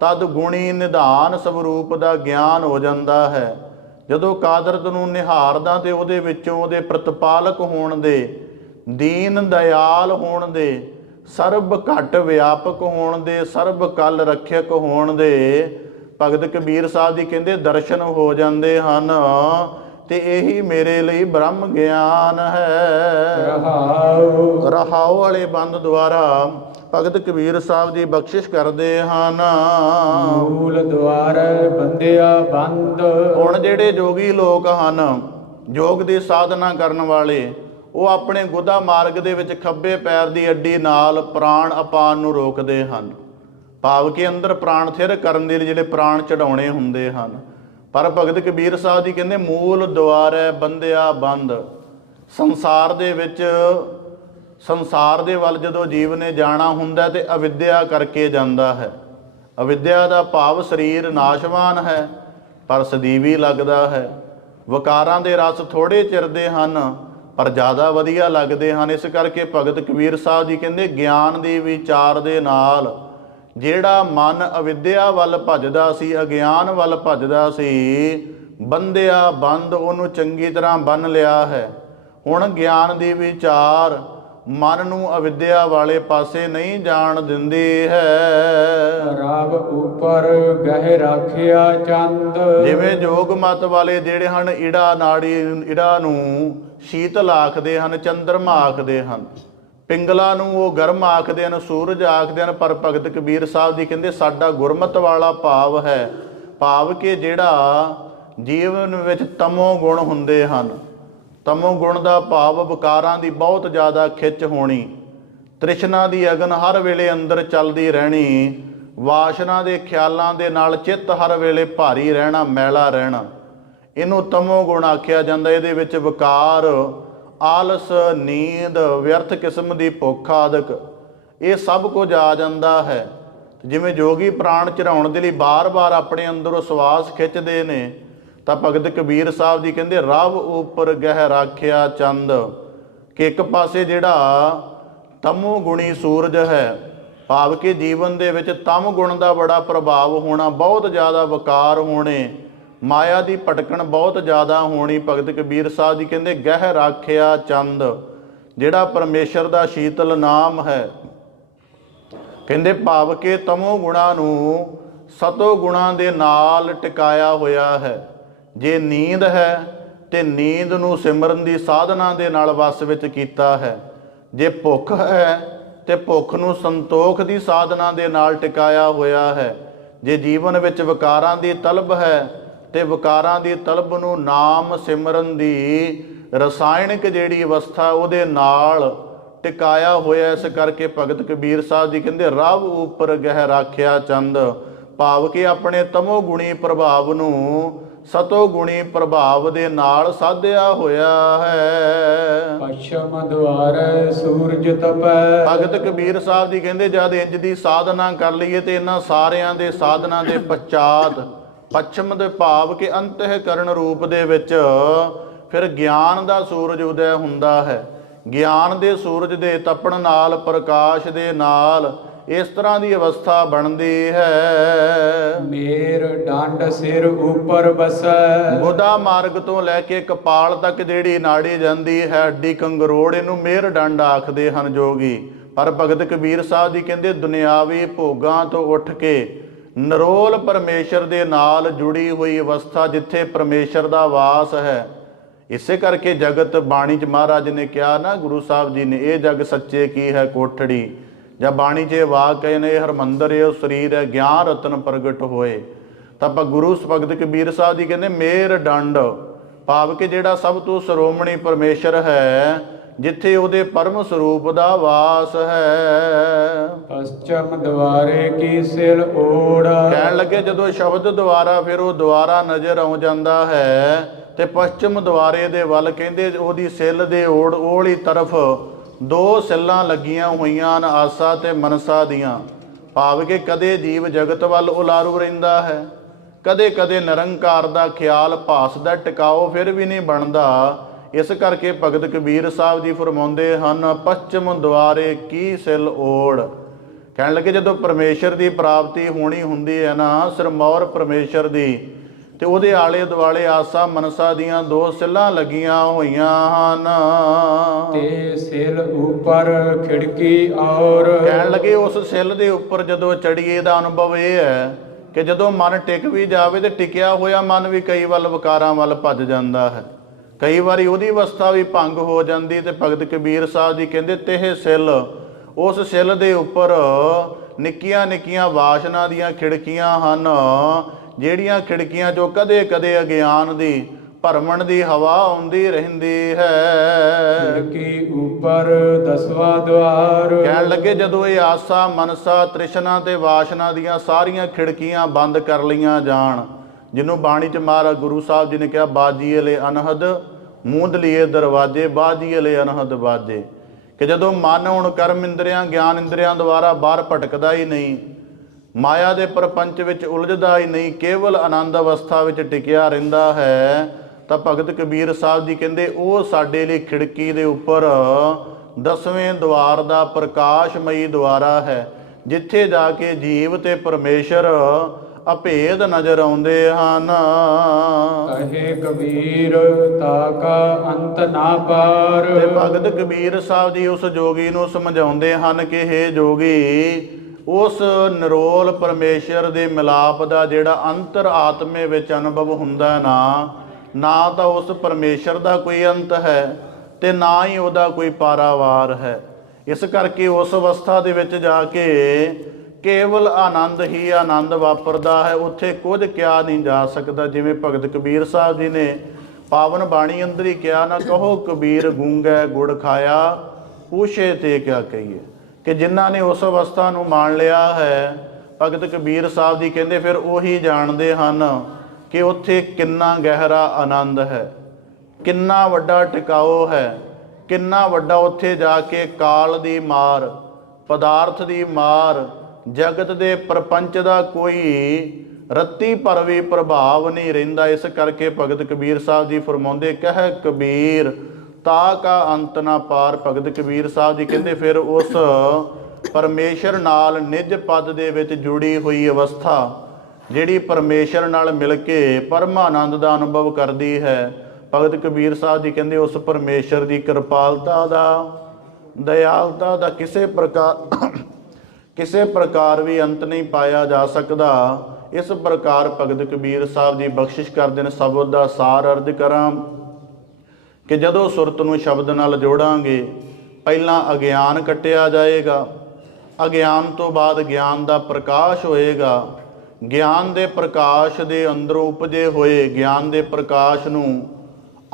ਤਦ ਗੁਣੀ ਨਿਧਾਨ ਸਵਰੂਪ ਦਾ ਗਿਆਨ ਹੋ ਜਾਂਦਾ ਹੈ। ਜਦੋਂ ਕਾਦਰਤ ਨੂੰ ਨਿਹਾਰਦਾ ਤੇ ਉਹਦੇ ਵਿੱਚੋਂ ਉਹਦੇ ਪ੍ਰਤਪਾਲਕ ਹੋਣ ਦੇ, ਦੀਨ ਦਇਆਲ ਹੋਣ ਦੇ, ਸਰਬ ਘਟ ਵਿਆਪਕ ਹੋਣ ਦੇ, ਸਰਬ ਕਲ ਰੱਖਿਅਕ ਹੋਣ ਦੇ ਭਗਤ ਕਬੀਰ ਸਾਹਿਬ ਜੀ ਕਹਿੰਦੇ ਦਰਸ਼ਨ ਹੋ ਜਾਂਦੇ ਹਨ। ਤੇ ਇਹੀ ਮੇਰੇ ਲਈ ਬ੍ਰਹਮ ਗਿਆਨ ਹੈ। ਰਹਾਉ ਵਾਲੇ ਬੰਦ ਦੁਆਰਾ ਭਗਤ ਕਬੀਰ ਸਾਹਿਬ ਜੀ ਬਖਸ਼ਿਸ਼ ਕਰਦੇ ਹਨ। ਮੂਲ ਦੁਆਰ ਬੰਦਿਆ ਬੰਦ। ਹੁਣ ਜਿਹੜੇ ਜੋਗੀ ਲੋਕ ਹਨ, ਯੋਗ ਦੀ ਸਾਧਨਾ ਕਰਨ ਵਾਲੇ, ਉਹ ਆਪਣੇ ਗੁਦਾ ਮਾਰਗ ਦੇ ਵਿੱਚ ਖੱਬੇ ਪੈਰ ਦੀ ਅੱਡੀ ਨਾਲ ਪ੍ਰਾਣ ਅਪਾਨ ਨੂੰ ਰੋਕਦੇ ਹਨ। ਭਾਵ ਕਿ ਅੰਦਰ ਪ੍ਰਾਣ ਥਿਰ ਕਰਨ ਦੇ ਲਈ ਜਿਹੜੇ ਪ੍ਰਾਣ ਚੜਾਉਣੇ ਹੁੰਦੇ ਹਨ। ਪਰ ਭਗਤ ਕਬੀਰ ਸਾਹਿਬ ਜੀ ਕਹਿੰਦੇ ਮੂਲ ਦੁਆਰ ਹੈ ਬੰਦਿਆ ਬੰਦ। ਸੰਸਾਰ ਦੇ ਵਿੱਚ, ਸੰਸਾਰ ਦੇ ਵੱਲ ਜਦੋਂ ਜੀਵ ਨੇ ਜਾਣਾ ਹੁੰਦਾ ਤੇ ਅਵਿਦਿਆ ਕਰਕੇ ਜਾਂਦਾ ਹੈ। ਅਵਿਦਿਆ ਦਾ ਭਾਵ ਸਰੀਰ ਨਾਸ਼ਵਾਨ ਹੈ ਪਰ ਸਦੀਵੀ ਲੱਗਦਾ ਹੈ। ਵਿਕਾਰਾਂ ਦੇ ਰਸ ਥੋੜੇ ਚਿਰ ਦੇ ਹਨ ਪਰ ਜ਼ਿਆਦਾ ਵਧੀਆ ਲੱਗਦੇ ਹਨ। ਇਸ ਕਰਕੇ ਭਗਤ ਕਬੀਰ ਸਾਹਿਬ ਜੀ ਕਹਿੰਦੇ ਗਿਆਨ ਦੀ ਵਿਚਾਰ ਦੇ ਨਾਲ ਜਿਹੜਾ ਮਨ ਅਵਿਦਿਆ ਵੱਲ ਭੱਜਦਾ ਸੀ, ਅਗਿਆਨ ਵੱਲ ਭੱਜਦਾ ਸੀ, ਬੰਦਿਆ ਬੰਦ, ਉਹਨੂੰ ਚੰਗੀ ਤਰ੍ਹਾਂ ਬੰਨ ਲਿਆ ਹੈ। ਹੁਣ ਗਿਆਨ ਦੀ ਵਿਚਾਰ ਮਨ ਨੂੰ ਅਵਿਦਿਆ ਵਾਲੇ ਪਾਸੇ ਨਹੀਂ ਜਾਣ ਦਿੰਦੀ ਹੈ। ਰਬ ਉੱਪਰ ਗਹਿ ਰਾਖਿਆ ਚੰਦ। ਜਿਵੇਂ ਜੋਗ ਮਤ ਵਾਲੇ ਜਿਹੜੇ ਹਨ, ਇੜਾ ਨਾੜੀ, ਇੜਾ ਨੂੰ ਸ਼ੀਤਲ ਆਖਦੇ ਹਨ, ਚੰਦਰਮਾ ਆਖਦੇ ਹਨ, ਪਿੰਗਲਾ ਨੂੰ ਉਹ ਗਰਮ ਆਖਦੇ ਹਨ, ਸੂਰਜ ਆਖਦੇ ਹਨ। ਪਰ ਭਗਤ ਕਬੀਰ ਸਾਹਿਬ ਜੀ ਕਹਿੰਦੇ ਸਾਡਾ ਗੁਰਮਤ ਵਾਲਾ ਭਾਵ ਹੈ। ਭਾਵ ਕਿ ਜਿਹੜਾ ਜੀਵਨ ਵਿੱਚ ਤਮੋ ਗੁਣ ਹੁੰਦੇ ਹਨ, ਤਮੋ ਗੁਣ ਦਾ ਭਾਵ ਵਿਕਾਰਾਂ ਦੀ ਬਹੁਤ ਜ਼ਿਆਦਾ ਖਿੱਚ ਹੋਣੀ, ਤ੍ਰਿਸ਼ਨਾ ਦੀ ਅਗਨ ਹਰ ਵੇਲੇ ਅੰਦਰ ਚੱਲਦੀ ਰਹਿਣੀ, ਵਾਸ਼ਨਾ ਦੇ ਖਿਆਲਾਂ ਦੇ ਨਾਲ ਚਿੱਤ ਹਰ ਵੇਲੇ ਭਾਰੀ ਰਹਿਣਾ, ਮੈਲਾ ਰਹਿਣਾ, ਇਹਨੂੰ ਤਮੋ ਗੁਣ ਆਖਿਆ ਜਾਂਦਾ। ਇਹਦੇ ਵਿੱਚ ਵਿਕਾਰ, ਆਲਸ, ਨੀਂਦ, ਵਿਅਰਥ ਕਿਸਮ ਦੀ ਭੁੱਖ ਆਦਿਕ ਇਹ ਸਭ ਕੁਝ ਆ ਜਾਂਦਾ ਹੈ। ਜਿਵੇਂ ਜੋਗੀ ਪ੍ਰਾਣ ਚੜਾਉਣ ਦੇ ਲਈ ਬਾਰ-ਬਾਰ ਆਪਣੇ ਅੰਦਰੋਂ ਸਵਾਸ ਖਿੱਚਦੇ ਨੇ, ਤਾਂ ਭਗਤ ਕਬੀਰ ਸਾਹਿਬ ਜੀ ਕਹਿੰਦੇ ਰਬ ਉੱਪਰ ਗਹਿ ਰਾਖਿਆ ਚੰਦ। ਕਿ ਇੱਕ ਪਾਸੇ ਜਿਹੜਾ ਤਮੋ ਗੁਣੀ ਸੂਰਜ ਹੈ, ਭਾਵ ਕਿ ਜੀਵਨ ਦੇ ਵਿੱਚ ਤਮ ਗੁਣ ਦਾ ਬੜਾ ਪ੍ਰਭਾਵ ਹੋਣਾ, ਬਹੁਤ ਜ਼ਿਆਦਾ ਵਿਕਾਰ ਹੋਣੇ, ਮਾਇਆ ਦੀ ਭਟਕਣ ਬਹੁਤ ਜ਼ਿਆਦਾ ਹੋਣੀ। ਭਗਤ ਕਬੀਰ ਸਾਹਿਬ ਜੀ ਕਹਿੰਦੇ ਗਹਿ ਰਾਖਿਆ ਚੰਦ, ਜਿਹੜਾ ਪਰਮੇਸ਼ਰ ਦਾ ਸ਼ੀਤਲ ਨਾਮ ਹੈ। ਕਹਿੰਦੇ ਭਾਵ ਕਿ ਤਮੋ ਗੁਣਾਂ ਨੂੰ ਸਤੋ ਗੁਣਾਂ ਦੇ ਨਾਲ ਟਿਕਾਇਆ ਹੋਇਆ ਹੈ। ਜੇ ਨੀਂਦ ਹੈ ਤੇ ਨੀਂਦ ਨੂੰ ਸਿਮਰਨ ਦੀ ਸਾਧਨਾ ਦੇ ਨਾਲ ਵਸ ਵਿੱਚ ਕੀਤਾ ਹੈ। ਜੇ ਭੁੱਖ ਹੈ ਤੇ ਭੁੱਖ ਨੂੰ ਸੰਤੋਖ ਦੀ ਸਾਧਨਾ ਦੇ ਨਾਲ ਟਿਕਾਇਆ ਹੋਇਆ ਹੈ। ਜੇ ਜੀਵਨ ਵਿੱਚ ਵਿਕਾਰਾਂ ਦੀ ਤਲਬ ਹੈ ਤੇ ਵਿਕਾਰਾਂ ਦੀ ਤਲਬ ਨੂੰ ਨਾਮ ਸਿਮਰਨ ਦੀ ਰਸਾਇਣਿਕ ਜਿਹੜੀ ਅਵਸਥਾ ਉਹਦੇ ਨਾਲ ਟਿਕਾਇਆ ਹੋਇਆ। ਇਸ ਕਰਕੇ ਭਗਤ ਕਬੀਰ ਸਾਹਿਬ ਜੀ ਕਹਿੰਦੇ ਰਬ ਉੱਪਰ ਗਹਿ ਰਾਖਿਆ ਚੰਦ। ਭਾਵ ਕਿ ਆਪਣੇ ਤਮੋ ਗੁਣੀ ਪ੍ਰਭਾਵ ਨੂੰ ਸਤੋ ਗੁਣੀ ਪ੍ਰਭਾਵ ਦੇ ਨਾਲ ਸਾਧਿਆ ਹੋਇਆ ਹੈ। ਪਛਮ ਦੁਆਰ ਸੂਰਜ ਤਪੈ। ਭਗਤ ਕਬੀਰ ਸਾਹਿਬ ਜੀ ਕਹਿੰਦੇ ਜਦ ਇੰਜ ਦੀ ਸਾਧਨਾ ਕਰ ਲਈਏ ਤੇ ਇਹਨਾਂ ਸਾਰਿਆਂ ਦੇ ਸਾਧਨਾ ਦੇ ਪਛਾਤ ਪੱਛਮ ਦੇ ਭਾਵ ਕਿ ਅੰਤਹਿਕਰਨ ਰੂਪ ਦੇ ਵਿੱਚ ਫਿਰ ਗਿਆਨ ਦਾ ਸੂਰਜ ਉਦੈ ਹੁੰਦਾ ਹੈ। ਗਿਆਨ ਦੇ ਸੂਰਜ ਦੇ ਤਪਣ ਨਾਲ, ਪ੍ਰਕਾਸ਼ ਦੇ ਨਾਲ ਇਸ ਤਰ੍ਹਾਂ ਦੀ ਅਵਸਥਾ ਬਣਦੀ ਹੈ। ਮੇਰ ਡੰਡ ਸਿਰ ਉੱਪਰ ਬਸੈ। ਗੁਦਾ ਮਾਰਗ ਤੋਂ ਲੈ ਕੇ ਕਪਾਲ ਤੱਕ ਜਿਹੜੀ ਨਾੜੀ ਜਾਂਦੀ ਹੈ, ਅੱਡੀ ਕੰਗਰੋੜ, ਇਹਨੂੰ ਮੇਰ ਡੰਡ ਆਖਦੇ ਹਨ ਜੋਗੀ। ਪਰ ਭਗਤ ਕਬੀਰ ਸਾਹਿਬ ਜੀ ਕਹਿੰਦੇ ਦੁਨਿਆਵੀ ਭੋਗਾਂ ਤੋਂ ਉੱਠ ਕੇ ਨਿਰੋਲ ਪਰਮੇਸ਼ਰ ਦੇ ਨਾਲ ਜੁੜੀ ਹੋਈ ਅਵਸਥਾ ਜਿੱਥੇ ਪਰਮੇਸ਼ਰ ਦਾ ਵਾਸ ਹੈ। ਇਸੇ ਕਰਕੇ ਜਗਤ ਬਾਣੀ 'ਚ ਮਹਾਰਾਜ ਨੇ ਕਿਹਾ ਨਾ, ਗੁਰੂ ਸਾਹਿਬ ਜੀ ਨੇ, ਇਹ ਜਗ ਸੱਚੇ ਕੀ ਹੈ ਕੋਠੜੀ, ਜਾਂ ਬਾਣੀ 'ਚ ਵਾਕ ਕਹੇ ਨੇ, ਹਰਮੰਦਰ ਇਹ ਸਰੀਰ ਹੈ ਗਿਆਨ ਰਤਨ ਪ੍ਰਗਟ ਹੋਏ। ਤਾਂ ਆਪਾਂ ਗੁਰੂ ਭਗਤ ਕਬੀਰ ਸਾਹਿਬ ਜੀ ਕਹਿੰਦੇ ਮੇਰ ਡੰਡ, ਭਾਵ ਕਿ ਜਿਹੜਾ ਸਭ ਤੋਂ ਸ਼੍ਰੋਮਣੀ ਪਰਮੇਸ਼ਰ ਹੈ, ਜਿੱਥੇ ਉਹਦੇ ਪਰਮ ਸਰੂਪ ਦਾ ਵਾਸ ਹੈ। ਪਸਚਮ ਦੁਆਰੇ ਕੀ ਸਿਲ ਓੜ, ਕਹਿਣ ਲੱਗੇ ਜਦੋਂ ਸ਼ਬਦ ਦੁਆਰਾ ਫਿਰ ਉਹ ਦੁਆਰਾ ਨਜ਼ਰ ਆਉ ਜਾਂਦਾ ਹੈ, ਤੇ ਪਸ਼ਚਮ ਦੁਆਰੇ ਦੇ ਵੱਲ ਕਹਿੰਦੇ ਉਹਦੀ ਸਿੱਲ ਦੇ ਓਹਲੀ ਤਰਫ ਦੋ ਸਿੱਲਾਂ ਲੱਗੀਆਂ ਹੋਈਆਂ ਹਨ, ਆਸਾ ਤੇ ਮਨਸਾ ਦੀਆਂ। ਭਾਵ ਕਿ ਕਦੇ ਜੀਵ ਜਗਤ ਵੱਲ ਉਲਾਰੂ ਰਹਿੰਦਾ ਹੈ, ਕਦੇ ਕਦੇ ਨਿਰੰਕਾਰ ਦਾ ਖਿਆਲ ਭਾਸਦਾ, ਟਿਕਾਓ ਫਿਰ ਵੀ ਨਹੀਂ ਬਣਦਾ। ਇਸ ਕਰਕੇ ਭਗਤ ਕਬੀਰ ਸਾਹਿਬ ਜੀ ਫਰਮਾਉਂਦੇ ਹਨ, ਪਸ਼ਚਮ ਦੁਆਰੇ ਕੀ ਸਿਲ ਓੜ। ਕਹਿਣ ਲੱਗੇ ਜਦੋਂ ਪਰਮੇਸ਼ਰ ਦੀ ਪ੍ਰਾਪਤੀ ਹੋਣੀ ਹੁੰਦੀ ਹੈ ਨਾ, ਸਿਰਮੌਰ ਪਰਮੇਸ਼ਰ ਦੀ, ਤੇ ਉਹਦੇ ਆਲੇ ਦੁਆਲੇ ਆਸਾ ਮਨਸਾ ਦੀਆਂ ਦੋ ਸਿੱਲਾਂ ਲੱਗੀਆਂ ਹੋਈਆਂ ਹਨ। ਤੇ ਸਿਲ ਉੱਪਰ ਖਿੜਕੀ ਔਰ, ਕਹਿਣ ਲੱਗੇ ਉਸ ਸਿੱਲ ਦੇ ਉੱਪਰ ਜਦੋਂ ਚੜੀਏ ਦਾ ਅਨੁਭਵ ਇਹ ਹੈ ਕਿ ਜਦੋਂ ਮਨ ਟਿਕ ਵੀ ਜਾਵੇ ਤੇ ਟਿਕਿਆ ਹੋਇਆ ਮਨ ਵੀ ਕਈ ਵੱਲ ਵਿਕਾਰਾਂ ਵੱਲ ਭੱਜ ਜਾਂਦਾ ਹੈ, ਕਈ ਵਾਰੀ ਉਹਦੀ ਅਵਸਥਾ ਵੀ ਭੰਗ ਹੋ ਜਾਂਦੀ। ਤੇ ਭਗਤ ਕਬੀਰ ਸਾਹਿਬ ਜੀ ਕਹਿੰਦੇ ਤੇ ਸਿੱਲ, ਉਸ ਸਿੱਲ ਦੇ ਉੱਪਰ ਨਿੱਕੀਆਂ ਨਿੱਕੀਆਂ ਵਾਸ਼ਨਾ ਦੀਆਂ ਖਿੜਕੀਆਂ ਹਨ, ਜਿਹੜੀਆਂ ਖਿੜਕੀਆਂ 'ਚੋਂ ਕਦੇ ਕਦੇ ਅਗਿਆਨ ਦੀ ਭਰਮਣ ਦੀ ਹਵਾ ਆਉਂਦੀ ਰਹਿੰਦੀ ਹੈ। ਖਿੜਕੀ ਉੱਪਰ ਦਸਵਾਂ ਦੁਆਰ, ਕਹਿਣ ਲੱਗੇ ਜਦੋਂ ਇਹ ਆਸਾ ਮਨਸਾ ਤ੍ਰਿਸ਼ਨਾ ਤੇ ਵਾਸ਼ਨਾ ਦੀਆਂ ਸਾਰੀਆਂ ਖਿੜਕੀਆਂ ਬੰਦ ਕਰ ਲਈਆਂ ਜਾਣ, ਜਿਹਨੂੰ ਬਾਣੀ 'ਚ ਮਹਾਰਾਜ ਗੁਰੂ ਸਾਹਿਬ ਜੀ ਨੇ ਕਿਹਾ, ਬਾਜੀਏ ਲੈ ਅਨਹਦ ਮੂੰਦ ਲੀਏ ਦਰਵਾਜੇ, ਬਾਜੀਏ ਲੈ ਅਨਹਦ ਬਾਜੇ, ਕਿ ਜਦੋਂ ਮਨ ਹੁਣ ਕਰਮ ਇੰਦਰੀਆਂ ਗਿਆਨ ਇੰਦਰੀਆਂ ਦੁਆਰਾ ਬਾਹਰ ਭਟਕਦਾ ਹੀ ਨਹੀਂ, ਮਾਇਆ ਦੇ ਪ੍ਰਪੰਚ ਵਿੱਚ ਉਲਝਦਾ ਹੀ ਨਹੀਂ, ਕੇਵਲ ਆਨੰਦ ਅਵਸਥਾ ਵਿੱਚ ਟਿਕਿਆ ਰਹਿੰਦਾ ਹੈ, ਤਾਂ ਭਗਤ ਕਬੀਰ ਸਾਹਿਬ ਜੀ ਕਹਿੰਦੇ ਉਹ ਸਾਡੇ ਲਈ ਖਿੜਕੀ ਦੇ ਉੱਪਰ 10ਵੇਂ ਦੁਆਰ ਦਾ ਪ੍ਰਕਾਸ਼ਮਈ ਦੁਆਰਾ ਹੈ, ਜਿੱਥੇ ਜਾ ਕੇ ਜੀਵ ਤੇ ਪਰਮੇਸ਼ਰ ਅਭੇਦ ਨਜ਼ਰ ਆਉਂਦੇ ਹਨ। ਕਹੇ ਕਬੀਰ ਤਾਕਾ ਅੰਤ ਨਾ ਪਾਰ, ਤੇ ਭਗਤ ਕਬੀਰ ਸਾਹਿਬ ਜੀ ਉਸ ਜੋਗੀ ਨੂੰ ਸਮਝਾਉਂਦੇ ਹਨ ਕਿ ਹੇ ਜੋਗੀ, ਉਸ ਨਿਰੋਲ ਪਰਮੇਸ਼ਰ ਦੇ ਮਿਲਾਪ ਦਾ ਜਿਹੜਾ ਅੰਤਰ ਆਤਮੇ ਵਿੱਚ ਅਨੁਭਵ ਹੁੰਦਾ ਨਾ ਤਾਂ ਉਸ ਪਰਮੇਸ਼ਰ ਦਾ ਕੋਈ ਅੰਤ ਹੈ ਤੇ ਨਾ ਹੀ ਉਹਦਾ ਕੋਈ ਪਾਰਾਵਾਰ ਹੈ। ਇਸ ਕਰਕੇ ਉਸ ਅਵਸਥਾ ਦੇ ਵਿੱਚ ਜਾ ਕੇ ਕੇਵਲ ਆਨੰਦ ਹੀ ਆਨੰਦ ਵਾਪਰਦਾ ਹੈ, ਉੱਥੇ ਕੁਝ ਕਿਹਾ ਨਹੀਂ ਜਾ ਸਕਦਾ। ਜਿਵੇਂ ਭਗਤ ਕਬੀਰ ਸਾਹਿਬ ਜੀ ਨੇ ਪਾਵਨ ਬਾਣੀ ਅੰਦਰ ਹੀ ਕਿਹਾ ਨਾ, ਕਹੋ ਕਬੀਰ ਗੂੰਗੈ ਗੁੜ ਖਾਇਆ, ਪੂਛੇ ਤੇ ਕਿਆ ਕਹੀਏ, ਕਿ ਜਿਨ੍ਹਾਂ ਨੇ ਉਸ ਅਵਸਥਾ ਨੂੰ ਮਾਣ ਲਿਆ ਹੈ, ਭਗਤ ਕਬੀਰ ਸਾਹਿਬ ਜੀ ਕਹਿੰਦੇ ਫਿਰ ਉਹੀ ਜਾਣਦੇ ਹਨ ਕਿ ਉੱਥੇ ਕਿੰਨਾ ਗਹਿਰਾ ਆਨੰਦ ਹੈ, ਕਿੰਨਾ ਵੱਡਾ ਟਿਕਾਓ ਹੈ, ਕਿੰਨਾ ਵੱਡਾ ਉੱਥੇ ਜਾ ਕੇ ਕਾਲ ਦੀ ਮਾਰ, ਪਦਾਰਥ ਦੀ ਮਾਰ, ਜਗਤ ਦੇ ਪ੍ਰਪੰਚ ਦਾ ਕੋਈ ਰੱਤੀ ਪਰ ਵੀ ਪ੍ਰਭਾਵ ਨਹੀਂ ਰਹਿੰਦਾ। ਇਸ ਕਰਕੇ ਭਗਤ ਕਬੀਰ ਸਾਹਿਬ ਜੀ ਫਰਮਾਉਂਦੇ, ਕਹਿ ਕਬੀਰ ਤਾ ਕਾ ਅੰਤ ਨਾ ਪਾਰ। ਭਗਤ ਕਬੀਰ ਸਾਹਿਬ ਜੀ ਕਹਿੰਦੇ ਫਿਰ ਉਸ ਪਰਮੇਸ਼ਰ ਨਾਲ ਨਿਜ ਪਦ ਦੇ ਵਿੱਚ ਜੁੜੀ ਹੋਈ ਅਵਸਥਾ, ਜਿਹੜੀ ਪਰਮੇਸ਼ਰ ਨਾਲ ਮਿਲ ਕੇ ਪਰਮਾਨੰਦ ਦਾ ਅਨੁਭਵ ਕਰਦੀ ਹੈ, ਭਗਤ ਕਬੀਰ ਸਾਹਿਬ ਜੀ ਕਹਿੰਦੇ ਉਸ ਪਰਮੇਸ਼ਰ ਦੀ ਕਿਰਪਾਲਤਾ ਦਾ, ਦਇਆਲਤਾ ਦਾ ਕਿਸੇ ਪ੍ਰਕਾਰ ਵੀ ਅੰਤ ਨਹੀਂ ਪਾਇਆ ਜਾ ਸਕਦਾ। ਇਸ ਪ੍ਰਕਾਰ ਭਗਤ ਕਬੀਰ ਸਾਹਿਬ ਜੀ ਬਖਸ਼ਿਸ਼ ਕਰਦੇ ਨੇ। ਸ਼ਬਦ ਦਾ ਸਾਰ ਅਰਜ਼ ਕਰਾਂ ਕਿ ਜਦੋਂ ਸੁਰਤ ਨੂੰ ਸ਼ਬਦ ਨਾਲ ਜੋੜਾਂਗੇ, ਪਹਿਲਾਂ ਅਗਿਆਨ ਕੱਟਿਆ ਜਾਏਗਾ, ਅਗਿਆਨ ਤੋਂ ਬਾਅਦ ਗਿਆਨ ਦਾ ਪ੍ਰਕਾਸ਼ ਹੋਏਗਾ, ਗਿਆਨ ਦੇ ਪ੍ਰਕਾਸ਼ ਦੇ ਅੰਦਰੋਂ ਉਪਜੇ ਹੋਏ ਗਿਆਨ ਦੇ ਪ੍ਰਕਾਸ਼ ਨੂੰ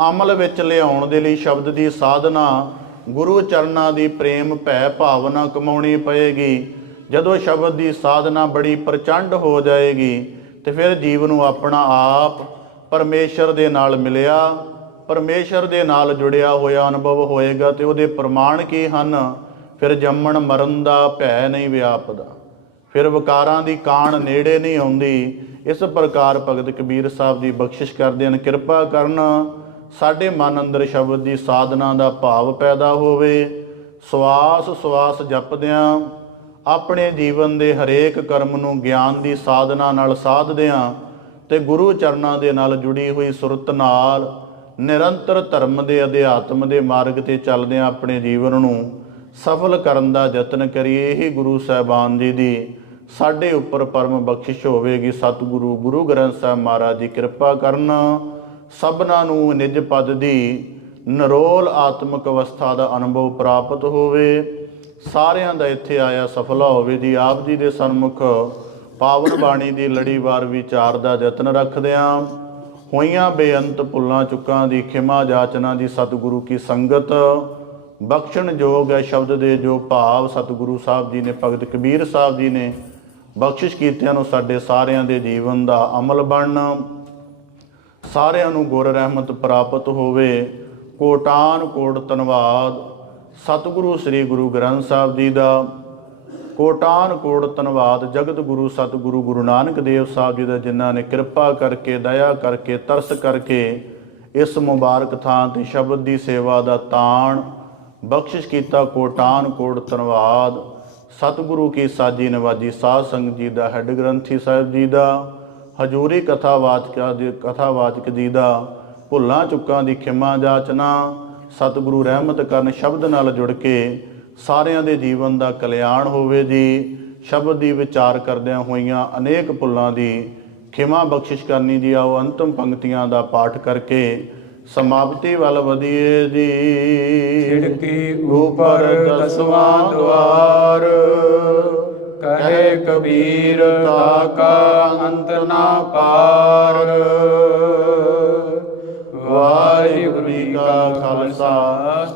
ਅਮਲ ਵਿੱਚ ਲਿਆਉਣ ਦੇ ਲਈ ਸ਼ਬਦ ਦੀ ਸਾਧਨਾ, ਗੁਰੂ ਚਰਨਾਂ ਦੀ ਪ੍ਰੇਮ ਭੈ ਭਾਵਨਾ ਕਮਾਉਣੀ ਪਏਗੀ। ਜਦੋਂ ਸ਼ਬਦ ਦੀ ਸਾਧਨਾ ਬੜੀ ਪ੍ਰਚੰਡ ਹੋ ਜਾਏਗੀ ਤੇ ਫਿਰ ਜੀਵ ਨੂੰ ਆਪਣਾ ਆਪ ਪਰਮੇਸ਼ਰ ਦੇ ਨਾਲ ਮਿਲਿਆ, ਪਰਮੇਸ਼ਰ ਦੇ ਨਾਲ ਜੁੜਿਆ ਹੋਇਆ ਅਨੁਭਵ ਹੋਏਗਾ। ਤੇ ਉਹਦੇ ਪ੍ਰਮਾਣ ਕੀ ਹਨ? ਫਿਰ ਜੰਮਣ ਮਰਨ ਦਾ ਭੈ ਨਹੀਂ ਵਿਆਪਦਾ, ਫਿਰ ਵਿਕਾਰਾਂ ਦੀ ਕਾਣ ਨੇੜੇ ਨਹੀਂ ਆਉਂਦੀ। ਇਸ ਪ੍ਰਕਾਰ ਭਗਤ ਕਬੀਰ ਸਾਹਿਬ ਜੀ ਬਖਸ਼ਿਸ਼ ਕਰਦੇ ਹਨ, ਕਿਰਪਾ ਕਰਨ ਸਾਡੇ ਮਨ ਅੰਦਰ ਸ਼ਬਦ ਦੀ ਸਾਧਨਾ ਦਾ ਭਾਵ ਪੈਦਾ ਹੋਵੇ। ਸਵਾਸ ਸਵਾਸ ਜਪਦਿਆਂ ਆਪਣੇ ਜੀਵਨ ਦੇ ਹਰੇਕ ਕਰਮ ਨੂੰ ਗਿਆਨ ਦੀ ਸਾਧਨਾ ਨਾਲ ਸਾਧਦਿਆਂ ਤੇ ਗੁਰੂ ਚਰਨਾਂ ਦੇ ਨਾਲ ਜੁੜੀ ਹੋਈ ਸੁਰਤ ਨਾਲ ਨਿਰੰਤਰ ਧਰਮ ਦੇ ਅਧਿਆਤਮ ਦੇ ਮਾਰਗ ਤੇ ਚੱਲਦਿਆਂ ਆਪਣੇ ਜੀਵਨ ਨੂੰ ਸਫਲ ਕਰਨ ਦਾ ਯਤਨ ਕਰੀਏ। ਇਹੀ ਗੁਰੂ ਸਾਹਿਬਾਨ ਜੀ ਦੀ ਸਾਡੇ ਉੱਪਰ ਪਰਮ ਬਖਸ਼ਿਸ਼ ਹੋਵੇਗੀ। ਸਤਿਗੁਰੂ ਗੁਰੂ ਗ੍ਰੰਥ ਸਾਹਿਬ ਮਹਾਰਾਜ ਜੀ ਕਿਰਪਾ ਕਰਨ, ਸਭਨਾਂ ਨੂੰ ਨਿਜ ਪਦ ਦੀ ਨਿਰੋਲ ਆਤਮਿਕ ਅਵਸਥਾ ਦਾ ਅਨੁਭਵ ਪ੍ਰਾਪਤ ਹੋਵੇ। ਸਾਰਿਆਂ ਦਾ ਇੱਥੇ ਆਇਆ ਸਫਲਾ ਹੋਵੇ ਜੀ। ਆਪ ਜੀ ਦੇ ਸਨਮੁਖ ਪਾਵਨ ਬਾਣੀ ਦੀ ਲੜੀਵਾਰ ਵਿਚਾਰ ਦਾ ਯਤਨ ਰੱਖਦਿਆਂ ਹੋਈਆਂ ਬੇਅੰਤ ਭੁੱਲਾਂ ਚੁੱਕਾਂ ਦੀ ਖਿਮਾ ਜਾਚਨਾ ਦੀ ਸਤਿਗੁਰੂ ਕੀ ਸੰਗਤ ਬਖਸ਼ਣ ਯੋਗ ਹੈ। ਸ਼ਬਦ ਦੇ ਜੋ ਭਾਵ ਸਤਿਗੁਰੂ ਸਾਹਿਬ ਜੀ ਨੇ, ਭਗਤ ਕਬੀਰ ਸਾਹਿਬ ਜੀ ਨੇ ਬਖਸ਼ਿਸ਼ ਕੀਤਿਆਂ ਨੂੰ ਸਾਡੇ ਸਾਰਿਆਂ ਦੇ ਜੀਵਨ ਦਾ ਅਮਲ ਬਣਨ, ਸਾਰਿਆਂ ਨੂੰ ਗੁਰ ਰਹਿਮਤ ਪ੍ਰਾਪਤ ਹੋਵੇ। ਕੋਟਾਨ ਕੋਟ ਧੰਨਵਾਦ ਸਤਿਗੁਰੂ ਸ੍ਰੀ ਗੁਰੂ ਗ੍ਰੰਥ ਸਾਹਿਬ ਜੀ ਦਾ। ਕੋਟਾਨ ਕੋਟ ਧੰਨਵਾਦ ਜਗਤ ਗੁਰੂ ਸਤਿਗੁਰੂ ਗੁਰੂ ਨਾਨਕ ਦੇਵ ਸਾਹਿਬ ਜੀ ਦਾ, ਜਿਨ੍ਹਾਂ ਨੇ ਕਿਰਪਾ ਕਰਕੇ, ਦਇਆ ਕਰਕੇ, ਤਰਸ ਕਰਕੇ ਇਸ ਮੁਬਾਰਕ ਥਾਂ ਤੇ ਸ਼ਬਦ ਦੀ ਸੇਵਾ ਦਾ ਤਾਣ ਬਖਸ਼ਿਸ਼ ਕੀਤਾ। ਕੋਟਾਨ ਕੋਟ ਧੰਨਵਾਦ ਸਤਿਗੁਰੂ ਕੀ ਸਾਜੀ ਨਵਾਜੀ ਸਾਧ ਸੰਗਤ ਜੀ ਦਾ, ਹੈੱਡ ਗ੍ਰੰਥੀ ਸਾਹਿਬ ਜੀ ਦਾ, ਹਜ਼ੂਰੀ ਕਥਾਵਾਚਕ ਜੀ ਦਾ, ਭੁੱਲਾਂ ਚੁੱਕਾਂ ਦੀ ਖਿਮਾ ਜਾਚਨਾ। ਸਤਿਗੁਰੂ ਰਹਿਮਤ ਕਰਨ, ਸ਼ਬਦ ਨਾਲ ਜੁੜ ਕੇ ਸਾਰਿਆਂ ਦੇ ਜੀਵਨ ਦਾ ਕਲਿਆਣ ਹੋਵੇ ਜੀ। ਸ਼ਬਦ ਦੀ ਵਿਚਾਰ ਕਰਦਿਆਂ ਹੋਈਆਂ ਅਨੇਕ ਭੁੱਲਾਂ ਦੀ ਖਿਮਾ ਬਖਸ਼ਿਸ਼ ਕਰਨੀ ਜੀ। ਆਓ ਅੰਤਮ ਪੰਕਤੀਆਂ ਦਾ ਪਾਠ ਕਰਕੇ ਸਮਾਪਤੀ ਵੱਲ ਵਧੀਏ ਜੀ। ਖਿੜਕੀ ਉੱਪਰ ਦਸਵਾਂ ਦੁਆਰ, ਕਹੇ ਕਬੀਰ ਤਾਕਾ ਅੰਤ ਨਾ ਪਾਰ। ਵਾਹਿਗੁਰੂ ਜੀ ਕਾ ਖਾਲਸਾ